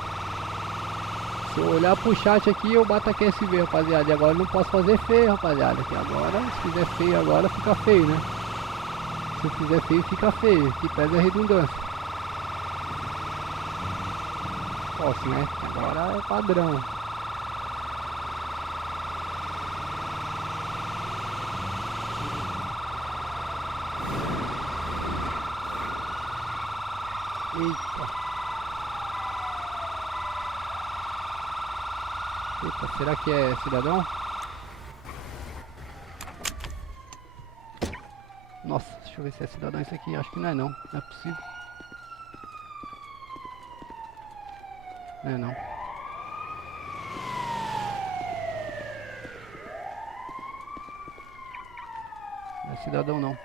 Se eu olhar pro chat aqui eu bato a QSV, rapaziada, e agora eu não posso fazer feio, rapaziada, que agora, se fizer feio agora fica feio, né? Se eu fizer feio fica feio, que pesa a redundância. Posso, né? Agora é padrão. Eita. Eita, será que é cidadão? Nossa, deixa eu ver se é cidadão isso aqui. Acho que não é não, não é possível. Não é não. Não é cidadão não.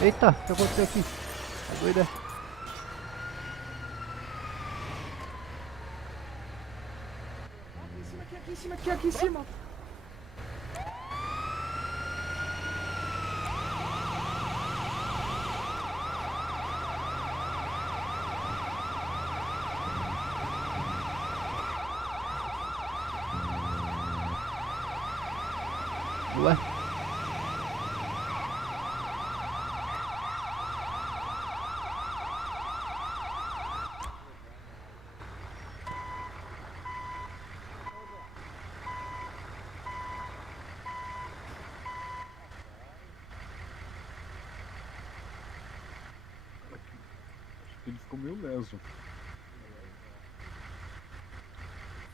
Eita, o que aconteceu aqui? Tá doida? Aqui em cima, aqui em cima. Ué? Ele ficou meio leso.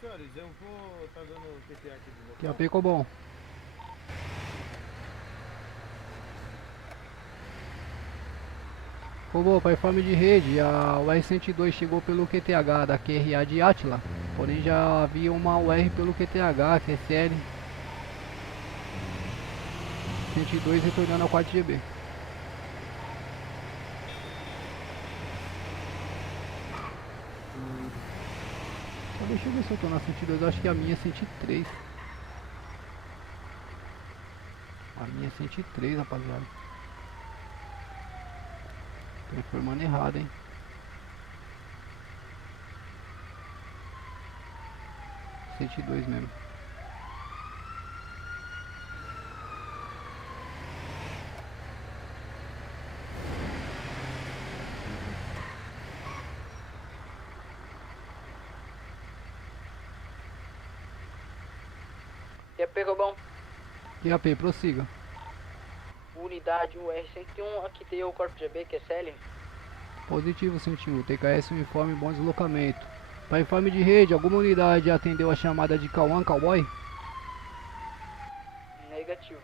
Senhores, eu vou tá dando PTA aqui de novo. Que AP ficou bom. Ficou para informe de rede, a UR-102 chegou pelo QTH da QRA de Atila, porém já havia uma UR pelo QTH, QSL 102 retornando ao 4 GB. Deixa eu ver se eu tô na 102, eu acho que a minha é 103. A minha é 103, rapaziada. Tô informando errado, hein. — 102 mesmo. Já pegou bom? IAP, prossiga. Unidade UR-101, aqui tem o corpo GB, QSL. Positivo, 101. TKS uniforme, bom deslocamento. Para informe de rede, alguma unidade atendeu a chamada de Cauã, Cowboy? Negativo.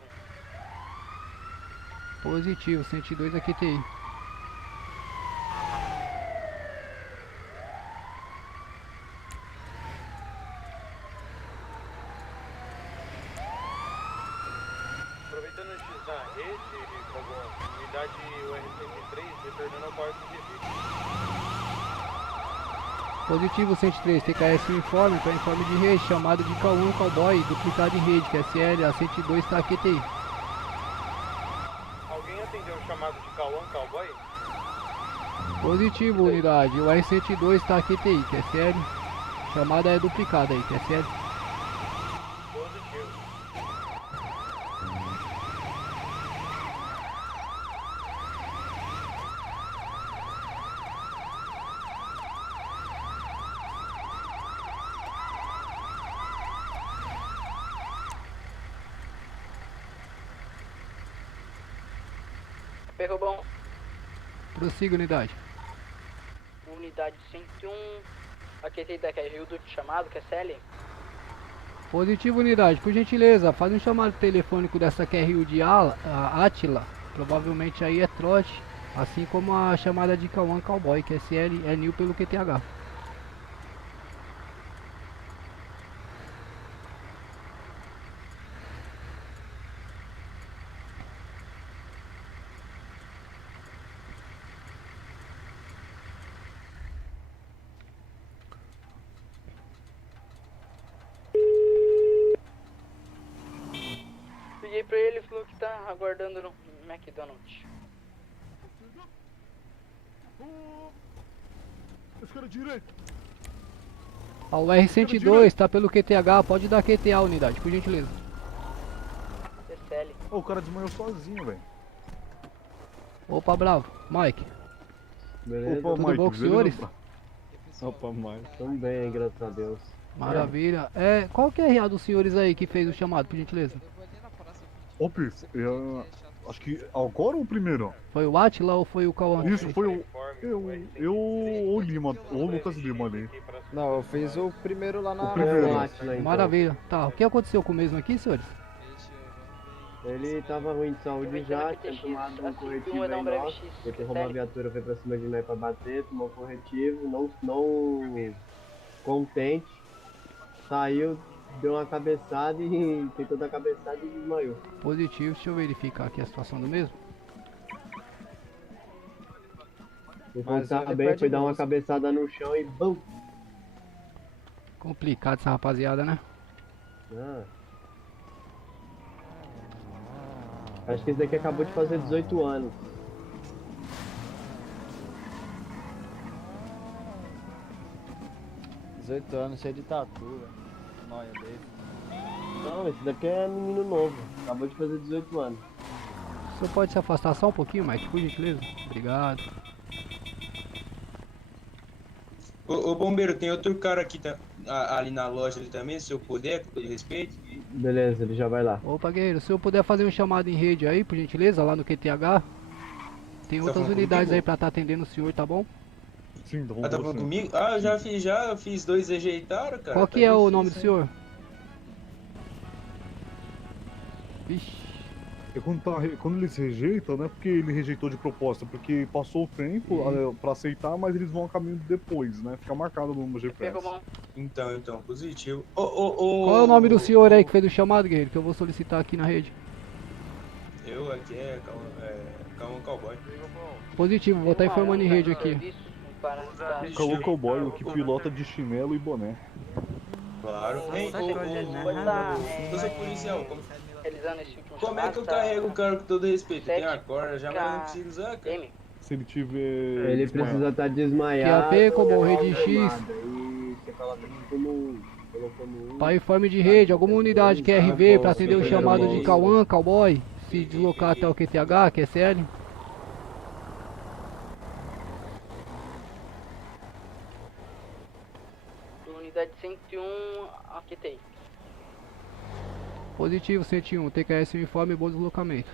Positivo, 102 aqui TI. unidade UR-103, retornando ao quarto de GP. Positivo 103, TKS informe para informe de rede, chamada de Cauã Cowboy, duplicado em rede, QSL, a 102 está QTI. Alguém atendeu o chamado de Cauã Cowboy? Positivo, unidade, o R102 está QTI, QSL, chamada é duplicada aí, QSL. Positivo. Perrobão, Prossiga, unidade. unidade 101, aquele da QRU do chamado, QSL. Positivo, unidade, por gentileza, faz um chamado telefônico dessa QRU de Atila, provavelmente aí é trote, assim como a chamada de Cauã Cowboy, QSL é new pelo QTH. Liguei pra ele e falou que tá aguardando no McDonald's. Esquerda direita. O R102 está pelo QTH, pode dar QTA, unidade, por gentileza. QSL. Ô, o cara desmaiou sozinho, velho. Opa, bravo, Mike. Beleza. Tudo bom com os senhores? Opa, Mike. Tamo bem, graças a Deus. Maravilha. Qual que é a RA dos senhores aí que fez o chamado, por gentileza? Ô, Pix, acho que agora ou o primeiro? Foi o Atila ou foi o Cauã? Isso, foi o... Eu ou o Lima, ou o Lucas Lima ali. Não, eu fiz o primeiro lá na primeiro. Atila, então. Maravilha. Tá, o que aconteceu com o mesmo aqui, senhores? Ele tava ruim de saúde já, tinha tomado um corretivo aí nosso. Ele roubou a viatura, foi pra cima de nós pra bater, tomou corretivo, não contente, saiu, deu uma cabeçada e tentou dar cabeçada e desmaiou. Positivo, deixa eu verificar aqui a situação do mesmo. Enquanto tava bem, foi dar uma cabeçada no chão e BAM! Complicado essa rapaziada, né? Ah. Acho que esse daqui acabou de fazer 18 anos. cheio de tatu, velho. Nóia dele. Não, esse daqui é menino novo. Acabou de fazer 18 anos. O senhor pode se afastar só um pouquinho, Mike, por gentileza? Obrigado. Ô bombeiro, tem outro cara aqui ali na loja ali também, se eu puder, com todo respeito. Beleza, ele já vai lá. Opa, guerreiro, se eu puder fazer um chamado em rede aí, por gentileza, lá no QTH. Tem outras unidades aí pra estar atendendo o senhor, tá bom? Sim, tá bom. Tá falando comigo? Ah, eu fiz dois rejeitaram, cara. Qual que é o nome do senhor? Vixe. É quando eles rejeitam, não é porque ele rejeitou de proposta, porque passou o tempo pra aceitar, mas eles vão a caminho depois, né? Fica marcado no GPS. Então, positivo. Qual é o nome do senhor aí que fez o chamado, guerreiro? Que eu vou solicitar aqui na rede. Eu aqui Cauã Cowboy. Positivo, vou estar informando em rede aqui. Cauã Cowboy, o que pilota de chinelo e boné. Claro. Hein, eu sou policial. Como é que eu tá? carrego o cara com todo respeito? Tem a corda, já mas não consigo usar, cara. Se ele tiver... Ele precisa estar desmaiado. QAP, como rede X. E você coloca como... Para informe de rede, alguma unidade QRV para atender o chamado de Cauã, Cowboy, se deslocar até o QTH, QSL. Unidade 101, aqui tem. Positivo 101, TKS informe, bom deslocamento.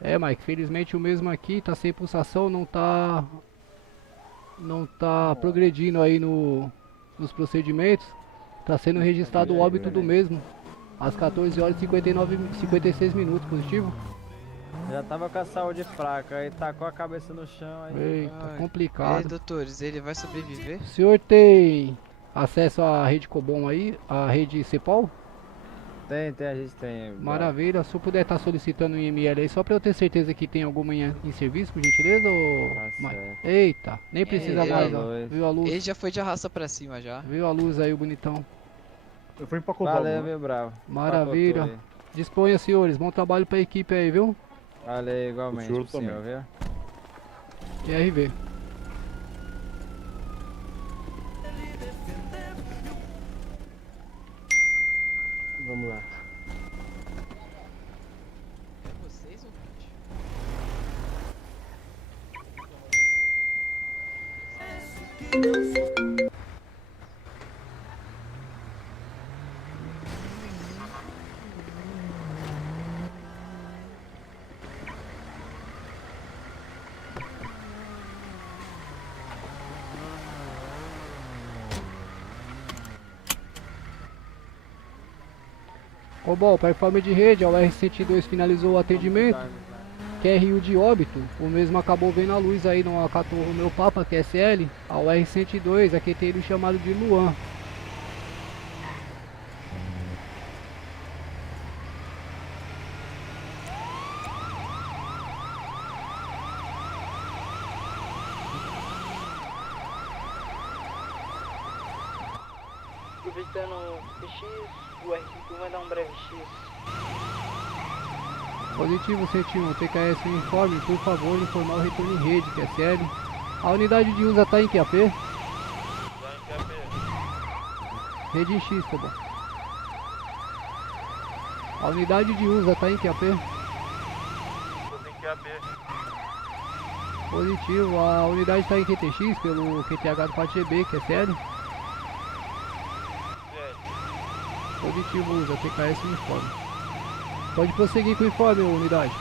Mike, felizmente o mesmo aqui tá sem pulsação, não tá progredindo aí nos procedimentos. Tá sendo registrado o óbito do mesmo às 14 horas e 56 minutos, positivo? Já tava com a saúde fraca, aí tacou a cabeça no chão aí. Eita, complicado. doutores, ele vai sobreviver? O senhor tem acesso à rede Cobom aí? À rede Cepol? Tem, a gente tem. Maravilha, se eu puder estar solicitando um IML aí, só pra eu ter certeza que tem alguma em serviço, por gentileza, ou... Eita, nem precisa mais, ó. Viu a luz? Ele já foi de arrasta pra cima já. Viu a luz aí, o bonitão. Eu fui empacotado. Valeu, meu bravo. Maravilha. Empacotou Disponha, senhores. Bom trabalho pra equipe aí, viu? Valeu, igualmente, O senhor pro senhor, viu? QRV. Vamos lá. É vocês ou Bom, para informe de rede, a UR-102 finalizou o atendimento. QRU de óbito, o mesmo acabou vendo a luz aí no acatou o meu Papa QSL. A UR-102, aqui tem ele chamado de Luan. Aproveitando o PX, o R51 vai dar um breve X. Positivo 101, TKS um informe, por favor, informar o retorno em rede, QSL. A unidade de uso está em QAP? Rede X, tá bom. A unidade de uso está em QAP? Positivo, a unidade está em QTX pelo QTH do 4GB, QSL? Positivo, usa TKS uniforme. Pode prosseguir com o informe, unidade.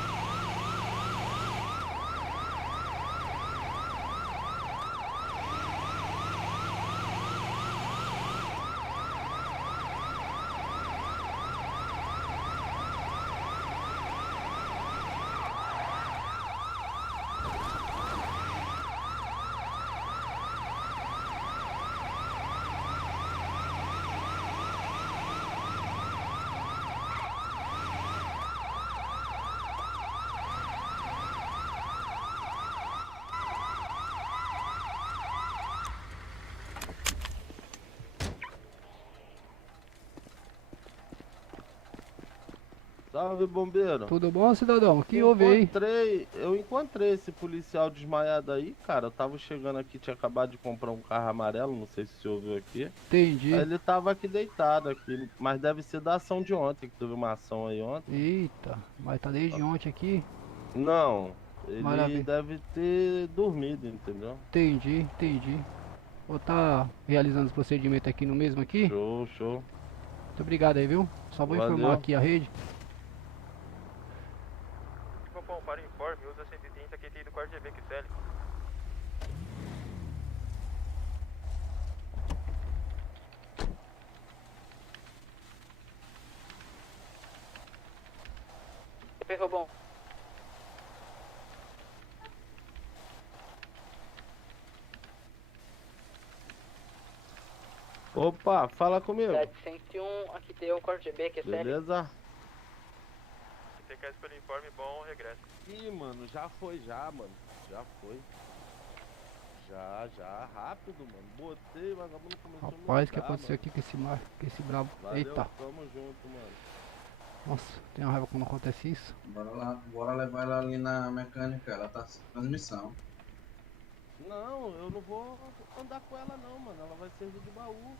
Salve, bombeiro. Tudo bom, cidadão? O que houve aí? Eu encontrei esse policial desmaiado aí, cara. Eu tava chegando aqui, tinha acabado de comprar um carro amarelo, não sei se você ouviu aqui. Entendi. Aí ele tava aqui deitado aqui, mas deve ser da ação de ontem, que teve uma ação aí ontem. Eita, mas tá desde ontem aqui? Não, ele Maravilha. deve ter dormido, entendeu? Entendi, entendi. Vou tá realizando os procedimentos aqui no mesmo aqui? Show, show. Muito obrigado aí, viu? Só vou Valeu. informar aqui a rede. Bom, para o informe, usa 130 QTI do 4GB QSL. Ferrou bom. Opa, fala comigo. Cidade 101, aqui tem o 4GB QSL. Beleza? Você quer pelo informe bom, regressa. Ih, mano, já foi, mano. Já foi. Já, rápido, mano. Botei, o vagabundo começou a me Rapaz, o que ligar, aconteceu mano. aqui com esse brabo? Valeu, Eita. tamo junto, mano. Nossa, tenho raiva quando acontece isso. Bora levar ela ali na mecânica, ela tá sem transmissão. Não, eu não vou andar com ela não, mano. Ela vai servir de baú.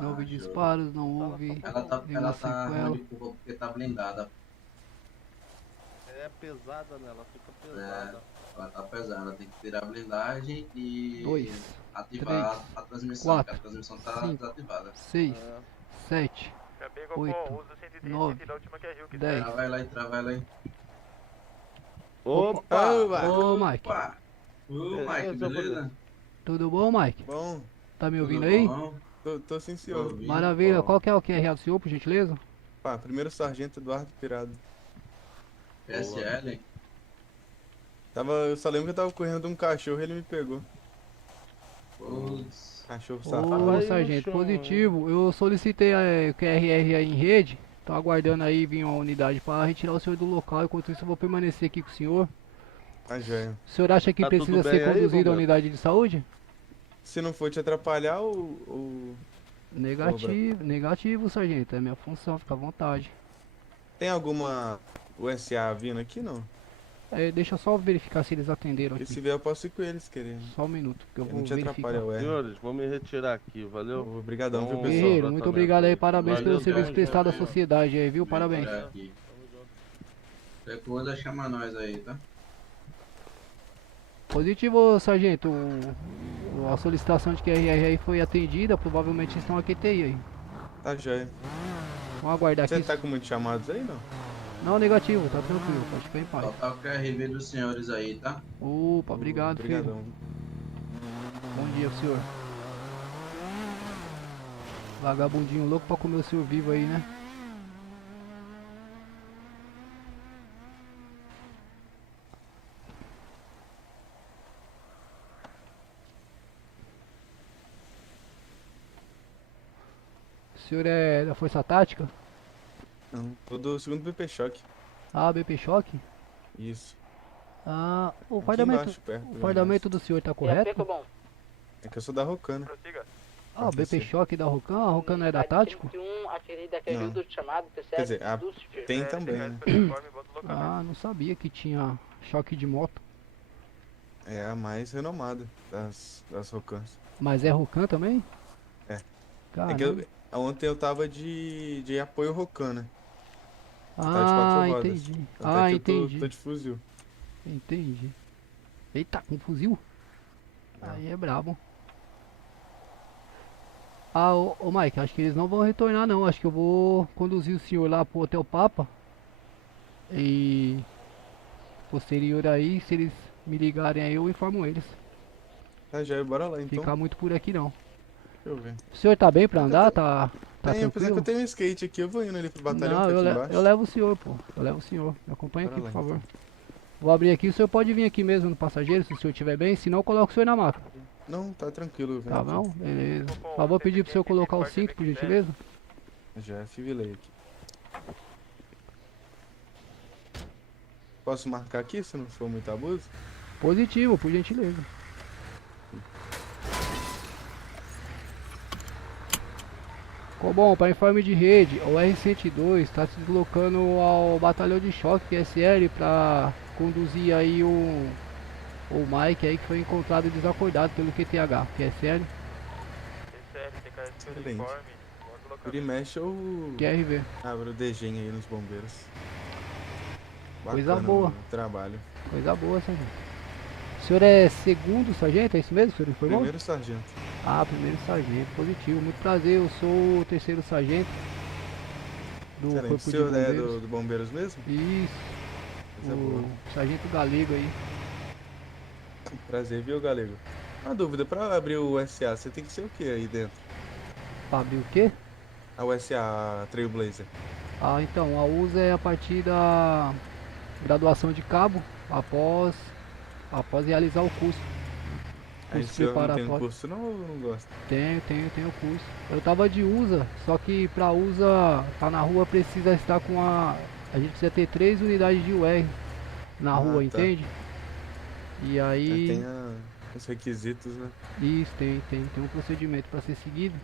Não houve show. disparos, não houve Ela nenhuma tá sequela. ruim de curva porque tá blindada. É pesada, né? Ela fica pesada. Ela tá pesada, tem que tirar a blindagem e 2, ativar 3, a transmissão, 4, porque a transmissão tá 5, desativada. 6, 7, Acabei 8, 9, da última QRU que 10. Trava ela aí. Opa! Ô, Mike. Ô, Mike, beleza? Tudo bom, Mike? Bom. Tá me ouvindo aí? Tô sim, senhor. Maravilha. Qual que é o QRA do senhor, por gentileza? Pá, primeiro sargento Eduardo Pirado. PSL? Eu só lembro que eu tava correndo de um cachorro e ele me pegou. Putz. Cachorro Ô, safado. sargento, positivo. Eu solicitei o QRR aí em rede. Tô aguardando aí vir uma unidade para retirar o senhor do local. Enquanto isso, eu vou permanecer aqui com o senhor. Ah, joia. O senhor acha que Tá precisa tudo bem ser aí, conduzido à bombeiro? unidade de saúde? Se não for te atrapalhar, o... Negativo, sargento. É minha função, fica à vontade. Tem alguma USA vindo aqui, não? Deixa eu só verificar se eles atenderam E aqui. se vier, eu posso ir com eles, querendo. Só um minuto, que eu vou não te verificar. atrapalha, ué. Senhores, vou me retirar aqui, valeu? Obrigadão, viu, pessoal? Guerreiro, muito obrigado aí, parabéns pelo serviço prestado à sociedade aí, viu? Parabéns. Qualquer coisa chama nós aí, tá? Positivo, sargento. A solicitação de QRR aí foi atendida, provavelmente estão aqui TI aí. Tá joia. Vamos aguardar Você aqui. tá com muitos chamados aí, não? Não, negativo, tá tranquilo, pode ficar em paz. Só tá o QRV dos senhores aí, tá? Opa, obrigado, filho. Obrigadão. Bom dia pro senhor. Vagabundinho louco pra comer o senhor vivo aí, né? O senhor é da Força Tática? Não, tô do segundo BP Choque. Ah, BP Choque? Isso. Ah, o Aqui fardamento, embaixo, perto do o fardamento do senhor tá correto? É que eu sou da Rocana. Ah, o BP Choque da Rocan? A Rocan não é da Tático? Não. do chamado, Quer dizer, tem também, né? Ah, não sabia que tinha choque de moto. É a mais renomada das Rocans. Mas é Rocan também? É. Caramba. É que ontem eu tava de apoio Rocan, né? Tava de Ah, quatro rodas. entendi. Até Ah, que entendi. Eu tô de fuzil. Entendi. Eita, com fuzil? Aí é brabo. Ah, ô Mike, acho que eles não vão retornar não. Acho que eu vou conduzir o senhor lá pro Hotel Papa. E posterior aí, se eles me ligarem aí, eu informo eles. Tá, já, bora lá então. Ficar muito por aqui não. Deixa eu ver. O senhor tá bem pra andar? Tá Tem, apesar que tranquilo? eu tenho um skate aqui, eu vou indo ali pro batalhão Não, que tá aqui eu embaixo. levo o senhor, pô. Eu levo o senhor. Me acompanha Bora aqui, lá, por favor. então. Vou abrir aqui, o senhor pode vir aqui mesmo no passageiro, se o senhor estiver bem, senão eu coloco o senhor na maca. Não, tá tranquilo. Tá bom? Beleza. Só vou pedir pro senhor colocar o cinto, por gentileza. Já civilei aqui. Posso marcar aqui, se não for muito abuso? Positivo, por gentileza. Bom, para informe de rede, o R-102 está se deslocando ao batalhão de choque QSL para conduzir aí o Mike aí que foi encontrado desacordado pelo QTH, QSL. Excelente. Vira e mexe eu QRV. abro o degenho aí nos bombeiros. Coisa Bacana boa. o trabalho. Coisa boa, sargento. O senhor é segundo sargento, é isso mesmo que o senhor informou? Primeiro sargento. Ah, primeiro sargento, positivo. Muito prazer, eu sou o terceiro sargento do Excelente. Corpo O de senhor é Bombeiros. do Bombeiros mesmo? Isso. Coisa boa. O sargento Galego aí. Prazer, viu, Galego? Uma dúvida, pra abrir o USA, você tem que ser o que aí dentro? Pra abrir o quê? A USA, a Trailblazer. Ah, então, a USA é a partir da graduação de cabo, após realizar o curso. Aí Curso o senhor não tem preparatório. curso não ou não gosta? Tenho curso. Eu tava de USA, só que pra USA, tá na rua, precisa estar com a gente precisa ter 3 unidades de UR na rua, tá. entende? E aí... Tem os requisitos, né? Isso, tem um procedimento para ser seguido.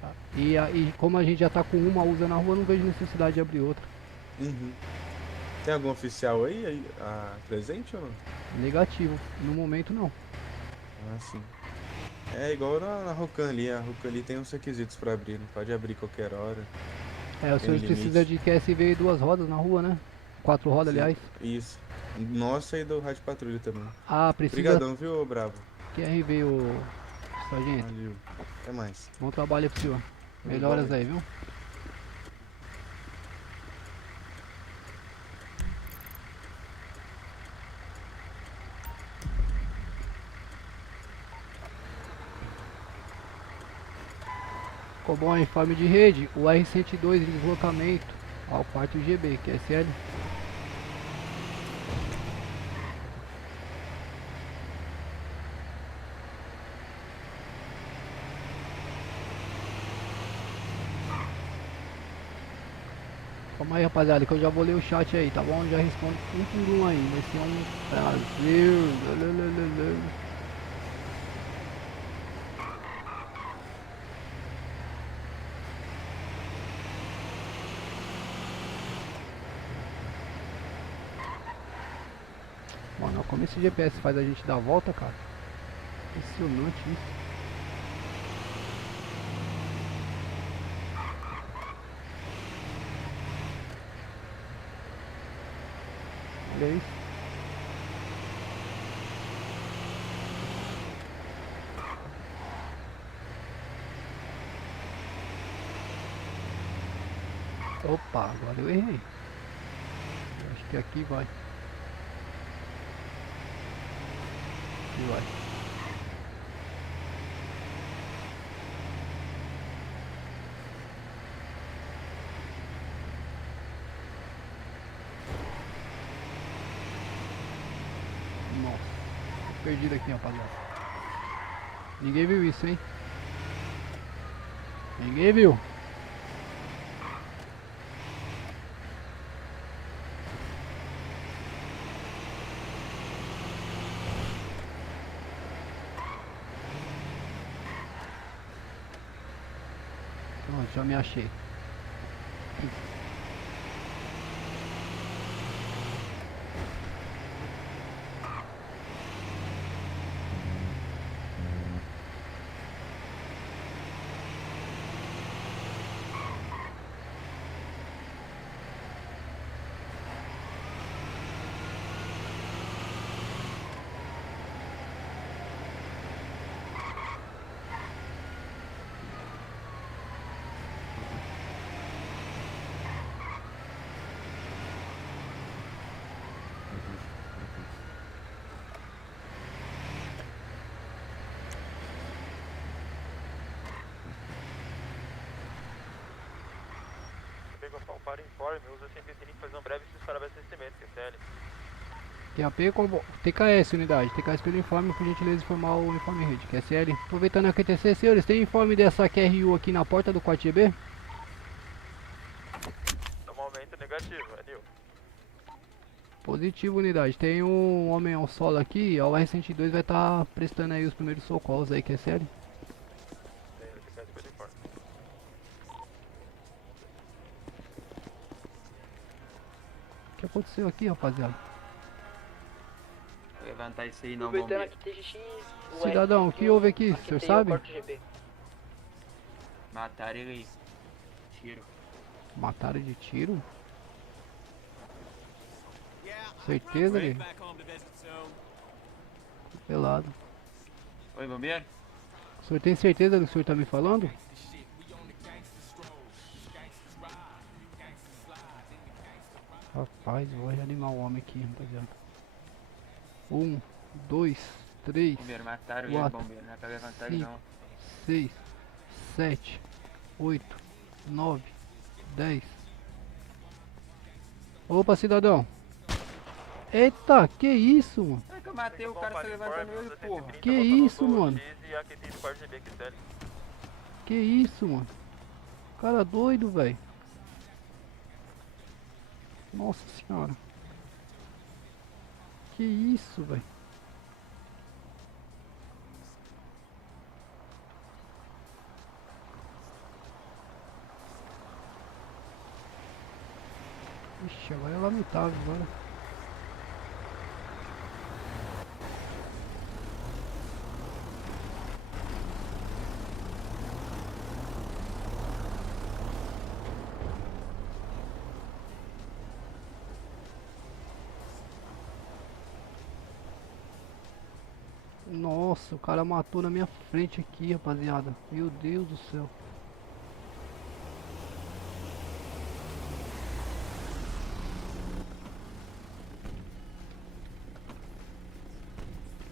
Tá? E como a gente já tá com uma USA na rua, não vejo necessidade de abrir outra. Uhum. Tem algum oficial aí presente ou não? Negativo, no momento não. Ah, sim. É igual na Rocan ali, a Rocan ali tem uns requisitos pra abrir, não pode abrir qualquer hora. É, o senhor precisa de QSV 2 rodas na rua, né? 4 rodas, Sim, aliás. Isso. Nossa e do Rádio Patrulha também. Ah, precisa... Obrigadão, viu, Bravo? QRV, o sargento. Valeu. Até mais. Bom trabalho aí pro senhor. Melhoras aí, viu? Ficou bom, informe de rede, o R-102 de deslocamento ao 4 GB, QSL. Calma aí, rapaziada, que eu já vou ler o chat aí, tá bom? Já respondo um por um aí. Vai ser um prazer. Lelelelele. Mano, como esse GPS faz a gente dar a volta, cara. Impressionante isso. Olha isso. Opa, agora eu errei. Acho que aqui vai. Aqui vai. Nossa, tô perdido aqui, rapaziada. Ninguém viu isso, hein? Ninguém viu. Pronto, já me achei. Para informe, usa sempre tem que fazer um breve esclarecimento, QCL. QAP com TKS, unidade. TKS pelo informe, por gentileza informar o informe rede. QSL. Aproveitando a QTC, senhores, tem informe dessa QRU aqui na porta do 4GB? No momento negativo, é Nil. Positivo, unidade. Tem um homem ao solo aqui, o R102 vai estar prestando aí os primeiros socorros aí, QSL. O que aconteceu aqui, rapaziada? Vou levantar isso aí não, Aproveitando bombeiro. aqui, TGX. Cidadão, o que houve aqui? O senhor sabe? Mataram ele aí. Tiro. Mataram de tiro? Certeza, ali? Pelado. Oi, bombeiro? O senhor tem certeza do que o senhor tá me falando? Rapaz, eu vou reanimar o homem aqui, rapaziada. 1, 2, 3, Bombeiro, mataram ele, 4, bombeiro. Não é pra levantar ele 5, não. 6, 7, 8, 9, 10. Opa, cidadão. Eita, que isso, mano? É que eu matei o cara, você levantando ele, porra. Que isso, mano? Que isso, mano? Cara doido, velho. Nossa senhora. Que isso, velho. Ixi, agora é lamentável agora. Nossa, o cara matou na minha frente aqui, rapaziada. Meu Deus do céu.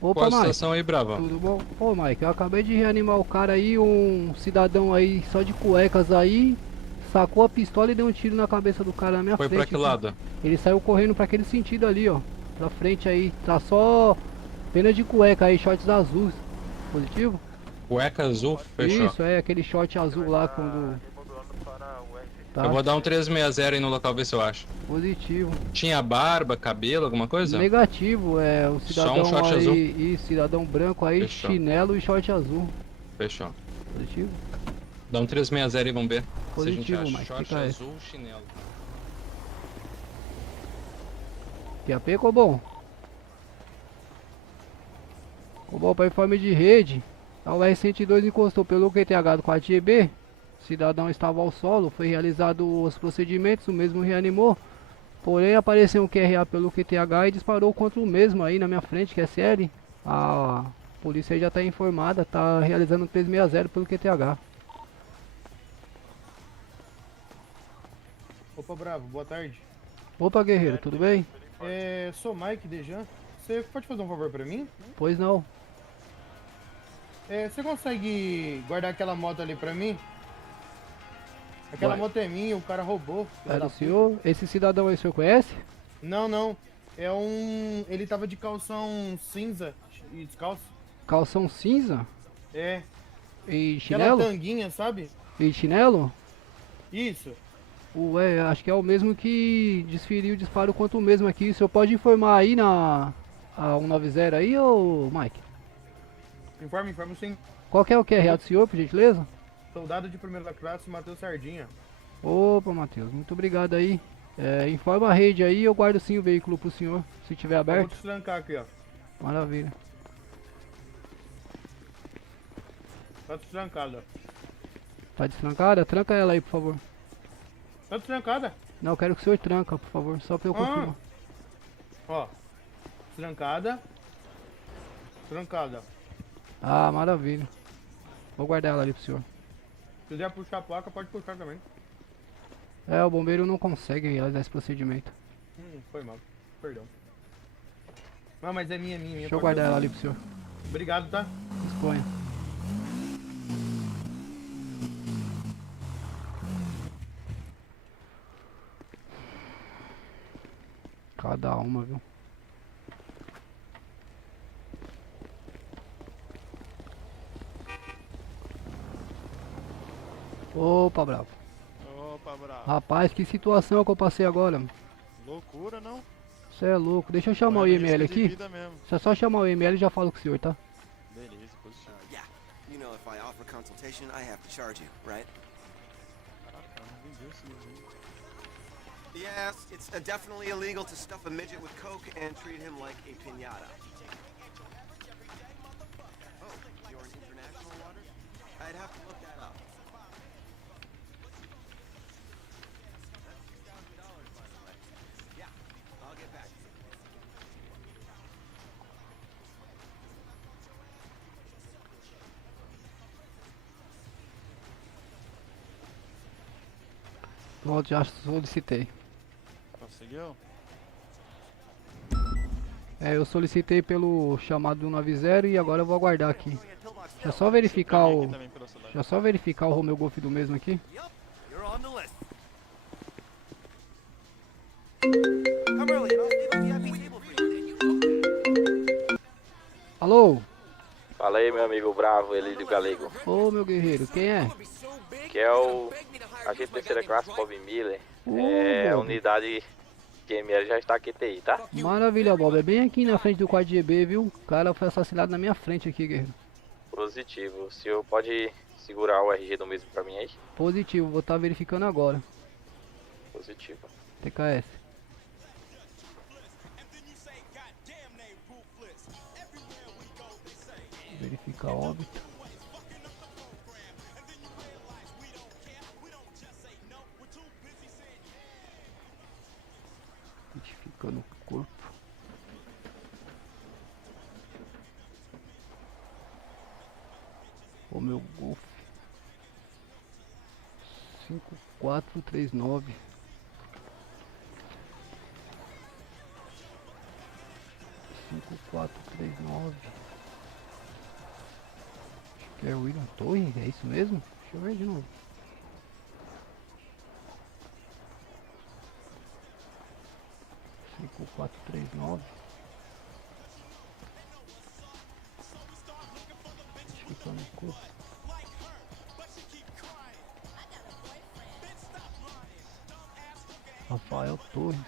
Opa, Qual a Mike. situação aí, Brava? Tudo bom? Ô, Mike, eu acabei de reanimar o cara aí, um cidadão aí só de cuecas aí, sacou a pistola e deu um tiro na cabeça do cara na minha Foi frente. pra que aqui. lado? Ele saiu correndo pra aquele sentido ali, ó. Pra frente aí. Tá só pena de cueca aí, shorts azuis. Positivo? Cueca azul, fechou. Isso, é aquele short azul lá quando... Tá. Eu vou dar um 360 aí no local, ver se eu acho. Positivo. Tinha barba, cabelo, alguma coisa? Negativo, é o cidadão um short aí, azul. Isso, cidadão branco aí, Fechou. chinelo e short azul. Fechou. Positivo? Dá um 360 aí, vamos ver. Positivo, se a gente mas acha. Short fica aí. azul, chinelo. QAP, Cobom? Cobom, para informe de rede, a UR-102 encostou pelo QTH do 4GB. O cidadão estava ao solo, foi realizado os procedimentos, o mesmo reanimou. Porém, apareceu um QRA pelo QTH e disparou contra o mesmo aí na minha frente, que é SL. A polícia aí já está informada, está realizando um 360 pelo QTH. Opa, Bravo, boa tarde. Opa, guerreiro, tudo bem? Sou Mike Dejan. Você pode fazer um favor pra mim? Pois não. Você consegue guardar aquela moto ali pra mim? Aquela Vai. moto é minha, o cara roubou. filho É da do puta. senhor? Esse cidadão aí o senhor conhece? Não, não. É um... Ele tava de calção cinza e descalço. Calção cinza? É. E Aquela chinelo? tanguinha, sabe? E chinelo? Isso. Ué, acho que é o mesmo que desferiu o disparo contra o mesmo aqui. O senhor pode informar aí na a 190 aí, ô Mike? Informe sim. Qual que é o QRA do senhor, por gentileza? Soldado de primeira classe, Matheus Sardinha. Opa, Matheus, muito obrigado aí. Informa a rede aí, eu guardo sim o veículo pro senhor, se tiver Eu vou aberto. te trancar aqui, ó. Maravilha. Tá destrancada. Tá destrancada? Tranca ela aí, por favor. Tá destrancada? Não, eu quero que o senhor tranca, por favor, só pra eu confirmar. Ó. Trancada. Trancada. Ah, maravilha. Vou guardar ela ali pro senhor. Se quiser puxar a placa, pode puxar também. O bombeiro não consegue realizar esse procedimento. Foi mal. Perdão. Não, mas é minha. Deixa eu guardar ela ali pro senhor. Obrigado, tá? Disponha. Cada uma, viu? Opa, bravo. Opa, bravo. Rapaz, que situação que eu passei agora. Loucura, não? Você é louco. Deixa eu chamar o Correndo IML risco de aqui. vida mesmo. Se é só chamar o IML, já falo com o senhor, tá? Beleza, positivo. Yeah. You know, if I offer consultation, I have to charge you, right? Caraca, não vendeu esse livro aí. Yes, it's definitely illegal to stuff a midget with coke and treat him like a piñata. Oh, you're in international waters? I'd have to look that up. That's $2,000, by the way. Yeah, I'll get back to you. Pronto, já solicitei. Conseguiu? Eu solicitei pelo chamado do 90 e agora eu vou aguardar aqui. Deixa eu só verificar o... Deixa eu só verificar o Romeo Golf do mesmo aqui. You're on the list. Come early and I'll leave a VIP table for you. Alô? Fala aí, meu amigo bravo, Elídio Galego. Ô, meu guerreiro, quem é? Que é o agente terceira classe, Bob Miller. A Bob. unidade de ML já está aqui, TI, tá? Maravilha, Bob. É bem aqui na frente do 4GB, viu? O cara foi assassinado na minha frente aqui, guerreiro. Positivo. O senhor pode segurar o RG do mesmo pra mim aí? Positivo, vou estar verificando agora. Positivo. TKS. Verificar óbito. Identificando o corpo. O meu Golf 5439. Acho que é o William Torre, é isso mesmo? Deixa eu ver de novo. Cinco, quatro, três, nove. Identificando o corpo. Rafael Torres.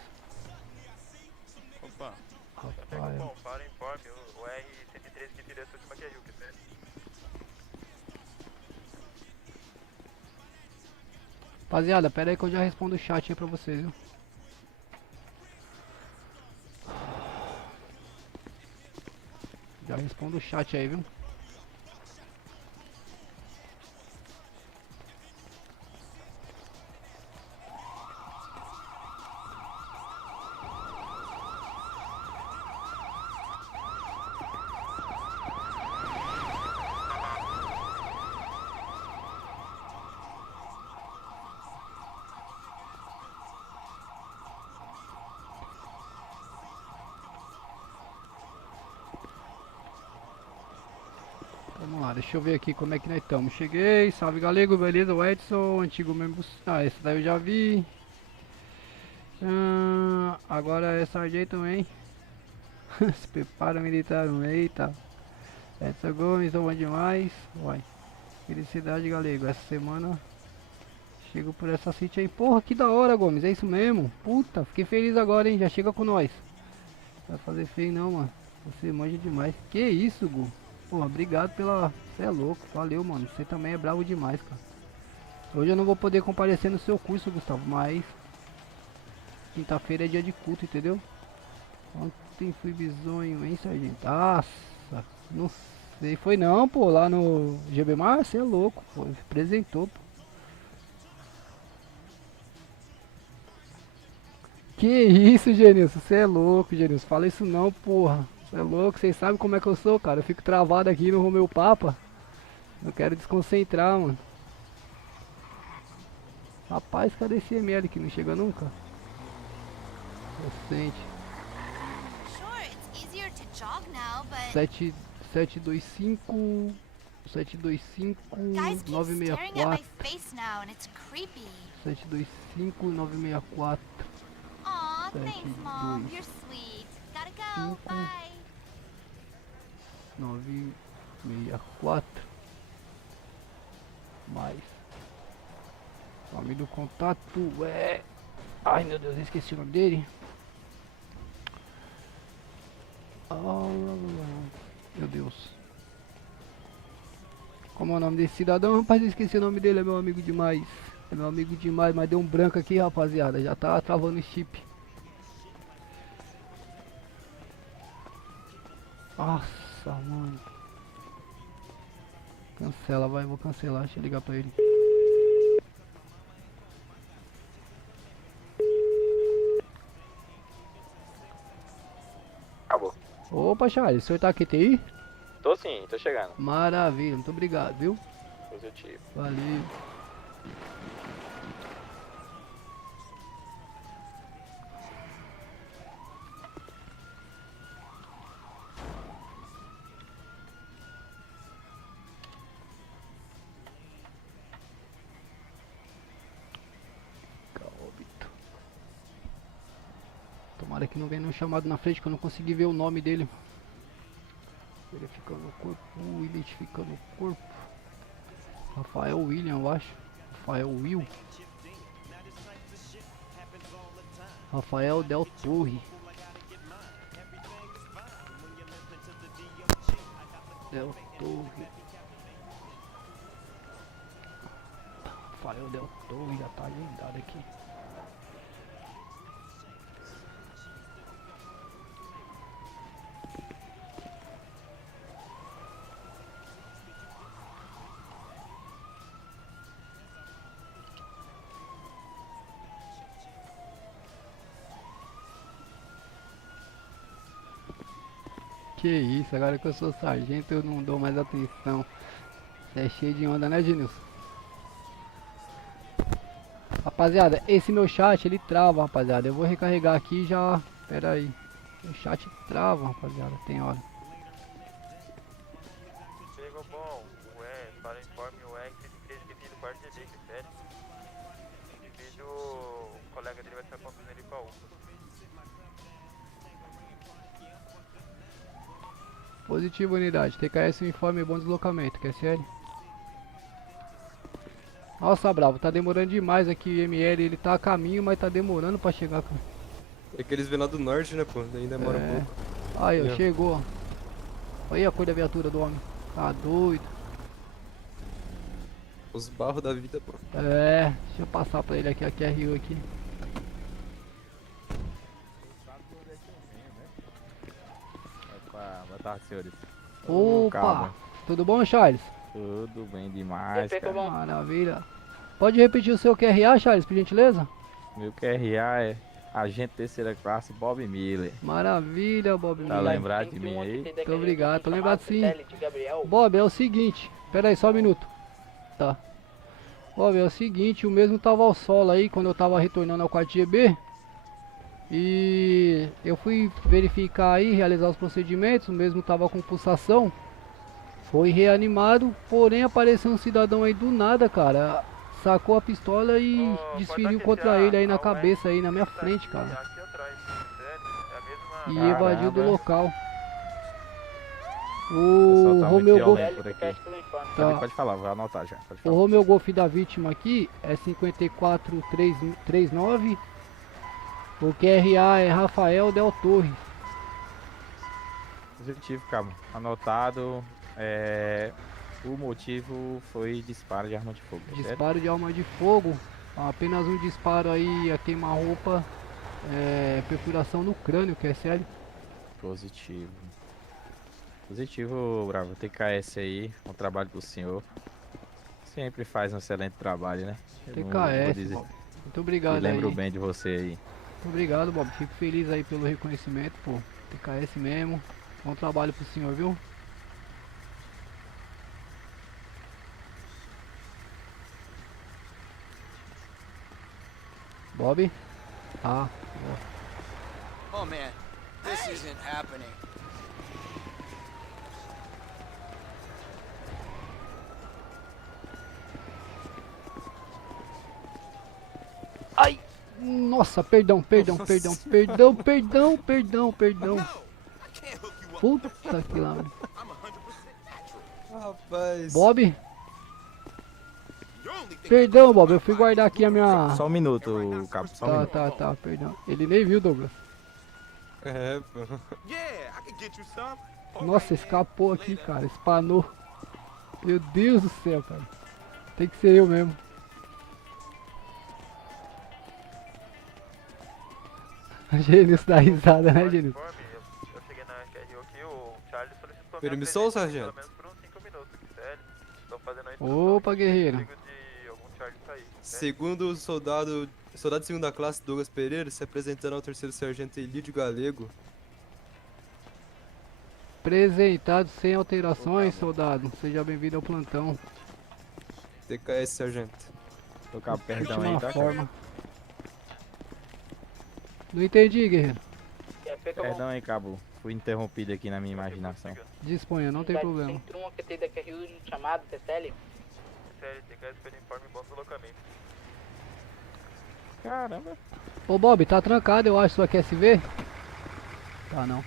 Opa. Rafael. Para o informe, o R-113 que tira essa última que é Yuki, certo? Rapaziada, pera aí que eu já respondo o chat aí pra vocês, viu? Já respondo o chat aí, viu? Vamos lá, deixa eu ver aqui como é que nós estamos. Cheguei, salve galego, beleza? O Edson, antigo membro. Ah, esse daí eu já vi. Agora é sargento, hein? Se prepara militar, eita. Edson Gomes, bom demais. Vai. Felicidade, galego. Essa semana chego por essa city aí. Porra, que da hora, Gomes. É isso mesmo. Puta, fiquei feliz agora, hein? Já chega com nós. Não vai fazer feio não, mano. Você manja demais. Que isso, Gu? Porra, obrigado pela... Você é louco, valeu, mano. Você também é bravo demais, cara. Hoje eu não vou poder comparecer no seu curso, Gustavo, mas... quinta-feira é dia de culto, entendeu? Ontem fui bizonho, hein, sargento? Nossa, não sei. Foi não, pô, lá no GB Mar, você é louco, pô. Apresentou, pô. Que isso, Genilson? Você é louco, Genilson. Fala isso não, porra. Você é louco, vocês sabem como é que eu sou, cara. Eu fico travado aqui no Romeu Papa. Não quero desconcentrar, mano. Rapaz, cadê esse ML que não chega nunca? Recente. 725 964 725 964 964 mais nome do contato é... Ai meu Deus, esqueci o nome dele. Meu Deus. Como é o nome desse cidadão? Rapaz, eu esqueci o nome dele, é meu amigo demais. É meu amigo demais, mas deu um branco aqui, rapaziada. Já tá travando o chip. Nossa, mano. Cancela, vai, vou cancelar, deixa eu ligar pra ele. Acabou. Opa, Charles, o senhor tá aqui, TI? Tô sim, tô chegando. Maravilha, muito obrigado, viu? Positivo. Valeu. Tomara que não venha nenhum chamado na frente, que eu não consegui ver o nome dele. Verificando o corpo, identificando o corpo. Rafael William, eu acho. Rafael Will. Rafael Del Torre. Del Torre. Rafael Del Torre, já tá agendado aqui. Que isso, agora que eu sou sargento eu não dou mais atenção. Você é cheio de onda, né, Genilson? Rapaziada, esse meu chat ele trava, rapaziada. Eu vou recarregar aqui já. Pera aí. O chat trava, rapaziada. Tem hora. Chegou bom, para o informe, o R-113 que tem do quarto DD, que sério. Devido o colega dele vai estar conduzindo ele pra UPA. Positivo, unidade. TKS, um informe bom deslocamento. QSL. Nossa, Bravo, tá demorando demais aqui o ML. Ele tá a caminho, mas tá demorando pra chegar, cara. É que eles vêm lá do norte, né, pô? Daí demora um pouco. Aí, ó, Aí, ó. chegou. Olha aí a cor da viatura do homem. Tá doido. Os barros da vida, pô. É, deixa eu passar pra ele aqui, a QRU aqui. Opa, boa tarde, senhores. Opa! Tudo bom, Charles? Tudo bem demais, cara. Maravilha. Pode repetir o seu QRA, Charles, por gentileza? Meu QRA é agente terceira classe Bob Miller. Maravilha, Bob. Tá lembrado de mim aí? Muito obrigado, tô lembrado sim. Satélite, Gabriel. Bob, é o seguinte. Pera aí, só um minuto. Tá. Bob, é o seguinte, o mesmo tava ao solo aí quando eu tava retornando ao quarto GB. E eu fui verificar aí, realizar os procedimentos, o mesmo tava com pulsação. Foi reanimado, porém apareceu um cidadão aí do nada, cara. Sacou a pistola e desferiu contra ele aí na cabeça aí, na minha frente, cara. E evadiu do local. O Romeo Golf. Tá. Pode falar, vou anotar já. Pode O falar. Romeo Golf da vítima aqui é 5439. O QRA é Rafael Del Torre. Positivo, cabo. Anotado. O motivo foi disparo de arma de fogo. tá certo? Disparo de arma de fogo. Apenas um disparo aí a queima-roupa. Perfuração no crânio, que é sério. Positivo. Positivo, Bravo. TKS aí, um trabalho do senhor. Sempre faz um excelente trabalho, né? Eu não vou TKS, dizer- Bob. Muito obrigado Me lembro aí. bem de você aí. Muito obrigado, Bob. Fico feliz aí pelo reconhecimento, pô. TKS mesmo. Bom trabalho pro senhor, viu? Bob? Ah, Oh man, this isn't happening. ai! Nossa, perdão. Puta que lá. Rapaz. Bob? Perdão, Bob, eu fui guardar aqui a minha... Só um minuto, cabo. Só um minuto. Tá, perdão. Ele nem viu, Douglas. É, pô. Yeah, I can get you some. Nossa, escapou aqui, cara. Espanou. Meu Deus do céu, cara. Tem que ser eu mesmo. Gênios dá risada, né, Gênios? Eu cheguei na QRU aqui, o Charlie solicitou Permissão, sargento? pelo menos por uns 5 minutos, sério. Tô fazendo aí Opa, guerreiro. de algum Charlie sair. Segundo o soldado de segunda classe Douglas Pereira, se apresentando ao terceiro sargento Elídio Galego. Apresentado sem alterações, soldado. Seja bem-vindo ao plantão. TKS, sargento. Ô, cabo, perdão Última aí, tá? forma. Não entendi, guerreiro. Perdão aí, cabo. Fui interrompido aqui na minha imaginação. Disponha, não tem problema. 101 QT da QRU chamado, TSL. Sério, TKS pelo informe bom deslocamento. Caramba. Ô, Bob, tá trancado, eu acho, sua QSV? Tá, não.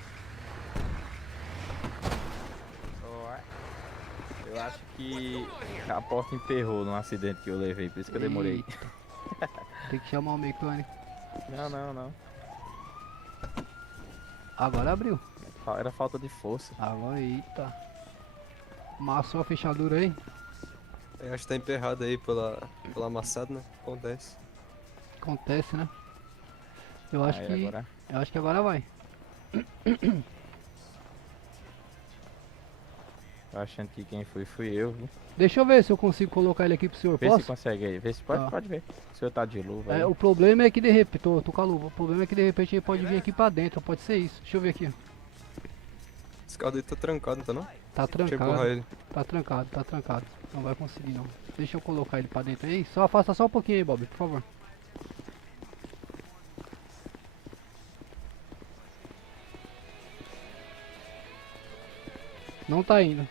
Eu acho que a porta emperrou no acidente que eu levei, por isso que eu demorei. Tem que chamar o mecânico. Não. Agora abriu. Era falta de força. Agora, eita. Amassou a fechadura aí. Eu acho que tá emperrado aí pela amassada, né? Acontece. Acontece, né? Eu acho Aí, que... agora? Eu acho que agora vai. Tô achando que quem foi fui eu, viu? Deixa eu ver se eu consigo colocar ele aqui pro senhor, Vê se posso? consegue aí. Vê se pode, Tá. pode ver. O senhor tá de luva aí. O problema é que de repente... Tô com a luva. O problema é que de repente ele pode vir aqui pra dentro. Pode ser isso. Deixa eu ver aqui. Esse carro dele tá trancado, não tá não? Tá Deixa eu trancado. empurrar ele. Tá trancado. Não vai conseguir não. Deixa eu colocar ele pra dentro aí. Só afasta só um pouquinho aí, Bob, por favor. Não tá indo.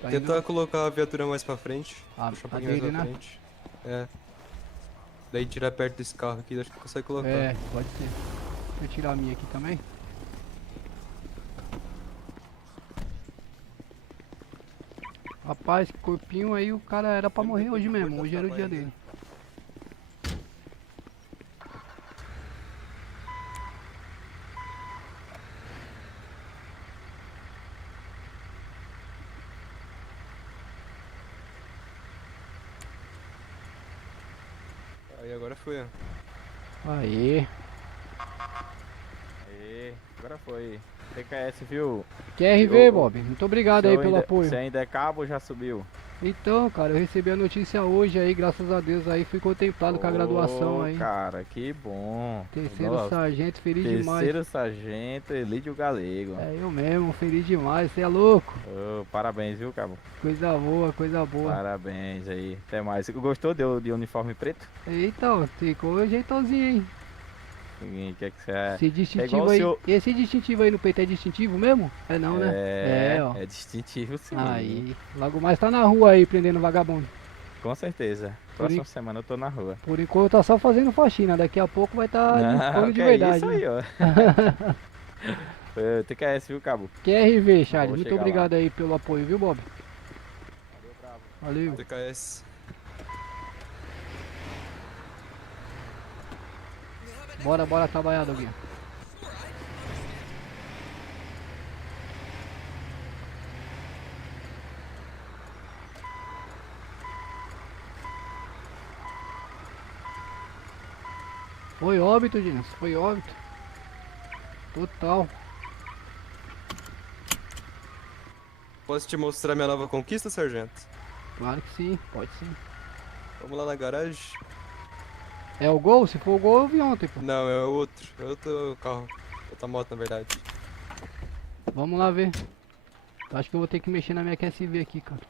Tá Tentar indo. colocar a viatura mais pra frente. Ah, Puxar um a pouquinho mais dele, pra né? frente. É. Daí tirar perto desse carro aqui, acho que consegue colocar. É, pode ser. Deixa eu tirar a minha aqui também. Rapaz, que corpinho aí, o cara era pra morrer hoje mesmo. Hoje era o dia dele. Aí agora foi, ó. Aê. Aê, agora foi. TKS, viu? QRV, Bob. Muito obrigado aí pelo apoio. Você ainda é cabo ou já subiu? Então, cara, eu recebi a notícia hoje aí, graças a Deus aí, fui contemplado com a graduação aí. Cara, que bom. Terceiro Nossa, sargento, feliz demais. Terceiro sargento, Elídio Galego. É eu mesmo, feliz demais, você é louco. Ô, parabéns, viu, cabo? Coisa boa, coisa boa. Parabéns aí. Até mais. Gostou de uniforme preto? Então, ficou jeitosinho, hein? O que é que você é? Esse distintivo aí, esse distintivo aí no peito é distintivo mesmo? É não, né? Ó. É distintivo sim. Aí, logo mais tá na rua aí, prendendo vagabundo. Com certeza. Próxima semana eu tô na rua. Por enquanto tá só fazendo faxina, daqui a pouco vai tá limpando de verdade. Isso aí, ó. TKS, viu, cabo? QRV, Charles, muito obrigado aí pelo apoio, viu, Bob? Valeu. TKS. Bora trabalhar, Doguinha. Foi óbito, Dinas, foi óbito. Total. Posso te mostrar minha nova conquista, sargento? Claro que sim, pode sim. Vamos lá na garagem. É o Gol? Se for o Gol eu vi ontem, pô. Não, é outro. É outro carro. Outra moto, na verdade. Vamos lá ver. Acho que eu vou ter que mexer na minha QSV aqui, cara.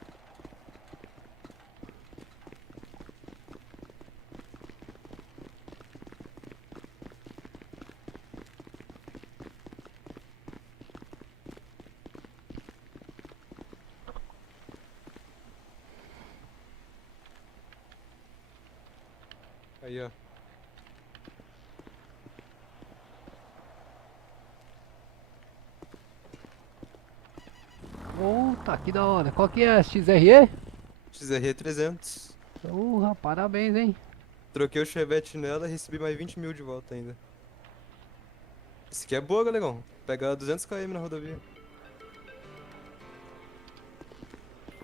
Aí, ó. Tá, que da hora. Qual que é? XRE? XRE 300. Porra, parabéns, hein? Troquei o Chevette nela e recebi mais 20 mil de volta ainda. Esse aqui é boa, galegão. Pega 200 km na rodovia.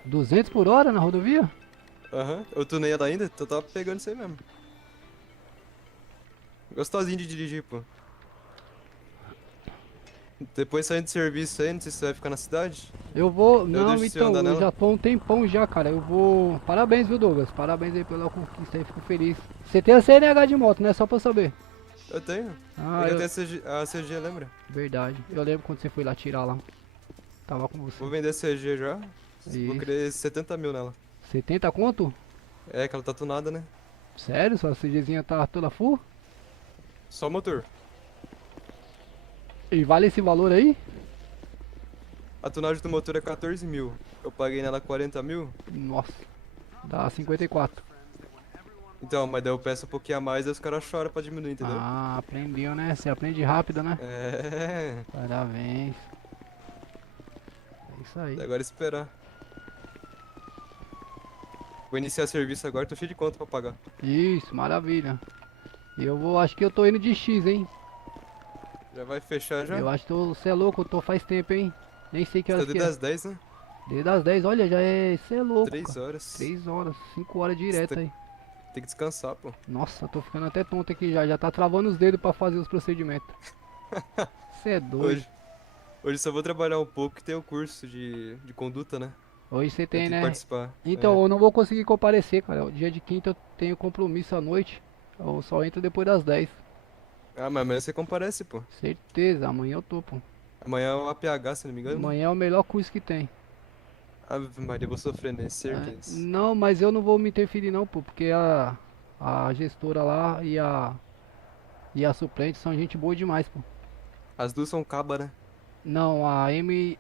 200 por hora na rodovia? Aham, eu tunei ela ainda, então tava pegando isso aí mesmo. Gostosinho de dirigir, pô. Depois saindo de serviço aí, não sei se você vai ficar na cidade. Eu vou, Eu não, deixo você então, andar eu nela? já tô há um tempão já, cara. Eu vou. Parabéns, viu, Douglas? Parabéns aí pela conquista aí, fico feliz. Você tem a CNH de moto, né? Só pra eu saber. Eu tenho. Ah, eu tenho a CG, lembra? Verdade. Eu lembro quando você foi lá tirar lá. Tava com você. Vou vender a CG já. Isso. Vou querer 70 mil nela. 70 conto? É, que ela tá tunada, né? Sério? Sua CGzinha tá toda full? Só o motor. E vale esse valor aí? A tunagem do motor é 14 mil. Eu paguei nela 40 mil. Nossa. Dá 54. Então, mas daí eu peço um pouquinho a mais e os caras choram pra diminuir, entendeu? Ah, aprendeu, né? Você aprende rápido, né? É. Parabéns. É isso aí. Agora é esperar. Vou iniciar serviço agora, tô cheio de conta pra pagar. Isso, maravilha. Eu vou, acho que eu tô indo de X, hein? Já vai fechar já? Eu acho que você é louco, eu tô faz tempo, hein? Nem sei que horas Você tá que desde as 10, né? Desde as 10, olha, já é, você é louco, 3 cara. horas. 3 horas, 5 horas direto aí. Tem que descansar, pô. Nossa, tô ficando até tonto aqui já tá travando os dedos pra fazer os procedimentos. Você é doido. Hoje só vou trabalhar um pouco que tem o curso de conduta, né? Hoje você Eu tem, tenho que né? participar. Então, eu não vou conseguir comparecer, cara. O dia de quinta eu tenho compromisso à noite. Eu só entro depois das 10. Ah, mas amanhã você comparece, pô. Certeza, amanhã eu tô, pô. Amanhã é o APH, se não me engano. Amanhã é o melhor curso que tem. Ave Maria, eu vou sofrer nesse, certeza. Não, mas eu não vou me interferir não, pô, porque a gestora lá e a suplente são gente boa demais, pô. As duas são caba, né? Não, a M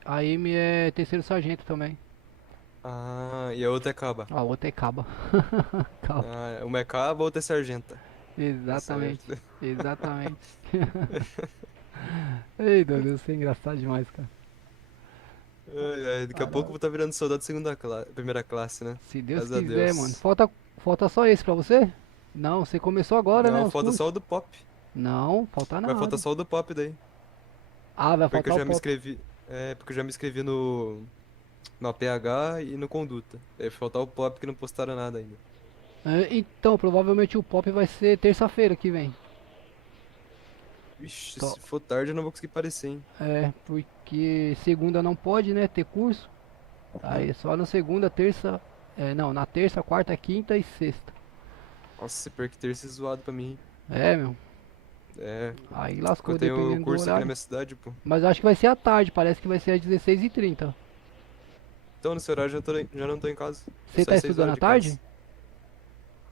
é terceiro sargento também. Ah, e a outra é caba. A outra é caba. Caba. Ah, uma é caba, a outra é sargenta. Exatamente, Certo. exatamente. Ei, Douglas, você é engraçado demais, cara. Daqui a pouco eu vou estar virando soldado de primeira classe, né? Se Deus Graças a quiser, Deus. mano. Falta só esse pra você? Não, você começou agora, né? Não, os falta cursos? só o do pop. Não, falta nada. Vai faltar só o do pop daí. Ah, vai Porque eu faltar já o me pop. inscrevi. Porque eu já me inscrevi no APH e no Conduta. Deve faltar o pop que não postaram nada ainda. Então, provavelmente o pop vai ser terça-feira que vem. Vixe, se for tarde eu não vou conseguir aparecer, hein? Porque segunda não pode, né, ter curso. Aí é só na segunda, terça... não, na terça, quarta, quinta e sexta. Nossa, pior que terça é zoado pra mim. Meu. Aí lascou, dependendo do Eu tenho curso aqui na horário. minha cidade, pô. Mas eu acho que vai ser à tarde, parece que vai ser às 16h30. Então nesse horário já não tô em casa. Você tá estudando à tarde?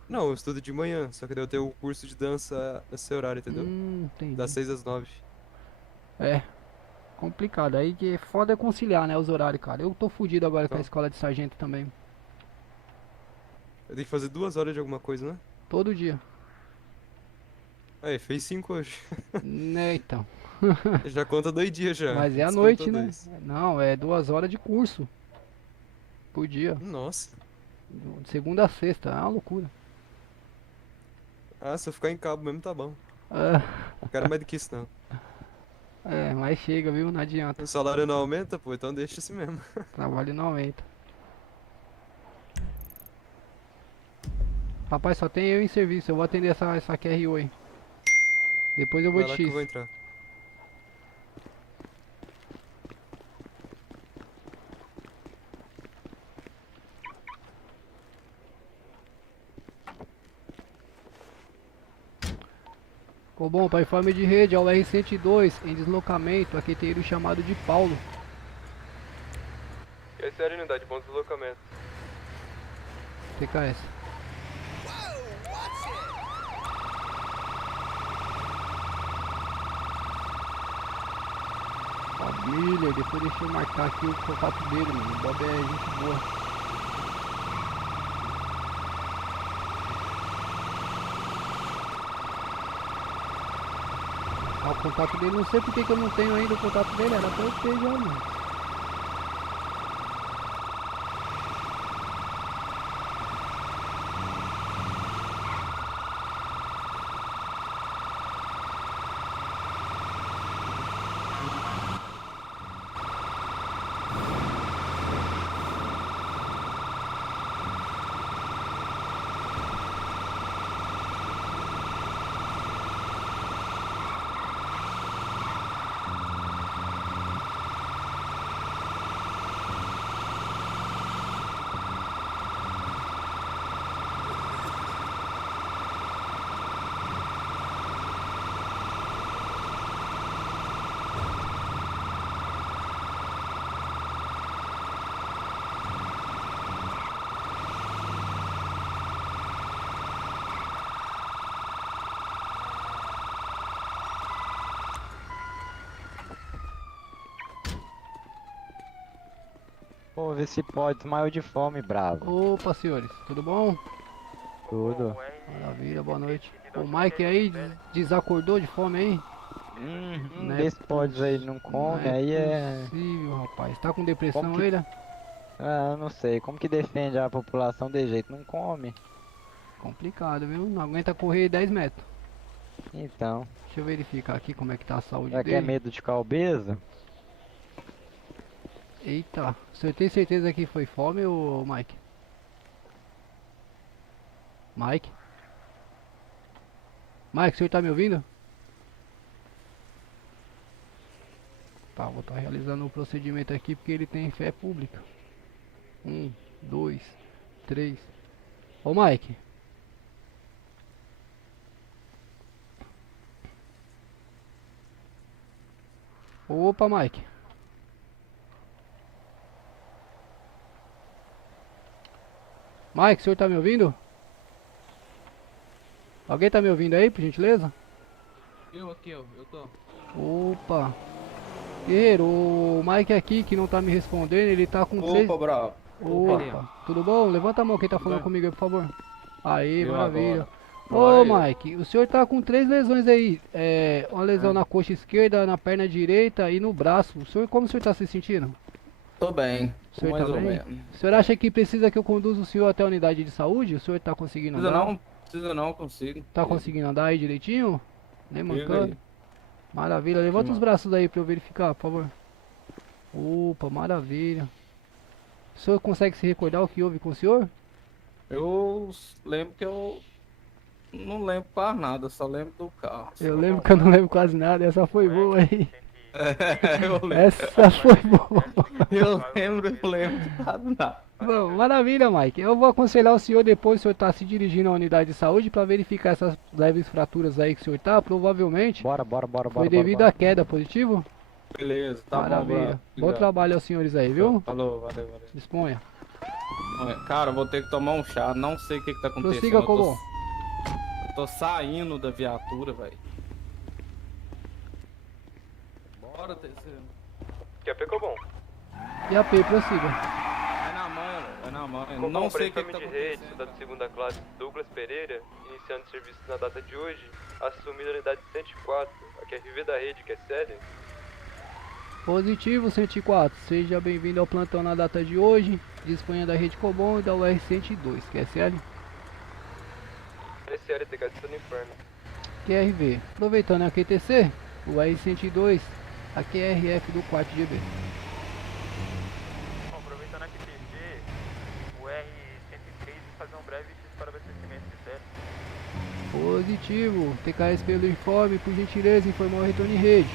Não, eu estudo de manhã, só que daí eu tenho o curso de dança nesse horário, entendeu? Entendi. Das 6 às 9. Complicado. Aí que foda é conciliar, né, os horários, cara. Eu tô fudido agora com a escola de sargento também. Eu tenho que fazer 2 horas de alguma coisa, né? Todo dia. Aí, fez 5 hoje. Né, então. Já conta 2 dias já. Mas é à Desconta noite, né? 2. Não, é 2 horas de curso. Por dia. Nossa. De segunda a sexta, é uma loucura. Ah, se eu ficar em cabo mesmo tá bom. Ah. Não quero mais do que isso não. Mas chega, viu? Não adianta. O salário não aumenta, pô, então deixa assim mesmo. Trabalho não aumenta. Rapaz, só tem eu em serviço. Eu vou atender essa QRU aí. Depois eu vou Vai de lá que eu X. vou entrar. Ficou bom, para informe de rede, ao R102 em deslocamento, aqui tem ele chamado de Paulo. E aí, sério, unidade, bom deslocamento. TKS. Bob Miller, depois deixa eu marcar aqui o contato dele, mano. O Bob é gente boa. O contato dele, não sei porque que eu não tenho ainda o contato dele, era pra eu ter já, mano. Pô, vê se pode, desmaio de fome, bravo. Opa, senhores, tudo bom? Tudo. Maravilha, boa noite. O Mike aí desacordou de fome aí? Não é Desse pods aí ele não come, aí é... possível, rapaz. Tá com depressão Como que- ele? Ah, eu não sei, como que defende a população de jeito? Não come. Complicado, viu? Não aguenta correr 10 metros. Então, Deixa eu verificar aqui como é que tá a saúde já que dele. é medo de ficar obeso? Eita, o senhor tem certeza que foi fome, ou Mike? Mike? Mike, o senhor tá me ouvindo? Tá, vou estar realizando o procedimento aqui porque ele tem fé pública. 1, 2, 3. Ô Mike. Opa, Mike. Mike, o senhor tá me ouvindo? Alguém tá me ouvindo aí, por gentileza? Eu tô. Opa. Guerreiro, o Mike aqui que não tá me respondendo, ele tá com três... Opa, bravo. Opa, tudo bom? Levanta a mão quem tá falando comigo aí, por favor. Aí, Eu maravilha. agora. Ô Mike, o senhor tá com 3 lesões aí. Uma lesão na coxa esquerda, na perna direita e no braço. Como o senhor tá se sentindo? Tô bem. O senhor mais tá ou bem? menos. O senhor acha que precisa que eu conduza o senhor até a unidade de saúde? O senhor tá conseguindo andar? Precisa não, consigo. Tá conseguindo andar aí direitinho? Nem Chega mancando? aí. Maravilha, levanta os mano. braços aí pra eu verificar, por favor. Opa, maravilha. O senhor consegue se recordar o que houve com o senhor? Eu lembro que eu não lembro quase nada, só lembro do carro. Eu lembro que eu não lembro quase nada, essa foi boa aí. Eu lembro. Essa foi boa. Eu lembro de quase nada. Bom, maravilha, Mike. Eu vou aconselhar o senhor depois, o senhor tá se dirigindo à unidade de saúde para verificar essas leves fraturas aí que o senhor tá. Provavelmente Bora. foi devido à queda, positivo? Beleza, tá Maravilha. bom. Bom Obrigado. trabalho aos senhores aí, viu? Falou, valeu. Disponha. Cara, eu vou ter que tomar um chá, não sei o que tá acontecendo. Prossiga, Cobom. Eu tô saindo da viatura, velho. Bora, terceiro. Que pegou bom. E a P, prossiga. Vai na mão. Eu Com não sei o que brainstorming tá de rede, acontecendo. soldado de segunda classe Douglas Pereira, iniciando serviço na data de hoje, assumindo a unidade 104, a QRV da rede, que é séria. Positivo 104, seja bem-vindo ao plantão na data de hoje. Disponha da rede Cobom e da UR 102, QSL. SL, TK está no inferno. QRV, aproveitando a QTC, o UR 102, a QRF do quarto GB. Bom, aproveitando a QTG, o R103 vai fazer um breve X para abastecimento de série. Positivo, TKS pelo informe, por gentileza, informar o retorno em rede.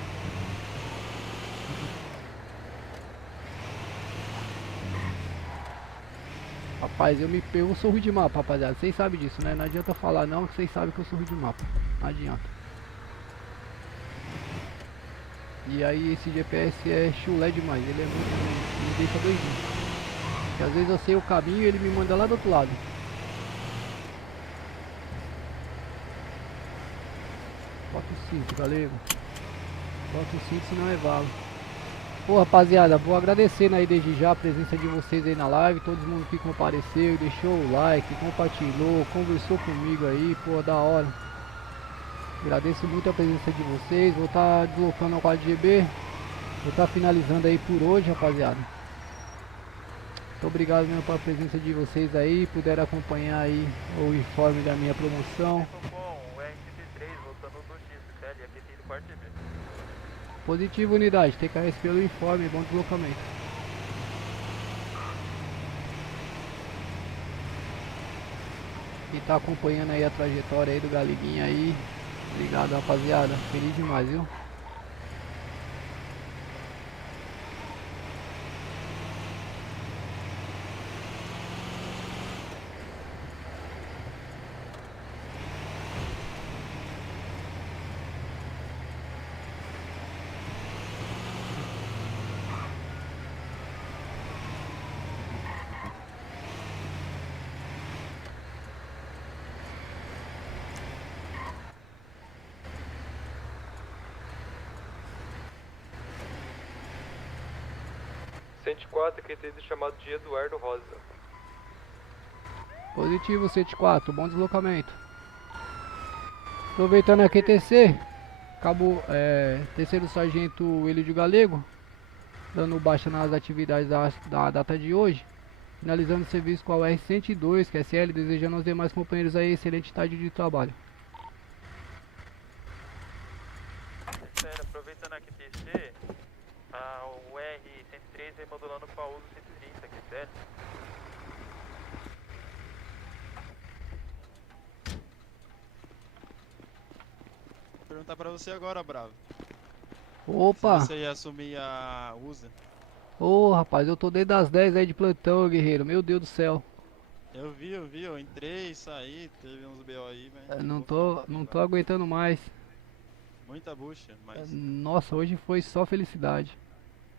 Rapaz, eu sou ruim de mapa, rapaziada. Vocês sabem disso, né? Não adianta falar não, que vocês sabem que eu sou ruim de mapa. Não adianta. E aí esse GPS é chulé demais, ele é muito... me deixa doidinho. Porque às vezes eu sei o caminho e ele me manda lá do outro lado. Bota o cinto, galego. Bota o cinto, senão é vala. Pô, rapaziada, vou agradecendo aí desde já a presença de vocês aí na live, todo mundo que compareceu, deixou o like, compartilhou, conversou comigo aí, pô, da hora. Agradeço muito a presença de vocês, vou estar deslocando ao 4GB, vou estar finalizando aí por hoje, rapaziada. Muito obrigado mesmo pela presença de vocês aí, puderam acompanhar aí o informe da minha promoção. O R103 voltando do X, série, aqui tem do quarto GB. Positivo, unidade, TKS pelo informe, bom deslocamento. E tá acompanhando aí a trajetória aí do Galeguinha aí. Obrigado, rapaziada, feliz demais, viu? QT chamado de Eduardo Rosa. Positivo 104, bom deslocamento. Aproveitando a QTC, cabo terceiro sargento Elidio Galego, dando baixa nas atividades da data de hoje, finalizando o serviço com a UR 102, QSL, desejando aos demais companheiros aí excelente tarde de trabalho. Sério, aproveitando a QTC, o R103 vem modulando para uso 130, que é sério. Vou perguntar pra você agora, Bravo. Opa! Se você ia assumir a USA. Ô rapaz, eu tô desde as 10 aí de plantão, guerreiro, meu Deus do céu. Eu vi, eu entrei, saí, teve uns BO aí, mas... Não tô aguentando mais. Muita bucha, mas... Nossa, hoje foi só felicidade.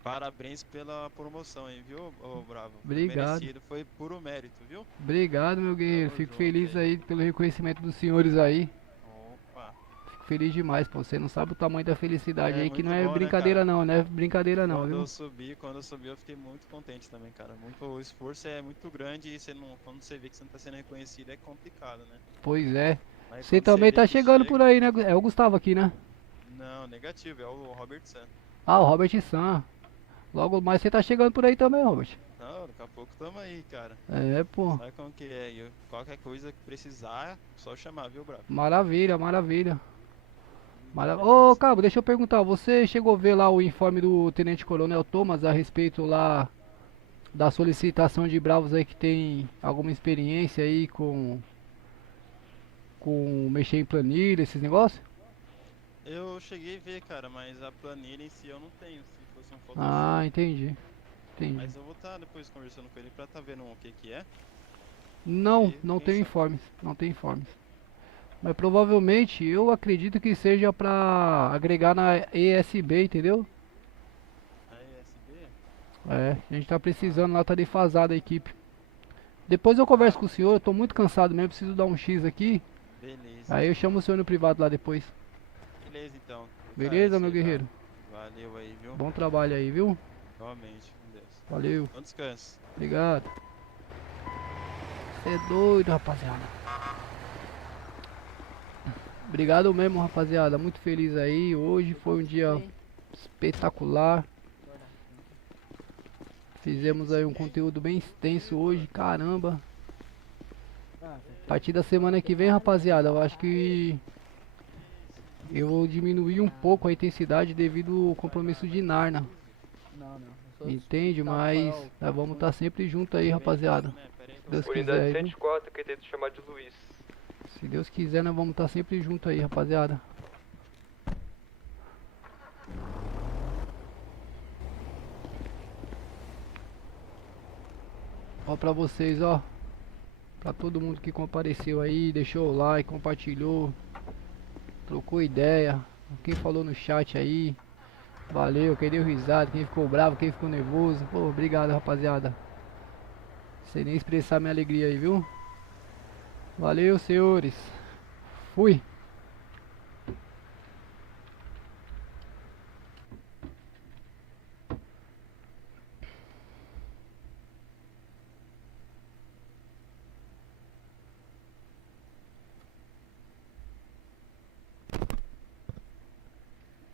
Parabéns pela promoção, hein, viu, ô Bravo? Obrigado. Merecido, foi puro mérito, viu? Obrigado, meu guerreiro. Fico feliz aí pelo reconhecimento dos senhores aí. Opa. Fico feliz demais, pô. Você não sabe o tamanho da felicidade aí, que muito não é bom, né, brincadeira cara? não, né? Brincadeira não, Quando viu? quando eu subi, eu fiquei muito contente também, cara. O esforço é muito grande e você não, quando você vê que você não tá sendo reconhecido é complicado, né? Pois é. Mas Você quando também vê tá que chegando chega- por aí, né? É o Gustavo aqui, né? Não, negativo, é o Robert San. Ah, o Robert San. Logo mais você tá chegando por aí também, Robert. Não, daqui a pouco tamo aí, cara. É, pô. Sabe como que é? Qualquer coisa que precisar, só chamar, viu, brabo? Maravilha, maravilha. Ô, Cabo, deixa eu perguntar, você chegou a ver lá o informe do Tenente Coronel Thomas a respeito lá da solicitação de bravos aí que tem alguma experiência aí com mexer em planilha, esses negócios? Eu cheguei a ver, cara, mas a planilha em si eu não tenho, se fosse um Photoshop. Ah, entendi. Entendi. Mas eu vou estar depois conversando com ele pra tá vendo o que é. Não, não tem informes, não tem informes. Mas provavelmente eu acredito que seja pra agregar na ESB, entendeu? A ESB? É, a gente tá precisando lá, tá defasada a equipe. Depois eu converso com o senhor, eu tô muito cansado mesmo, preciso dar um X aqui. Beleza. Aí eu chamo o senhor no privado lá depois. Beleza, então. Beleza, meu sei lá. guerreiro? Valeu aí, viu? Bom trabalho aí, viu? Igualmente, com Deus. Valeu. Bom descanso. Obrigado. Você é doido, rapaziada. Obrigado mesmo, rapaziada. Muito feliz aí. Hoje foi um dia espetacular. Fizemos aí um conteúdo bem extenso hoje, caramba. A partir da semana que vem, rapaziada, eu acho que eu vou diminuir um pouco a intensidade devido ao compromisso de Narna. Entende? Mas nós vamos estar sempre junto aí, rapaziada. Se Deus quiser. Unidade Viu? 104, que tento chamar de Luiz. Se Deus quiser, nós vamos estar sempre junto aí, rapaziada. Ó pra vocês, ó. Pra todo mundo que compareceu aí, deixou o like, compartilhou, trocou ideia. Quem falou no chat aí. Valeu, quem deu risada, quem ficou bravo, quem ficou nervoso. Pô, obrigado, rapaziada. Sei nem expressar minha alegria aí, viu? Valeu, senhores. Fui.